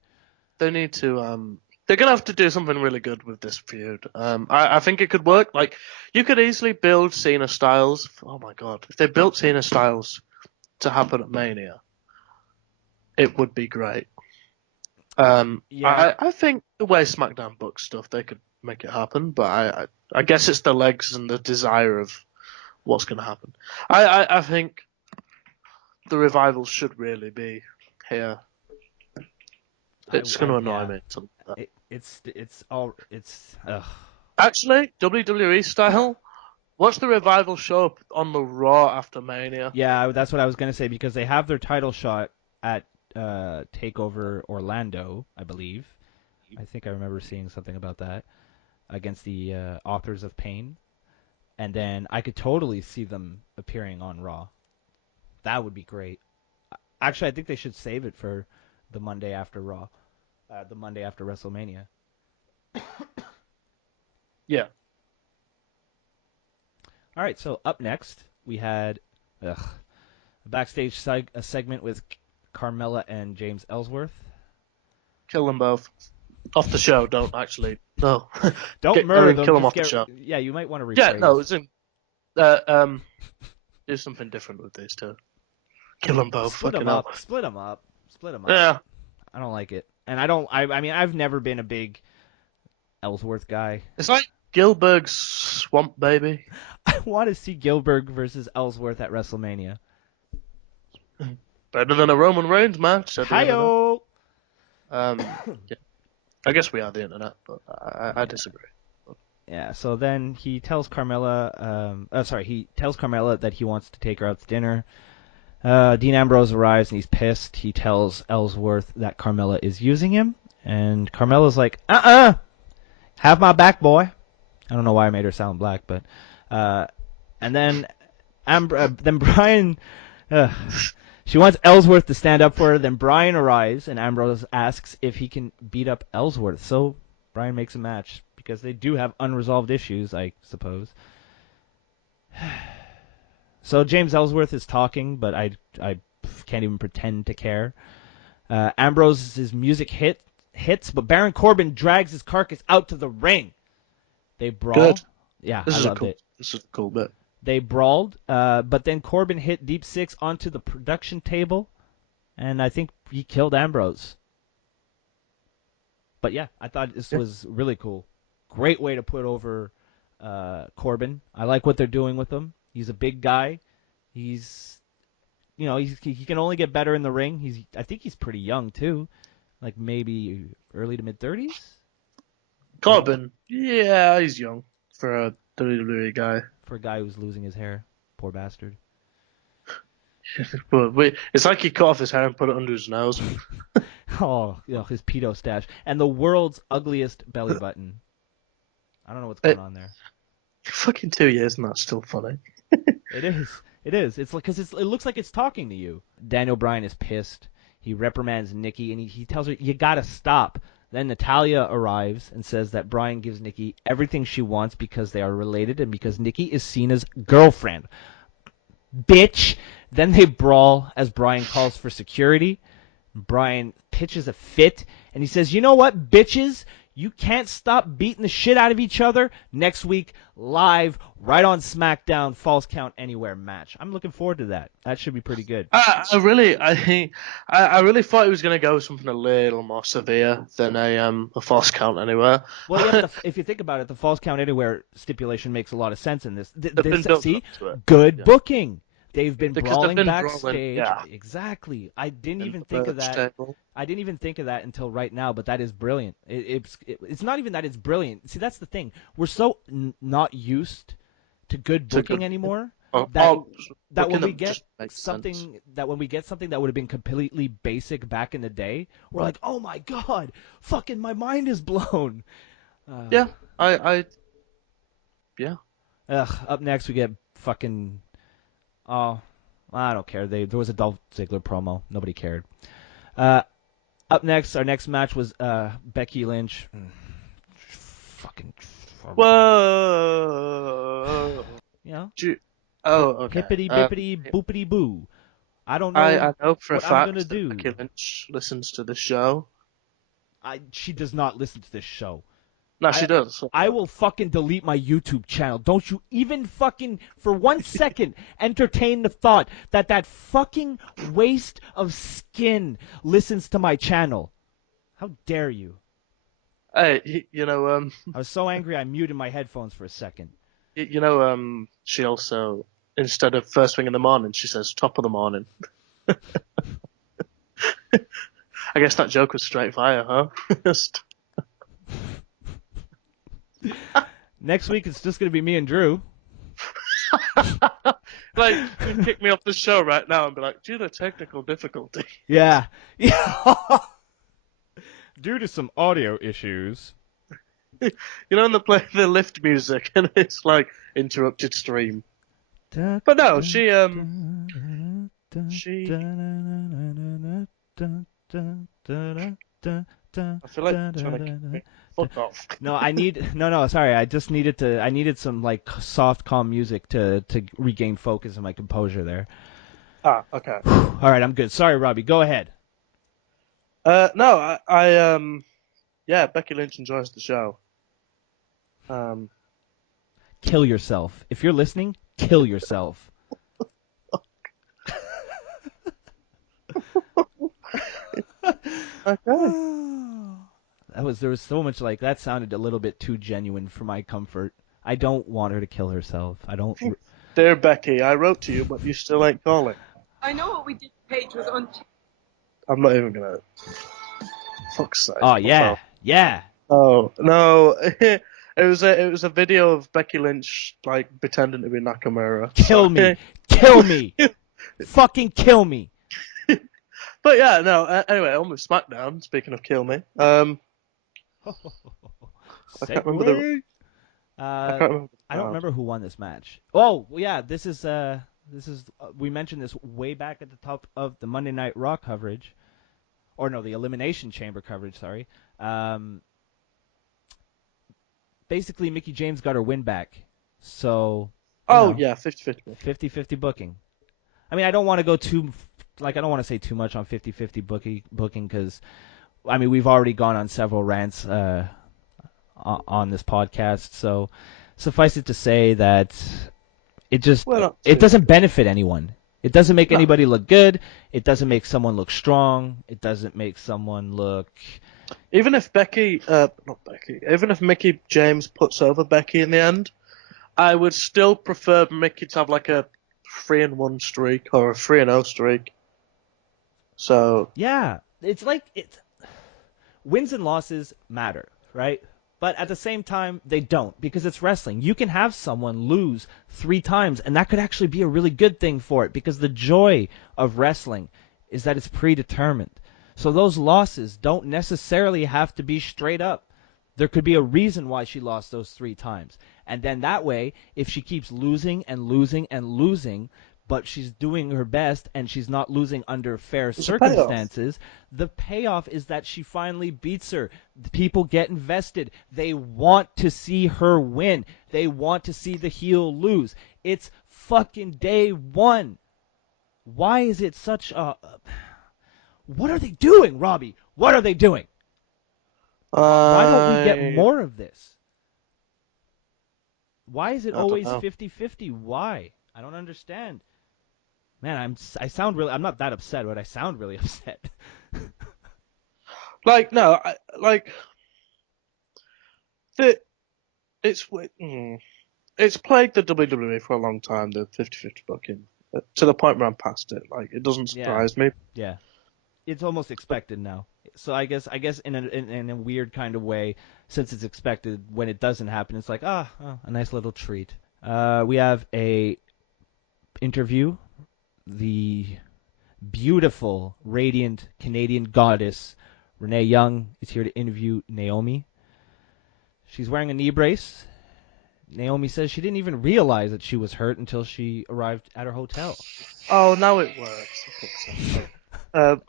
They need to. They're gonna have to do something really good with this feud. I think it could work. Like you could easily build Cena Styles. Oh my god, if they built Cena Styles to happen at Mania, it would be great. I think the way SmackDown books stuff, they could make it happen, but I guess it's the legs and the desire of what's going to happen. I think the revival should really be here. It's going to annoy me. Actually, WWE style. Watch the revival show up on the Raw after Mania. Yeah, that's what I was going to say because they have their title shot at Takeover Orlando, I believe. I think I remember seeing something about that. Against the Authors of Pain, and then I could totally see them appearing on Raw. That would be great. Actually, I think they should save it for the Monday after Raw, the Monday after WrestleMania. Yeah. All right, so up next we had a backstage segment with Carmella and James Ellsworth. Kill them both. Off the show, don't actually. No. Don't murder them. Kill them off the show. Yeah, you might want to rephrase. Yeah, no, it's in. Do something different with these two. Kill them both. Split them up. Yeah. I don't like it. And I mean, I've never been a big Ellsworth guy. It's like Gilbert's Swamp Baby. I want to see Gilbert versus Ellsworth at WrestleMania. Better than a Roman Reigns match. Hi-yo! Yeah. I guess we are the internet, but I disagree. Yeah, so then he tells Carmella, that he wants to take her out to dinner. Dean Ambrose arrives and he's pissed. He tells Ellsworth that Carmella is using him, and Carmella's like, have my back, boy. I don't know why I made her sound black, but and then Brian, she wants Ellsworth to stand up for her. Then Brian arrives, and Ambrose asks if he can beat up Ellsworth. So Brian makes a match because they do have unresolved issues, I suppose. So James Ellsworth is talking, but I can't even pretend to care. Ambrose's music hits, but Baron Corbin drags his carcass out to the ring. They brawl. Good. Yeah, This I is loved cool. it. This is a cool bit. They brawled, but then Corbin hit Deep Six onto the production table, and I think he killed Ambrose. But yeah, I thought this was really cool. Great way to put over Corbin. I like what they're doing with him. He's a big guy. He can only get better in the ring. I think he's pretty young too, like maybe early to mid 30s. Corbin, yeah, he's young for a WWE guy. For a guy who's losing his hair, poor bastard. But wait, it's like he cut off his hair and put it under his nose. Oh, his pedo stash and the world's ugliest belly button. I don't know what's going on there. Fucking 2 years and that's still funny. It is. It is. It's like because it looks like it's talking to you. Daniel Bryan is pissed. He reprimands Nikki and he tells her, "You gotta stop." Then Natalia arrives and says that Bryan gives Nikki everything she wants because they are related and because Nikki is Cena's girlfriend. Bitch. Then they brawl as Bryan calls for security. Bryan pitches a fit and he says, "You know what, bitches? You can't stop beating the shit out of each other." Next week, live, right on SmackDown, Falls Count Anywhere match. I'm looking forward to that. That should be pretty good. I really thought he was going to go with something a little more severe than a false count anywhere. Well, yeah, if you think about it, the Falls Count Anywhere stipulation makes a lot of sense in this. See, good booking. They've been brawling backstage. Yeah. Exactly. I didn't even think of that. I didn't even think of that until right now, but that is brilliant. It's not even that it's brilliant. See, that's the thing. We're so not used to good booking anymore that when we get something that would have been completely basic back in the day, we're like, "Oh my god, fucking my mind is blown." Yeah. Up next we get fucking. Oh, I don't care. There was a Dolph Ziggler promo. Nobody cared. Up next, our next match was Becky Lynch. Fucking. Whoa. Okay. Hippity bippity boopity boo. I don't know. I know for a what fact I'm gonna that do. Becky Lynch listens to the show. She does not listen to this show. No, she does. I will fucking delete my YouTube channel. Don't you even fucking, for 1 second, entertain the thought that fucking waste of skin listens to my channel. How dare you? Hey, I was so angry I muted my headphones for a second. She also, instead of first thing in the morning, she says top of the morning. I guess that joke was straight fire, huh? Next week, it's just going to be me and Drew. Like, you kick me off the show right now and be like, due to technical difficulty. Yeah. Due to some audio issues. And they play the lift music and it's like, interrupted stream. But no, she I feel like trying to kick me. Fuck off. Sorry. I needed some like soft, calm music to regain focus and my composure there. Okay. All right, I'm good. Sorry, Robbie. Go ahead. No, yeah, Becky Lynch enjoys the show. Kill yourself. If you're listening, kill yourself. Okay. There was so much like that sounded a little bit too genuine for my comfort. I don't want her to kill herself. I don't. Dear Becky, I wrote to you, but you still ain't calling. I know what we did. Page was on. I'm not even gonna. Fuck's sake. Oh yeah, yeah. Oh no. It was a video of Becky Lynch like pretending to be Nakamura. Kill me, kill me, fucking kill me. But yeah, no. Anyway, on with SmackDown. Speaking of kill me, I can't remember the. I don't remember who won this match. Oh, well, yeah, this is we mentioned this way back at the top of the Monday Night Raw coverage, or no, the Elimination Chamber coverage. Sorry. Basically, Mickie James got her win back. So. Yeah, 50-50. 50-50 booking. I mean, I don't want to go I don't want to say too much on 50-50 booking because, I mean, we've already gone on several rants on this podcast. So suffice it to say that it doesn't benefit anyone. It doesn't make anybody look good. It doesn't make someone look strong. It doesn't make someone look... Even if even if Mickie James puts over Becky in the end, I would still prefer Mickie to have like a 3-1 streak or a 3-0 streak. So yeah, it's wins and losses matter, right? But at the same time, they don't because it's wrestling. You can have someone lose 3 times, and that could actually be a really good thing for it because the joy of wrestling is that it's predetermined. So those losses don't necessarily have to be straight up. There could be a reason why she lost those 3 times. And then that way, if she keeps losing and losing and losing, but she's doing her best and she's not losing under fair circumstances, the payoff is that she finally beats her. The people get invested. They want to see her win. They want to see the heel lose. It's fucking day one. Why is it such a... What are they doing, Robbie? What are they doing? Why don't we get more of this? Why is it always 50-50? Why? I don't understand. Man, I'm not that upset, but I sound really upset. It's plagued the WWE for a long time, the 50-50 booking, to the point where I'm past it. Like, it doesn't surprise me. Yeah. It's almost expected now. So I guess in a weird kind of way, since it's expected, when it doesn't happen, it's like a nice little treat. We have a interview. The beautiful, radiant Canadian goddess Renee Young is here to interview Naomi. She's wearing a knee brace. Naomi says she didn't even realize that she was hurt until she arrived at her hotel. Oh, now it works. I'm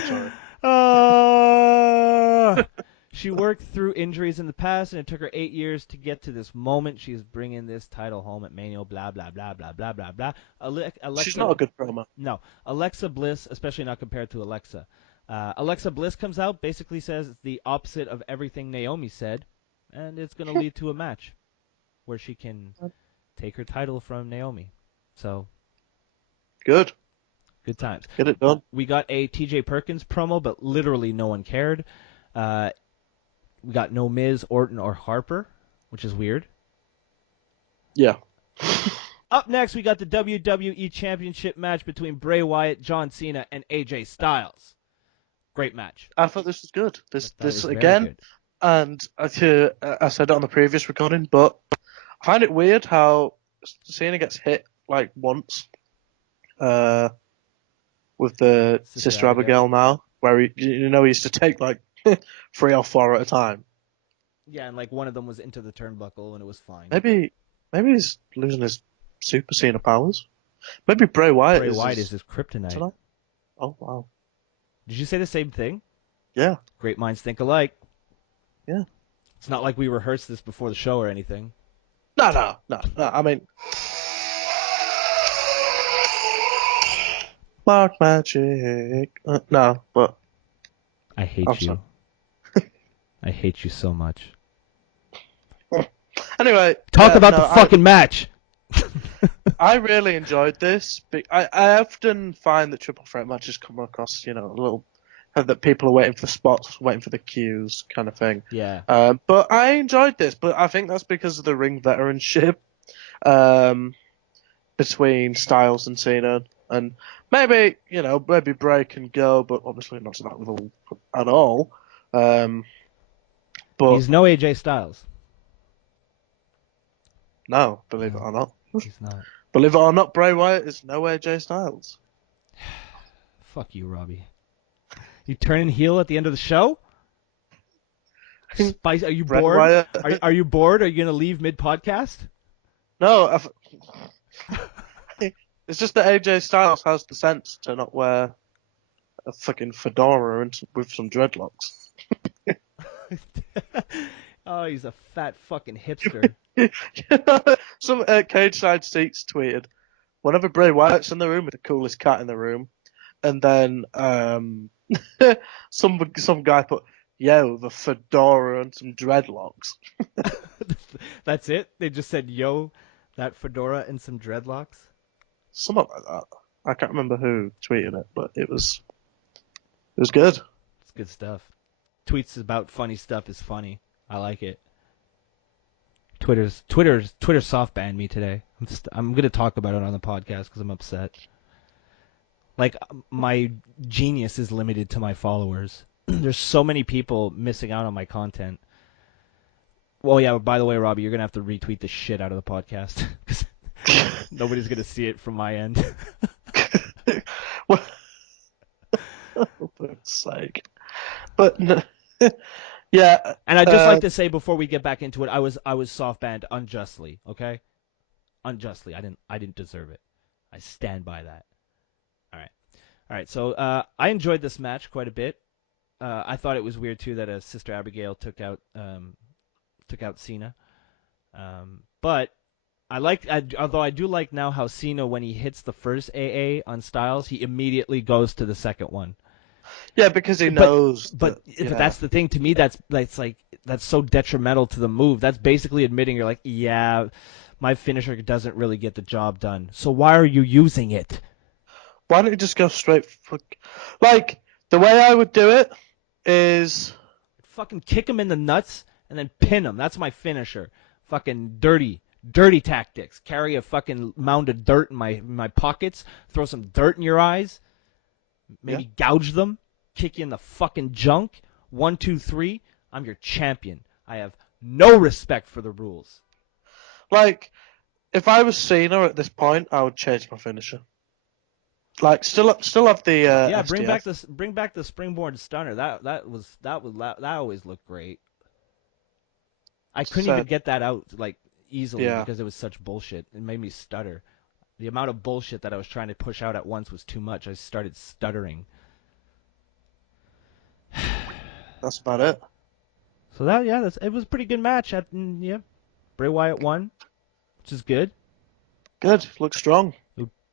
sorry. She worked through injuries in the past, and it took her 8 years to get to this moment. She's bringing this title home at Mania, blah, blah, blah, blah, blah, blah, blah. Alexa, she's not a good promo. No. Alexa Bliss, especially not compared to Alexa. Alexa Bliss comes out, basically says the opposite of everything Naomi said, and it's going to lead to a match where she can take her title from Naomi. So, good times. Get it done. We got a TJ Perkins promo, but literally no one cared. We got no Miz, Orton, or Harper, which is weird. Yeah. Up next, we got the WWE Championship match between Bray Wyatt, John Cena, and AJ Styles. Great match. I thought this was good. This again, good. And I said it on the previous recording, but I find it weird how Cena gets hit like once with the Sister Abigail now, where he used to take like 3 or 4 at a time. Yeah, and like one of them was into the turnbuckle and it was fine. Maybe he's losing his Super Cena powers. Maybe Bray Wyatt is his kryptonite. Tonight? Oh wow! Did you say the same thing? Yeah. Great minds think alike. Yeah. It's not like we rehearsed this before the show or anything. No. I mean, Mark Magic. No, but I hate you. I hate you so much. Anyway, talk about the fucking match. I really enjoyed this. I often find that triple threat matches come across, a little and that people are waiting for spots, waiting for the cues, kind of thing. Yeah. But I enjoyed this, but I think that's because of the ring veteranship between Styles and Cena, and maybe Bray can go, but obviously not to that level at all. But He's no AJ Styles. no, believe it or not. He's not. Believe it or not, Bray Wyatt is no AJ Styles. Fuck you, Robbie. You turning heel at the end of the show? Spice, are you Bray bored? Wyatt. Are you bored? Are you gonna leave mid podcast? No, it's just that AJ Styles has the sense to not wear a fucking fedora and with some dreadlocks. Oh, he's a fat fucking hipster. Some Cage Side Seats tweeted, whenever Bray Wyatt's in the room with the coolest cat in the room, and then some guy put, yo, the fedora and some dreadlocks. That's it? They just said, yo, that fedora and some dreadlocks? Something like that. I can't remember who tweeted it, but it was good. It's good stuff. Tweets about funny stuff is funny. I like it. Twitter soft banned me today. I'm gonna talk about it on the podcast because I'm upset. Like, my genius is limited to my followers. There's so many people missing out on my content. Well, yeah, by the way, Robbie, you're gonna have to retweet the shit out of the podcast because nobody's gonna see it from my end. Well, for fuck's sake. But no, yeah. And I'd just like to say before we get back into it, I was soft banned unjustly. Okay, unjustly. I didn't deserve it. I stand by that. All right. So I enjoyed this match quite a bit. I thought it was weird too that Sister Abigail took out Cena. But although I do like now how Cena, when he hits the first AA on Styles, he immediately goes to the second one. Yeah, because he knows. But that's the thing. To me, that's so detrimental to the move. That's basically admitting you're like, yeah, my finisher doesn't really get the job done. So why are you using it? Why don't you just go straight for... Like, the way I would do it is... Fucking kick him in the nuts and then pin him. That's my finisher. Fucking dirty tactics. Carry a fucking mound of dirt in my pockets. Throw some dirt in your eyes. Maybe gouge them. Kick you in the fucking junk. 1, 2, 3. I'm your champion. I have no respect for the rules. Like, if I was Cena at this point, I would change my finisher. Like, still have the SDF. bring back the springboard stunner. That always looked great. I couldn't even get that out like easily because it was such bullshit. It made me stutter. The amount of bullshit that I was trying to push out at once was too much. I started stuttering. That's about it. So it was a pretty good match. Bray Wyatt won, which is good. Good. Looks strong.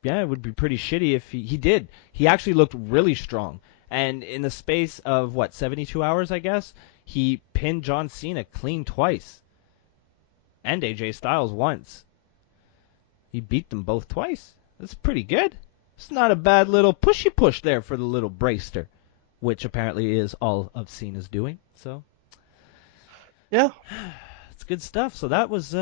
Yeah, it would be pretty shitty if he did. He actually looked really strong. And in the space of, 72 hours, I guess, he pinned John Cena clean twice. And AJ Styles once. He beat them both twice. That's pretty good. It's not a bad little pushy push there for the little Brayster, which apparently is all of Cena's doing. So, yeah. It's good stuff. So that was...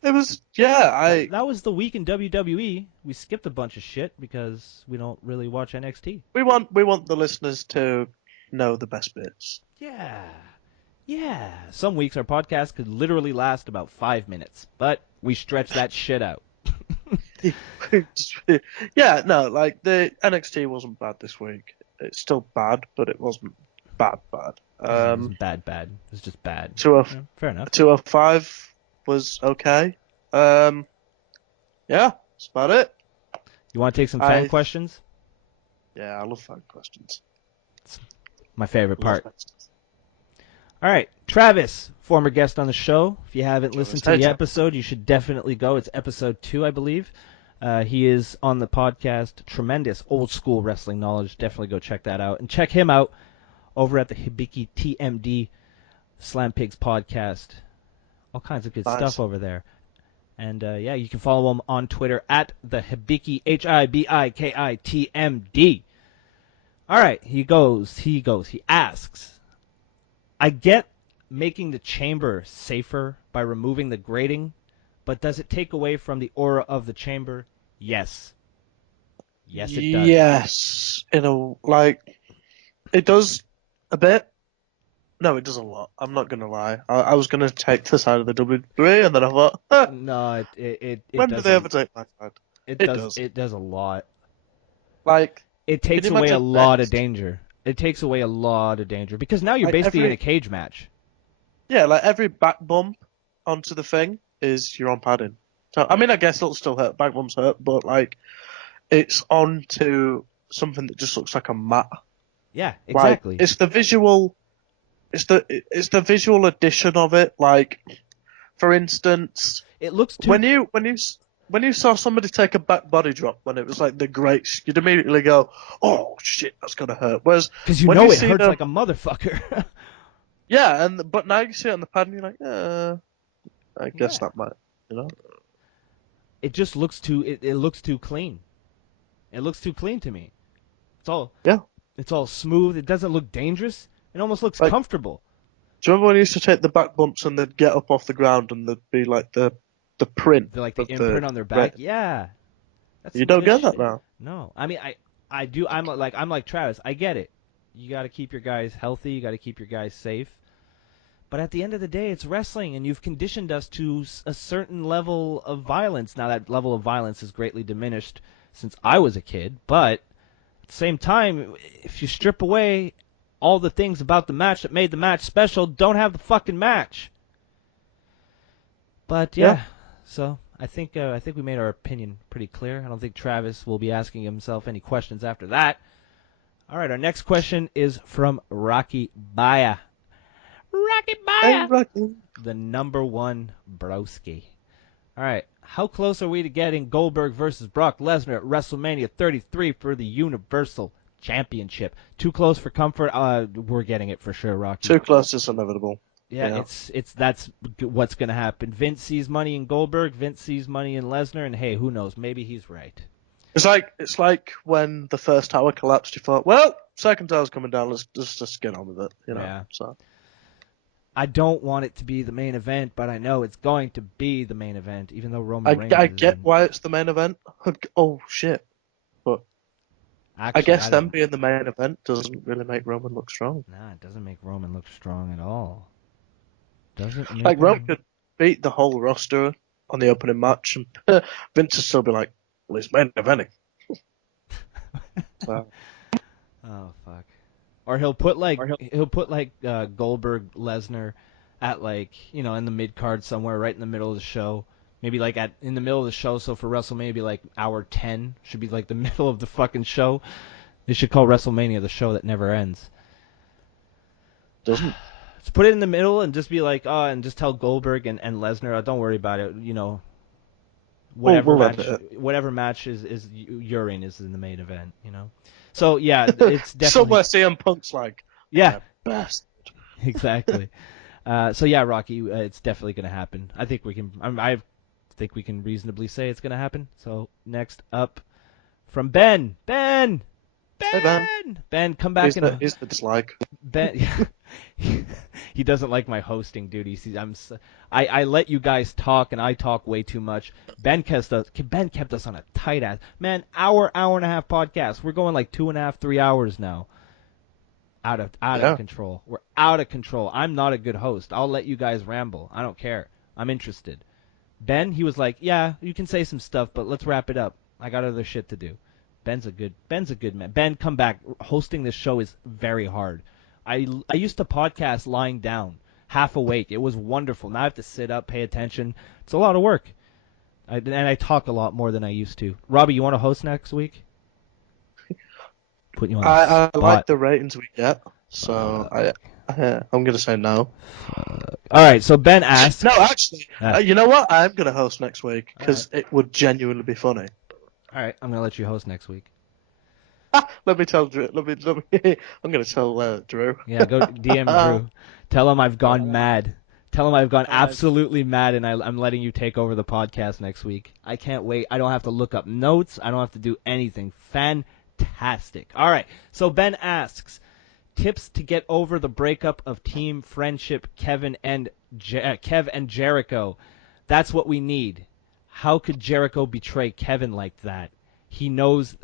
It was, That was the week in WWE. We skipped a bunch of shit because we don't really watch NXT. We want the listeners to know the best bits. Yeah. Some weeks our podcast could literally last about 5 minutes, but we stretch that shit out. Yeah, no, like the NXT wasn't bad this week. It's still bad, but it wasn't bad. It wasn't bad. It was just bad. Fair enough. 205 was okay. Yeah, that's about it. You want to take some fan questions? Yeah, I love fan questions. It's my favorite part. All right, Travis, former guest on the show. If you haven't listened to the episode, you should definitely go. It's episode 2, I believe. He is on the podcast. Tremendous old school wrestling knowledge. Definitely go check that out. And check him out over at the Hibiki TMD Slam Pigs podcast. All kinds of good stuff over there. And, you can follow him on Twitter at the Hibiki, HIBIKITMD. All right, he goes. He asks, I get making the chamber safer by removing the grating, but does it take away from the aura of the chamber? Yes. Yes, it does. Yes, it does a bit. No, it does a lot. I'm not gonna lie. I was gonna take the side of the WWE, and then I thought, No, it when does. do they ever take my side? It does. It does a lot. Like, It takes can you away a imagine lot of next? danger. It takes away a lot of danger because now you're Like basically every- in a cage match. Yeah, like every back bump onto the thing is you're on padding. So I mean, I guess it'll still hurt. Back bumps hurt, but like it's onto something that just looks like a mat. Yeah, exactly. Like, it's the visual. It's the visual addition of it. Like, for instance, It looks too. when you saw somebody take a back body drop when it was like the greats, you'd immediately go, "Oh shit, that's gonna hurt." Whereas Because you when know you it see hurts them- like a motherfucker. yeah, but now you see it on the pad and you're like, I guess Yeah. that might, you know. It just looks too. It looks too clean. It looks too clean to me. Yeah. It's all smooth. It doesn't look dangerous. It almost looks Like- comfortable. Do you remember when you used to take the back bumps and they'd get up off the ground and there'd be like the print? They're like the of imprint on their back. right. Yeah. That's You some don't good get that shit. now. No, I mean I do. I'm like Travis. I get it. You got to keep your guys healthy. You got to keep your guys safe. But at the end of the day, it's wrestling, and you've conditioned us to a certain level of violence. Now that level of violence is greatly diminished since I was a kid. But at the same time, if you strip away all the things about the match that made the match special, don't have the fucking match. But yeah. So I think we made our opinion pretty clear. I don't think Travis will be asking himself any questions after that. All right, our next question is from Rocky Baya. Rocky Hey, Baya, Rocky. the number one broski. All right, how close are we to getting Goldberg versus Brock Lesnar at WrestleMania 33 for the Universal Championship? Too close for comfort. We're getting it for sure, Rocky. Too close is inevitable. Yeah, Yeah. it's that's what's gonna happen. Vince sees money in Goldberg. Vince sees money in Lesnar, and hey, who knows? Maybe he's right. It's like when the first tower collapsed. You thought, well, second tower's coming down. Let's just get on with it. You know. Yeah. So I don't want it to be the main event, but I know it's going to be the main event, even though Roman Reigns. I is get in. why it's the main event. Oh shit! But Actually, I guess them don't- being the main event doesn't really make Roman look strong. Nah, it doesn't make Roman look strong at all. Doesn't make Like him- Roman could beat the whole roster on the opening match, and Vince would still be like, "Well, he's main eventing." So, Oh fuck. Or he'll put like Goldberg Lesnar at in the mid card somewhere, right in the middle of the show. Maybe in the middle of the show. So for WrestleMania, be like hour 10 should be like the middle of the fucking show. They should call WrestleMania the show that never ends. doesn't Just put it in the middle and just be like, and just tell Goldberg and Lesnar, don't worry about it. Whatever we'll match, edit whatever match is urine is in the main event. So yeah, it's definitely somewhere CM Punk's like, yeah. best. Exactly. So yeah, Rocky, it's definitely going to happen. I think we can. I think we can reasonably say it's going to happen. So next up, from Ben. Ben, Ben. come back in. Is the dislike? Ben, he doesn't like my hosting duties. I let you guys talk, and I talk way too much. Ben kept us on a tight ass man. Hour and a half podcast. We're going like 2.5, 3 hours now. Out of control. We're out of control. I'm not a good host. I'll let you guys ramble. I don't care. I'm interested. Ben, he was like, yeah, you can say some stuff, but let's wrap it up. I got other shit to do. Ben's a good man. Ben, come back. Hosting this show is very hard. I used to podcast lying down, half awake. It was wonderful. Now I have to sit up, pay attention. It's a lot of work. And I talk a lot more than I used to. Robbie, you want to host next week? Put you on the I spot. like the ratings we get, so I'm gonna say no. All right, so Ben asked. No, actually, Ah. you know what? I'm gonna host next week because it would genuinely be funny. All right, I'm gonna let you host next week. Let me tell Drew. Let me. I'm gonna tell Drew. Yeah, go DM Drew. Tell him I've gone mad. Tell him I've gone absolutely mad, and I'm letting you take over the podcast next week. I can't wait. I don't have to look up notes. I don't have to do anything. fantastic. All right, so Ben asks, tips to get over the breakup of Team Friendship, Kev and JeriKO. That's what we need. How could JeriKO betray Kevin like that? He knows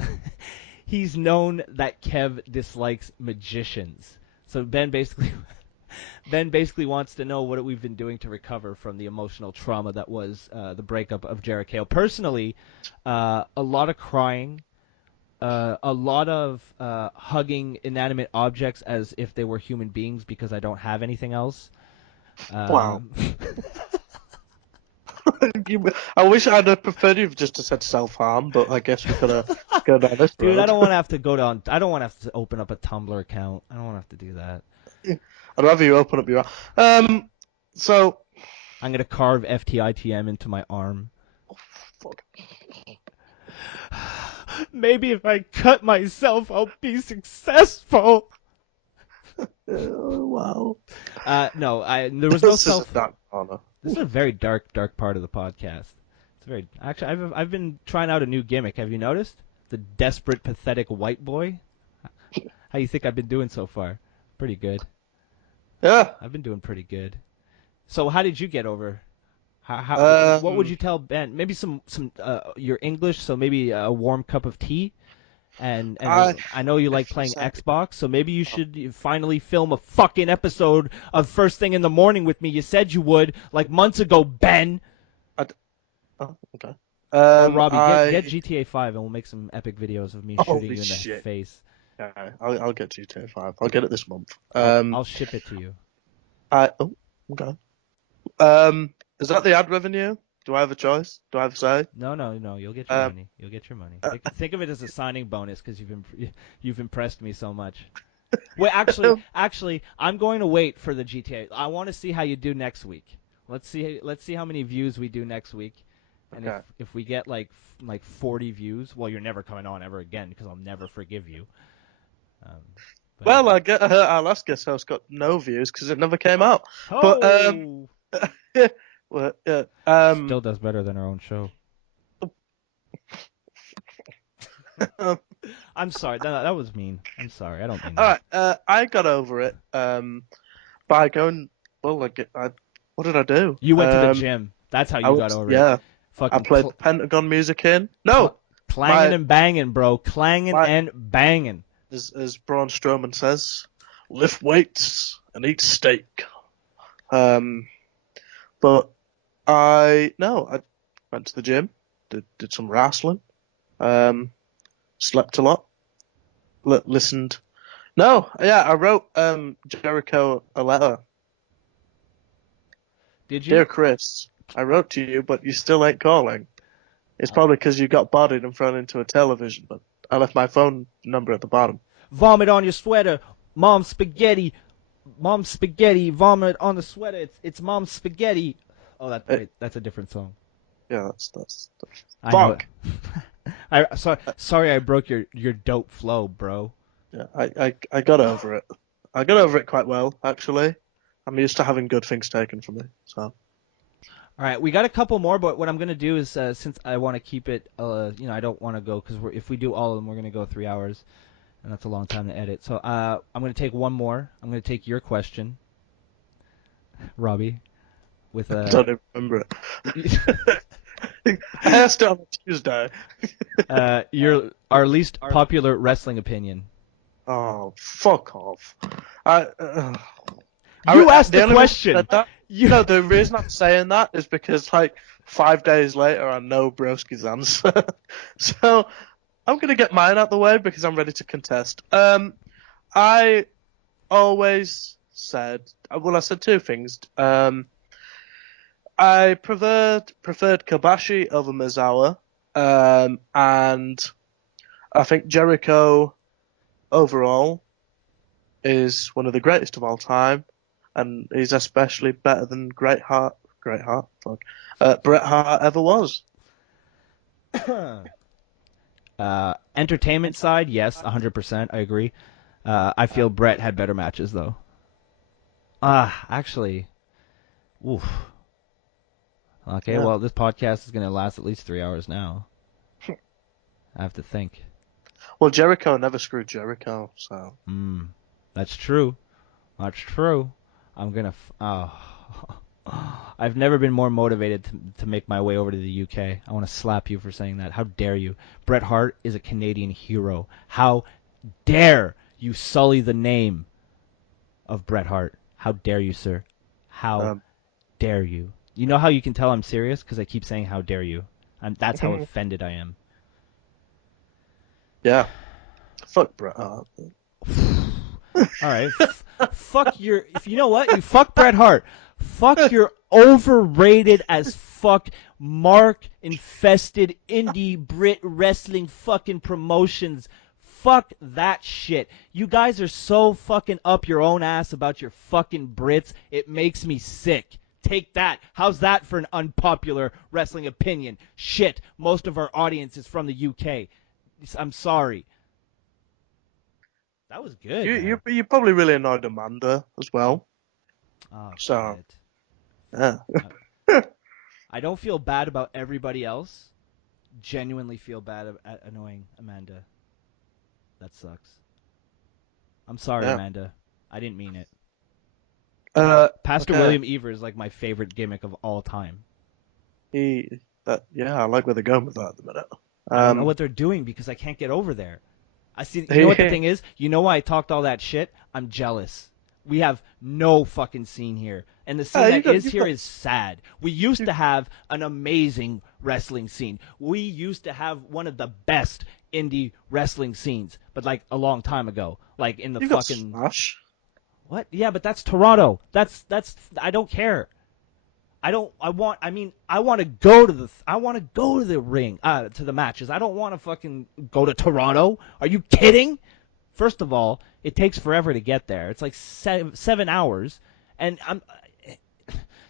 he's known that Kev dislikes magicians. So Ben basically wants to know what we've been doing to recover from the emotional trauma that was the breakup of JeriKO. Personally, a lot of crying, a lot of hugging inanimate objects as if they were human beings because I don't have anything else. Wow. I wish I'd have preferred you just to said self-harm, but I guess we're gonna go down this road. Dude, I don't want to have to go down. I don't want to have to open up a Tumblr account. I don't want to have to do that. I'd rather you open up your. So I'm gonna carve FTITM into my arm. Oh, fuck. Maybe if I cut myself, I'll be successful. Wow. No, there was no self. This is a very dark part of the podcast. It's very actually. I've been trying out a new gimmick. Have you noticed? The desperate, pathetic white boy. How you think I've been doing so far? Pretty good. Yeah. I've been doing pretty good. So how did you get over? What would you tell Ben? Maybe some your English, so maybe a warm cup of tea. And I know you like playing Xbox, so maybe you should finally film a fucking episode of First Thing in the Morning with me. You said you would, like months ago, Ben. Oh, okay. Robbie, get GTA 5 and we'll make some epic videos of me shooting you in the face. Yeah, I'll get GTA 5. I'll get it this month. I'll ship it to you. Okay. Is that the ad revenue? Do I have a choice? Do I have a say? No. You'll get your money. You'll get your money. Think of it as a signing bonus because you've impressed me so much. Wait, actually, I'm going to wait for the GTA. I want to see how you do next week. Let's see how many views we do next week, and Okay. if we get like 40 views, well, you're never coming on ever again because I'll never forgive you. Well, our last guest host got no views because it never came out. Oh! But well, yeah. Still does better than our own show. I'm sorry. That was mean. I'm sorry. I don't mean that. All right. I got over it by going. Well, what did I do? You went to the gym. That's how you got over it. Yeah. Fucking I played the Pentagon music in. No. Clanging and banging, bro. Clanging and banging. As Braun Strowman says, lift weights and eat steak. But I went to the gym, did some wrestling, slept a lot, listened. No, yeah, I wrote JeriKO a letter. Did you? Dear Chris, I wrote to you, but you still ain't calling. It's probably because you got bodied and thrown into a television, but I left my phone number at the bottom. Vomit on your sweater, mom spaghetti, vomit on the sweater. It's mom spaghetti. Oh, that's a different song. Yeah, that's Fuck. Sorry, I broke your dope flow, bro. Yeah, I got over it. I got over it quite well, actually. I'm used to having good things taken from me, so. All right, we got a couple more, but what I'm gonna do is since I want to keep it, I don't want to go because if we do all of them, we're gonna go 3 hours, and that's a long time to edit. So I'm gonna take one more. I'm gonna take your question, Robbie. With I don't even remember it. I asked it on Tuesday. Our least popular wrestling opinion. Oh, fuck off. You asked the question. No, the reason I'm saying that is because, 5 days later, I know Broski's answer. So, I'm going to get mine out the way because I'm ready to contest. I always said, I said two things. I preferred Kobashi over Misawa, and I think JeriKO overall is one of the greatest of all time, and he's especially better than Bret Hart ever was. Entertainment side, yes, 100%, I agree. I feel Bret had better matches though. Actually, oof. Okay, well, this podcast is going to last at least 3 hours now. I have to think. Well, JeriKO never screwed JeriKO, so. That's true. That's true. I'm gonna. I've never been more motivated to make my way over to the UK. I want to slap you for saying that. How dare you? Bret Hart is a Canadian hero. How dare you sully the name of Bret Hart? How dare you, sir? How dare you? You know how you can tell I'm serious? Because I keep saying how dare you. That's how offended I am. Yeah. Fuck Bret Hart. All right. Fuck your. If you know what, you fuck Bret Hart. Fuck your overrated as fuck mark infested indie Brit wrestling fucking promotions. Fuck that shit. You guys are so fucking up your own ass about your fucking Brits. It makes me sick. Take that. How's that for an unpopular wrestling opinion? Shit. Most of our audience is from the UK. I'm sorry. That was good. You probably really annoyed Amanda as well. Oh, So, shit. yeah. I don't feel bad about everybody else. Genuinely feel bad at annoying Amanda. That sucks. I'm sorry, Yeah. Amanda. I didn't mean it. Pastor okay. William Evers is like my favorite gimmick of all time. Yeah, I like where they're going with that at the minute. I don't know what they're doing because I can't get over there. You know what the thing is? You know why I talked all that shit? I'm jealous. We have no fucking scene here. And the scene here is sad. We used to have an amazing wrestling scene. We used to have one of the best indie wrestling scenes, but like a long time ago. Like in the fucking... Got Smash. What? Yeah, but that's Toronto. That's I don't care. I want to go to the ring, to the matches. I don't want to fucking go to Toronto. Are you kidding? First of all, it takes forever to get there. It's like 7 hours, and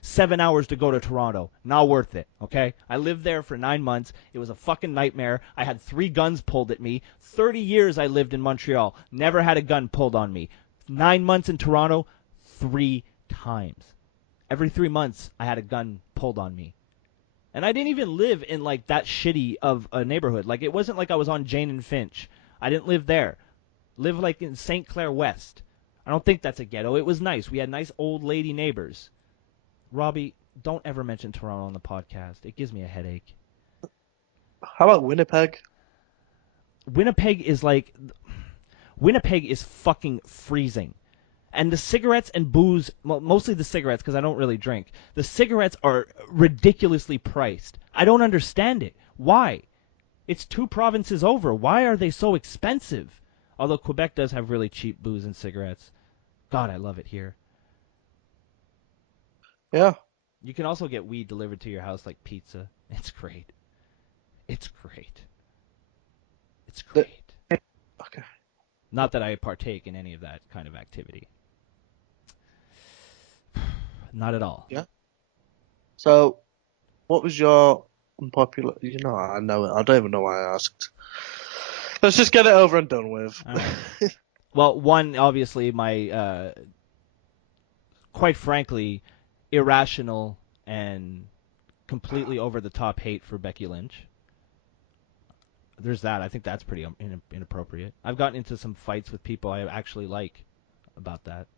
7 hours to go to Toronto. Not worth it, okay? I lived there for 9 months. It was a fucking nightmare. I had 3 guns pulled at me. 30 years I lived in Montreal. Never had a gun pulled on me. 9 months in Toronto, 3 times. Every 3 months, I had a gun pulled on me. And I didn't even live in, like, that shitty of a neighborhood. Like, it wasn't like I was on Jane and Finch. I didn't live there. Live, like, in St. Clair West. I don't think that's a ghetto. It was nice. We had nice old lady neighbors. Robbie, don't ever mention Toronto on the podcast. It gives me a headache. How about Winnipeg? Winnipeg is fucking freezing. And the cigarettes and booze, mostly the cigarettes because I don't really drink, the cigarettes are ridiculously priced. I don't understand it. Why? It's 2 provinces over. Why are they so expensive? Although Quebec does have really cheap booze and cigarettes. God, I love it here. Yeah. You can also get weed delivered to your house like pizza. It's great. It's great. It's great. Okay. Not that I partake in any of that kind of activity. Not at all. Yeah. So, what was your unpopular... You know, I know it. I don't even know why I asked. Let's just get it over and done with. All right. Well, one, obviously, my, quite frankly, irrational and completely over-the-top hate for Becky Lynch. There's that. I think that's pretty inappropriate. I've gotten into some fights with people I actually like about that.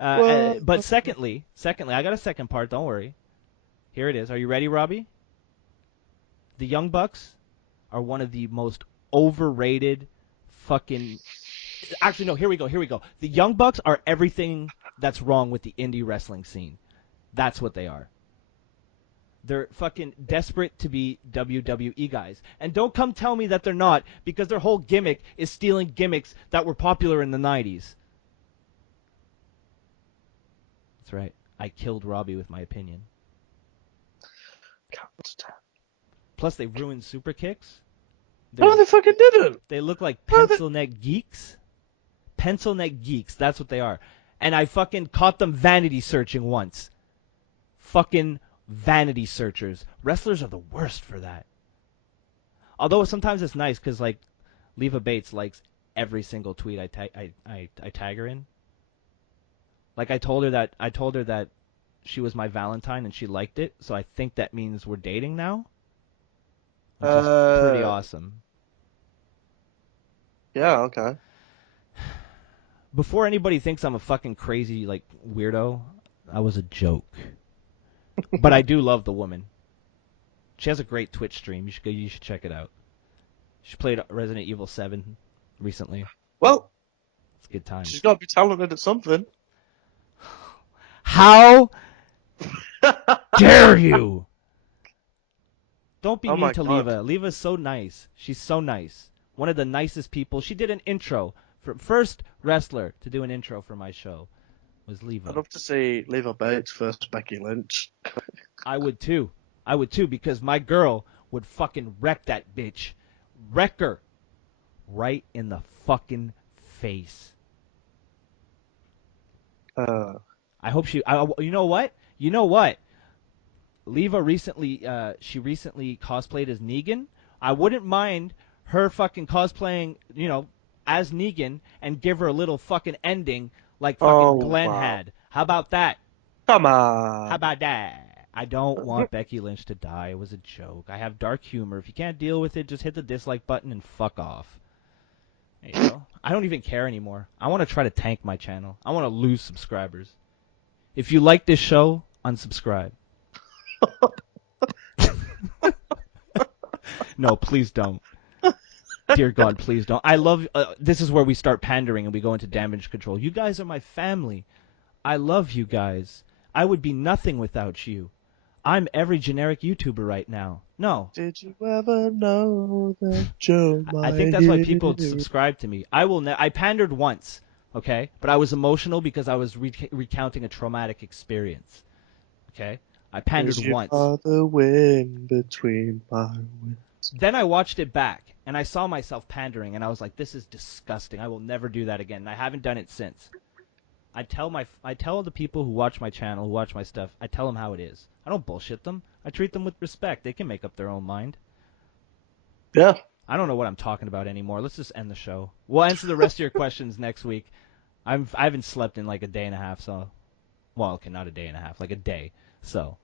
But secondly, I got a second part. Don't worry. Here it is. Are you ready, Robbie? The Young Bucks are one of the most overrated fucking... Actually, no, here we go. The Young Bucks are everything that's wrong with the indie wrestling scene. That's what they are. They're fucking desperate to be WWE guys. And don't come tell me that they're not, because their whole gimmick is stealing gimmicks that were popular in the 90s. That's right. I killed Robbie with my opinion. Plus, they ruined super kicks. No, they fucking didn't. They look like pencil neck geeks. Pencil neck geeks. That's what they are. And I fucking caught them vanity searching once. Fucking vanity searchers. Wrestlers are the worst for that. Although sometimes it's nice because, like, Leva Bates likes every single tweet I tag her in. Like, I told her that she was my Valentine and she liked it, so I think that means we're dating now. Which is pretty awesome. Yeah, okay. Before anybody thinks I'm a fucking crazy, like, weirdo, I was a joke. But I do love the woman. She has a great Twitch stream. You should check it out. She played Resident Evil 7 recently. Well, It's a good time. she's got to be talented at something. How dare you? Don't be Oh mean my to God. Leva. Leva's so nice. She's so nice. One of the nicest people. She did an intro. First wrestler to do an intro for my show was Leva. I'd love to see Leva Bates versus Becky Lynch. I would too. Because my girl would fucking wreck that bitch. Wreck her. Right in the fucking face. I hope she... you know what? Leva recently cosplayed as Negan. I wouldn't mind her fucking cosplaying, as Negan and give her a little fucking ending like fucking Glenn had. How about that? Come on. How about that? I don't want Becky Lynch to die. It was a joke. I have dark humor. If you can't deal with it, just hit the dislike button and fuck off. There you go. I don't even care anymore. I want to try to tank my channel. I want to lose subscribers. If you like this show, unsubscribe. No, please don't. Dear God, please don't. I love... this is where we start pandering and we go into damage control. You guys are my family. I love you guys. I would be nothing without you. I'm every generic YouTuber right now. No. Did you ever know that Joe I think that's why people subscribe to me. I pandered once, okay? But I was emotional because I was recounting a traumatic experience. Okay? I pandered once. The wind between my wings. Then I watched it back, and I saw myself pandering, and I was like, this is disgusting. I will never do that again. And I haven't done it since. I tell the people who watch my channel, who watch my stuff, I tell them how it is. I don't bullshit them. I treat them with respect. They can make up their own mind. Yeah. I don't know what I'm talking about anymore. Let's just end the show. We'll answer the rest of your questions next week. I haven't slept in like a day and a half, so... Well, okay, not a day and a half, like a day. So...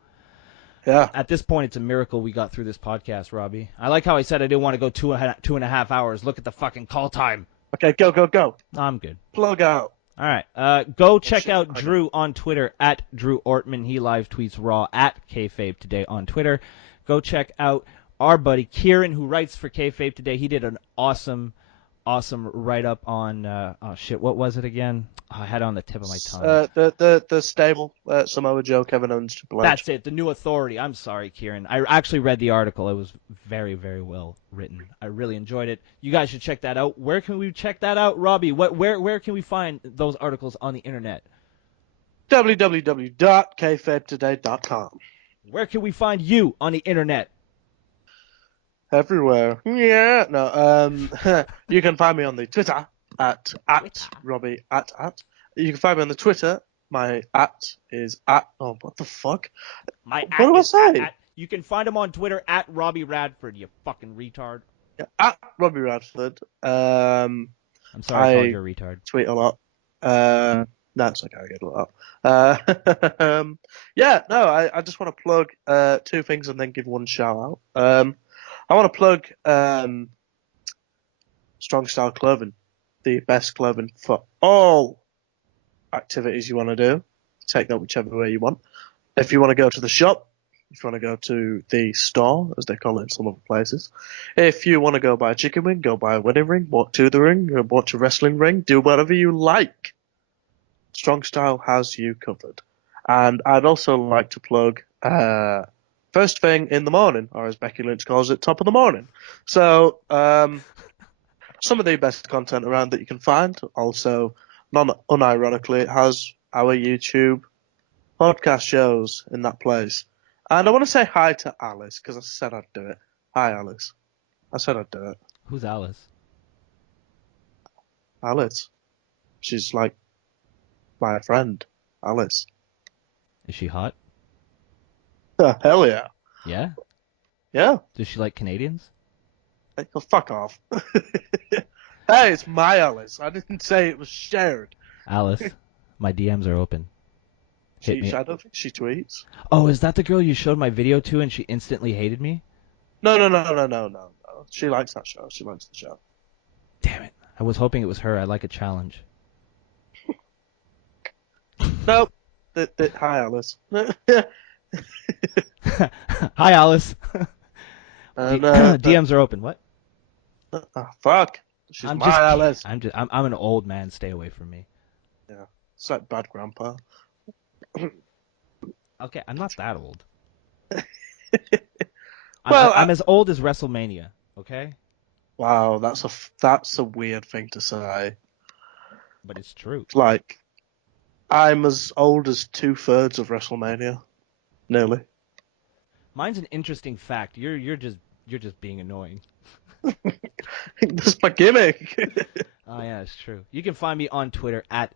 Yeah. At this point, it's a miracle we got through this podcast, Robbie. I like how I said I didn't want to go 2.5 hours. Look at the fucking call time. Okay, go. I'm good. Plug out. All right. Go check out Drew on Twitter, at Drew Ortman. He live tweets Raw at Kayfabe Today on Twitter. Go check out our buddy Kieran, who writes for Kayfabe Today. He did an awesome write-up on, what was it again? Oh, I had it on the tip of my tongue. The stable, Samoa Joe, Kevin Owens, Triple H. That's it, the new authority. I'm sorry, Kieran. I actually read the article. It was very, very well written. I really enjoyed it. You guys should check that out. Where can we check that out, Robbie? Where can we find those articles on the internet? www.kayfabetoday.com. Where can we find you on the internet? Everywhere. Yeah. No. You can find me on the Twitter at Robbie at. You can find me on the Twitter. My at is at. Oh, what the fuck? What do I say? You can find him on Twitter at Robbie Radford. You fucking retard. Yeah, at Robbie Radford. I'm sorry, I called you a retard. Tweet a lot. No, it's okay. I get a lot. Yeah. No. I just want to plug two things and then give one shout out. I want to plug Strong Style Clothing, the best clothing for all activities you want to do. Take that whichever way you want. If you want to go to the shop, if you want to go to the store, as they call it in some other places, if you want to go buy a chicken wing, go buy a wedding ring, walk to the ring, or watch a wrestling ring, do whatever you like. Strong Style has you covered. And I'd also like to plug first thing in the morning, or as Becky Lynch calls it, top of the morning. So, some of the best content around that you can find. Also, unironically, it has our YouTube podcast shows in that place. And I want to say hi to Alice, because I said I'd do it. Hi, Alice. I said I'd do it. Who's Alice? Alice. She's like my friend, Alice. Is she hot? Hell yeah. Yeah? Yeah. Does she like Canadians? Hey, oh, fuck off. Hey, it's my Alice. I didn't say it was shared. Alice, my DMs are open. Hit me. I don't think she tweets. Oh, is that the girl you showed my video to and she instantly hated me? No. She likes that show. She likes the show. Damn it. I was hoping it was her. I like a challenge. Nope. Hi, Alice. Hi, Alice. And, DMs are open. What? Fuck. She's I'm my just. Alice. I'm an old man. Stay away from me. Yeah. It's like bad grandpa. Okay, I'm not that old. Well, I'm as old as WrestleMania. Okay. Wow, that's a weird thing to say. But it's true. Like, I'm as old as 2/3 of WrestleMania, nearly. Mine's an interesting fact. You're just being annoying. That's my gimmick. Oh yeah, it's true. You can find me on Twitter at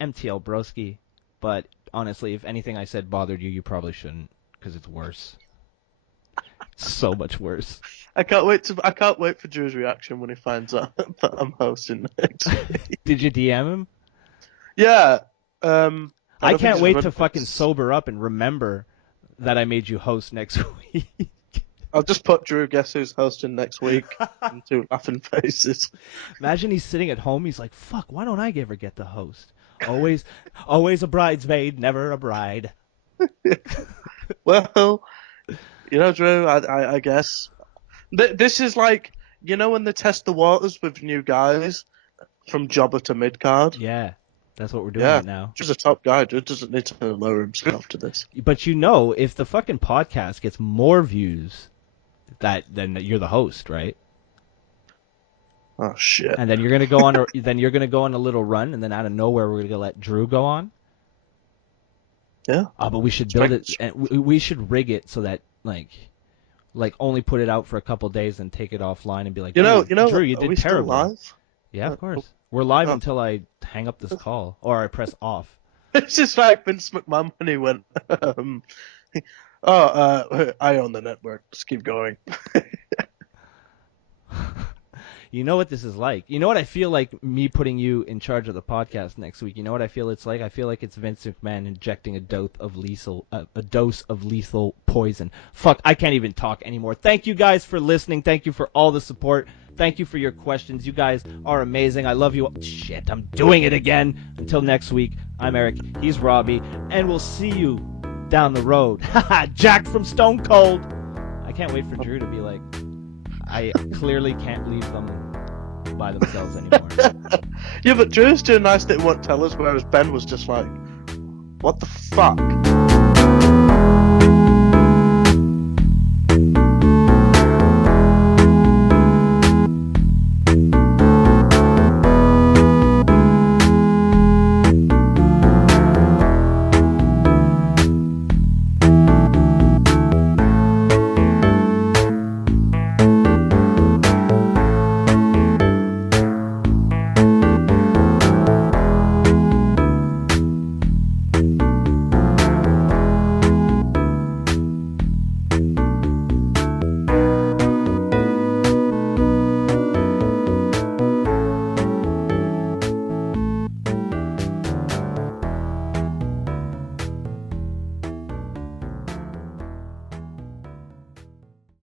MTLBroski. But honestly, if anything I said bothered you, you probably shouldn't, because it's worse. So much worse. I can't wait for Drew's reaction when he finds out that I'm hosting next week. Did you DM him? Yeah. I can't wait to fucking sober up and remember that I made you host next week. I'll just put Drew, guess who's hosting next week, into laughing faces. Imagine he's sitting at home, he's like, fuck, why don't I ever get to host? Always a bridesmaid, never a bride. Well, Drew, I guess. This is like, when they test the waters with new guys from jobber to mid-card? Yeah, that's what we're doing right now. Drew's a top guy. Drew doesn't need to lower himself to this. But if the fucking podcast gets more views, then you're the host, right? Oh shit! And then you're gonna go on a little run, and then out of nowhere we're gonna let Drew go on. Yeah. But we should build it, and we should rig it so that like only put it out for a couple days and take it offline and be like, Drew, you did terrible. Still live? Yeah, of course. We're live until I hang up this call or I press off. It's just like Vince McMahon when he went, I own the network. Just keep going. You know what this is like. You know what I feel like me putting you in charge of the podcast next week. You know what I feel it's like? I feel like it's Vince McMahon injecting a dose of lethal poison. Fuck, I can't even talk anymore. Thank you guys for listening. Thank you for all the support. Thank you for your questions. You guys are amazing. I love you. Shit, I'm doing it again. Until next week, I'm Erik. He's Robbie. And we'll see you down the road. Jack from Stone Cold. I can't wait for Drew to be like, I clearly can't leave them by themselves anymore. Yeah, but Drew's doing nice that he won't tell us, whereas Ben was just like, what the fuck?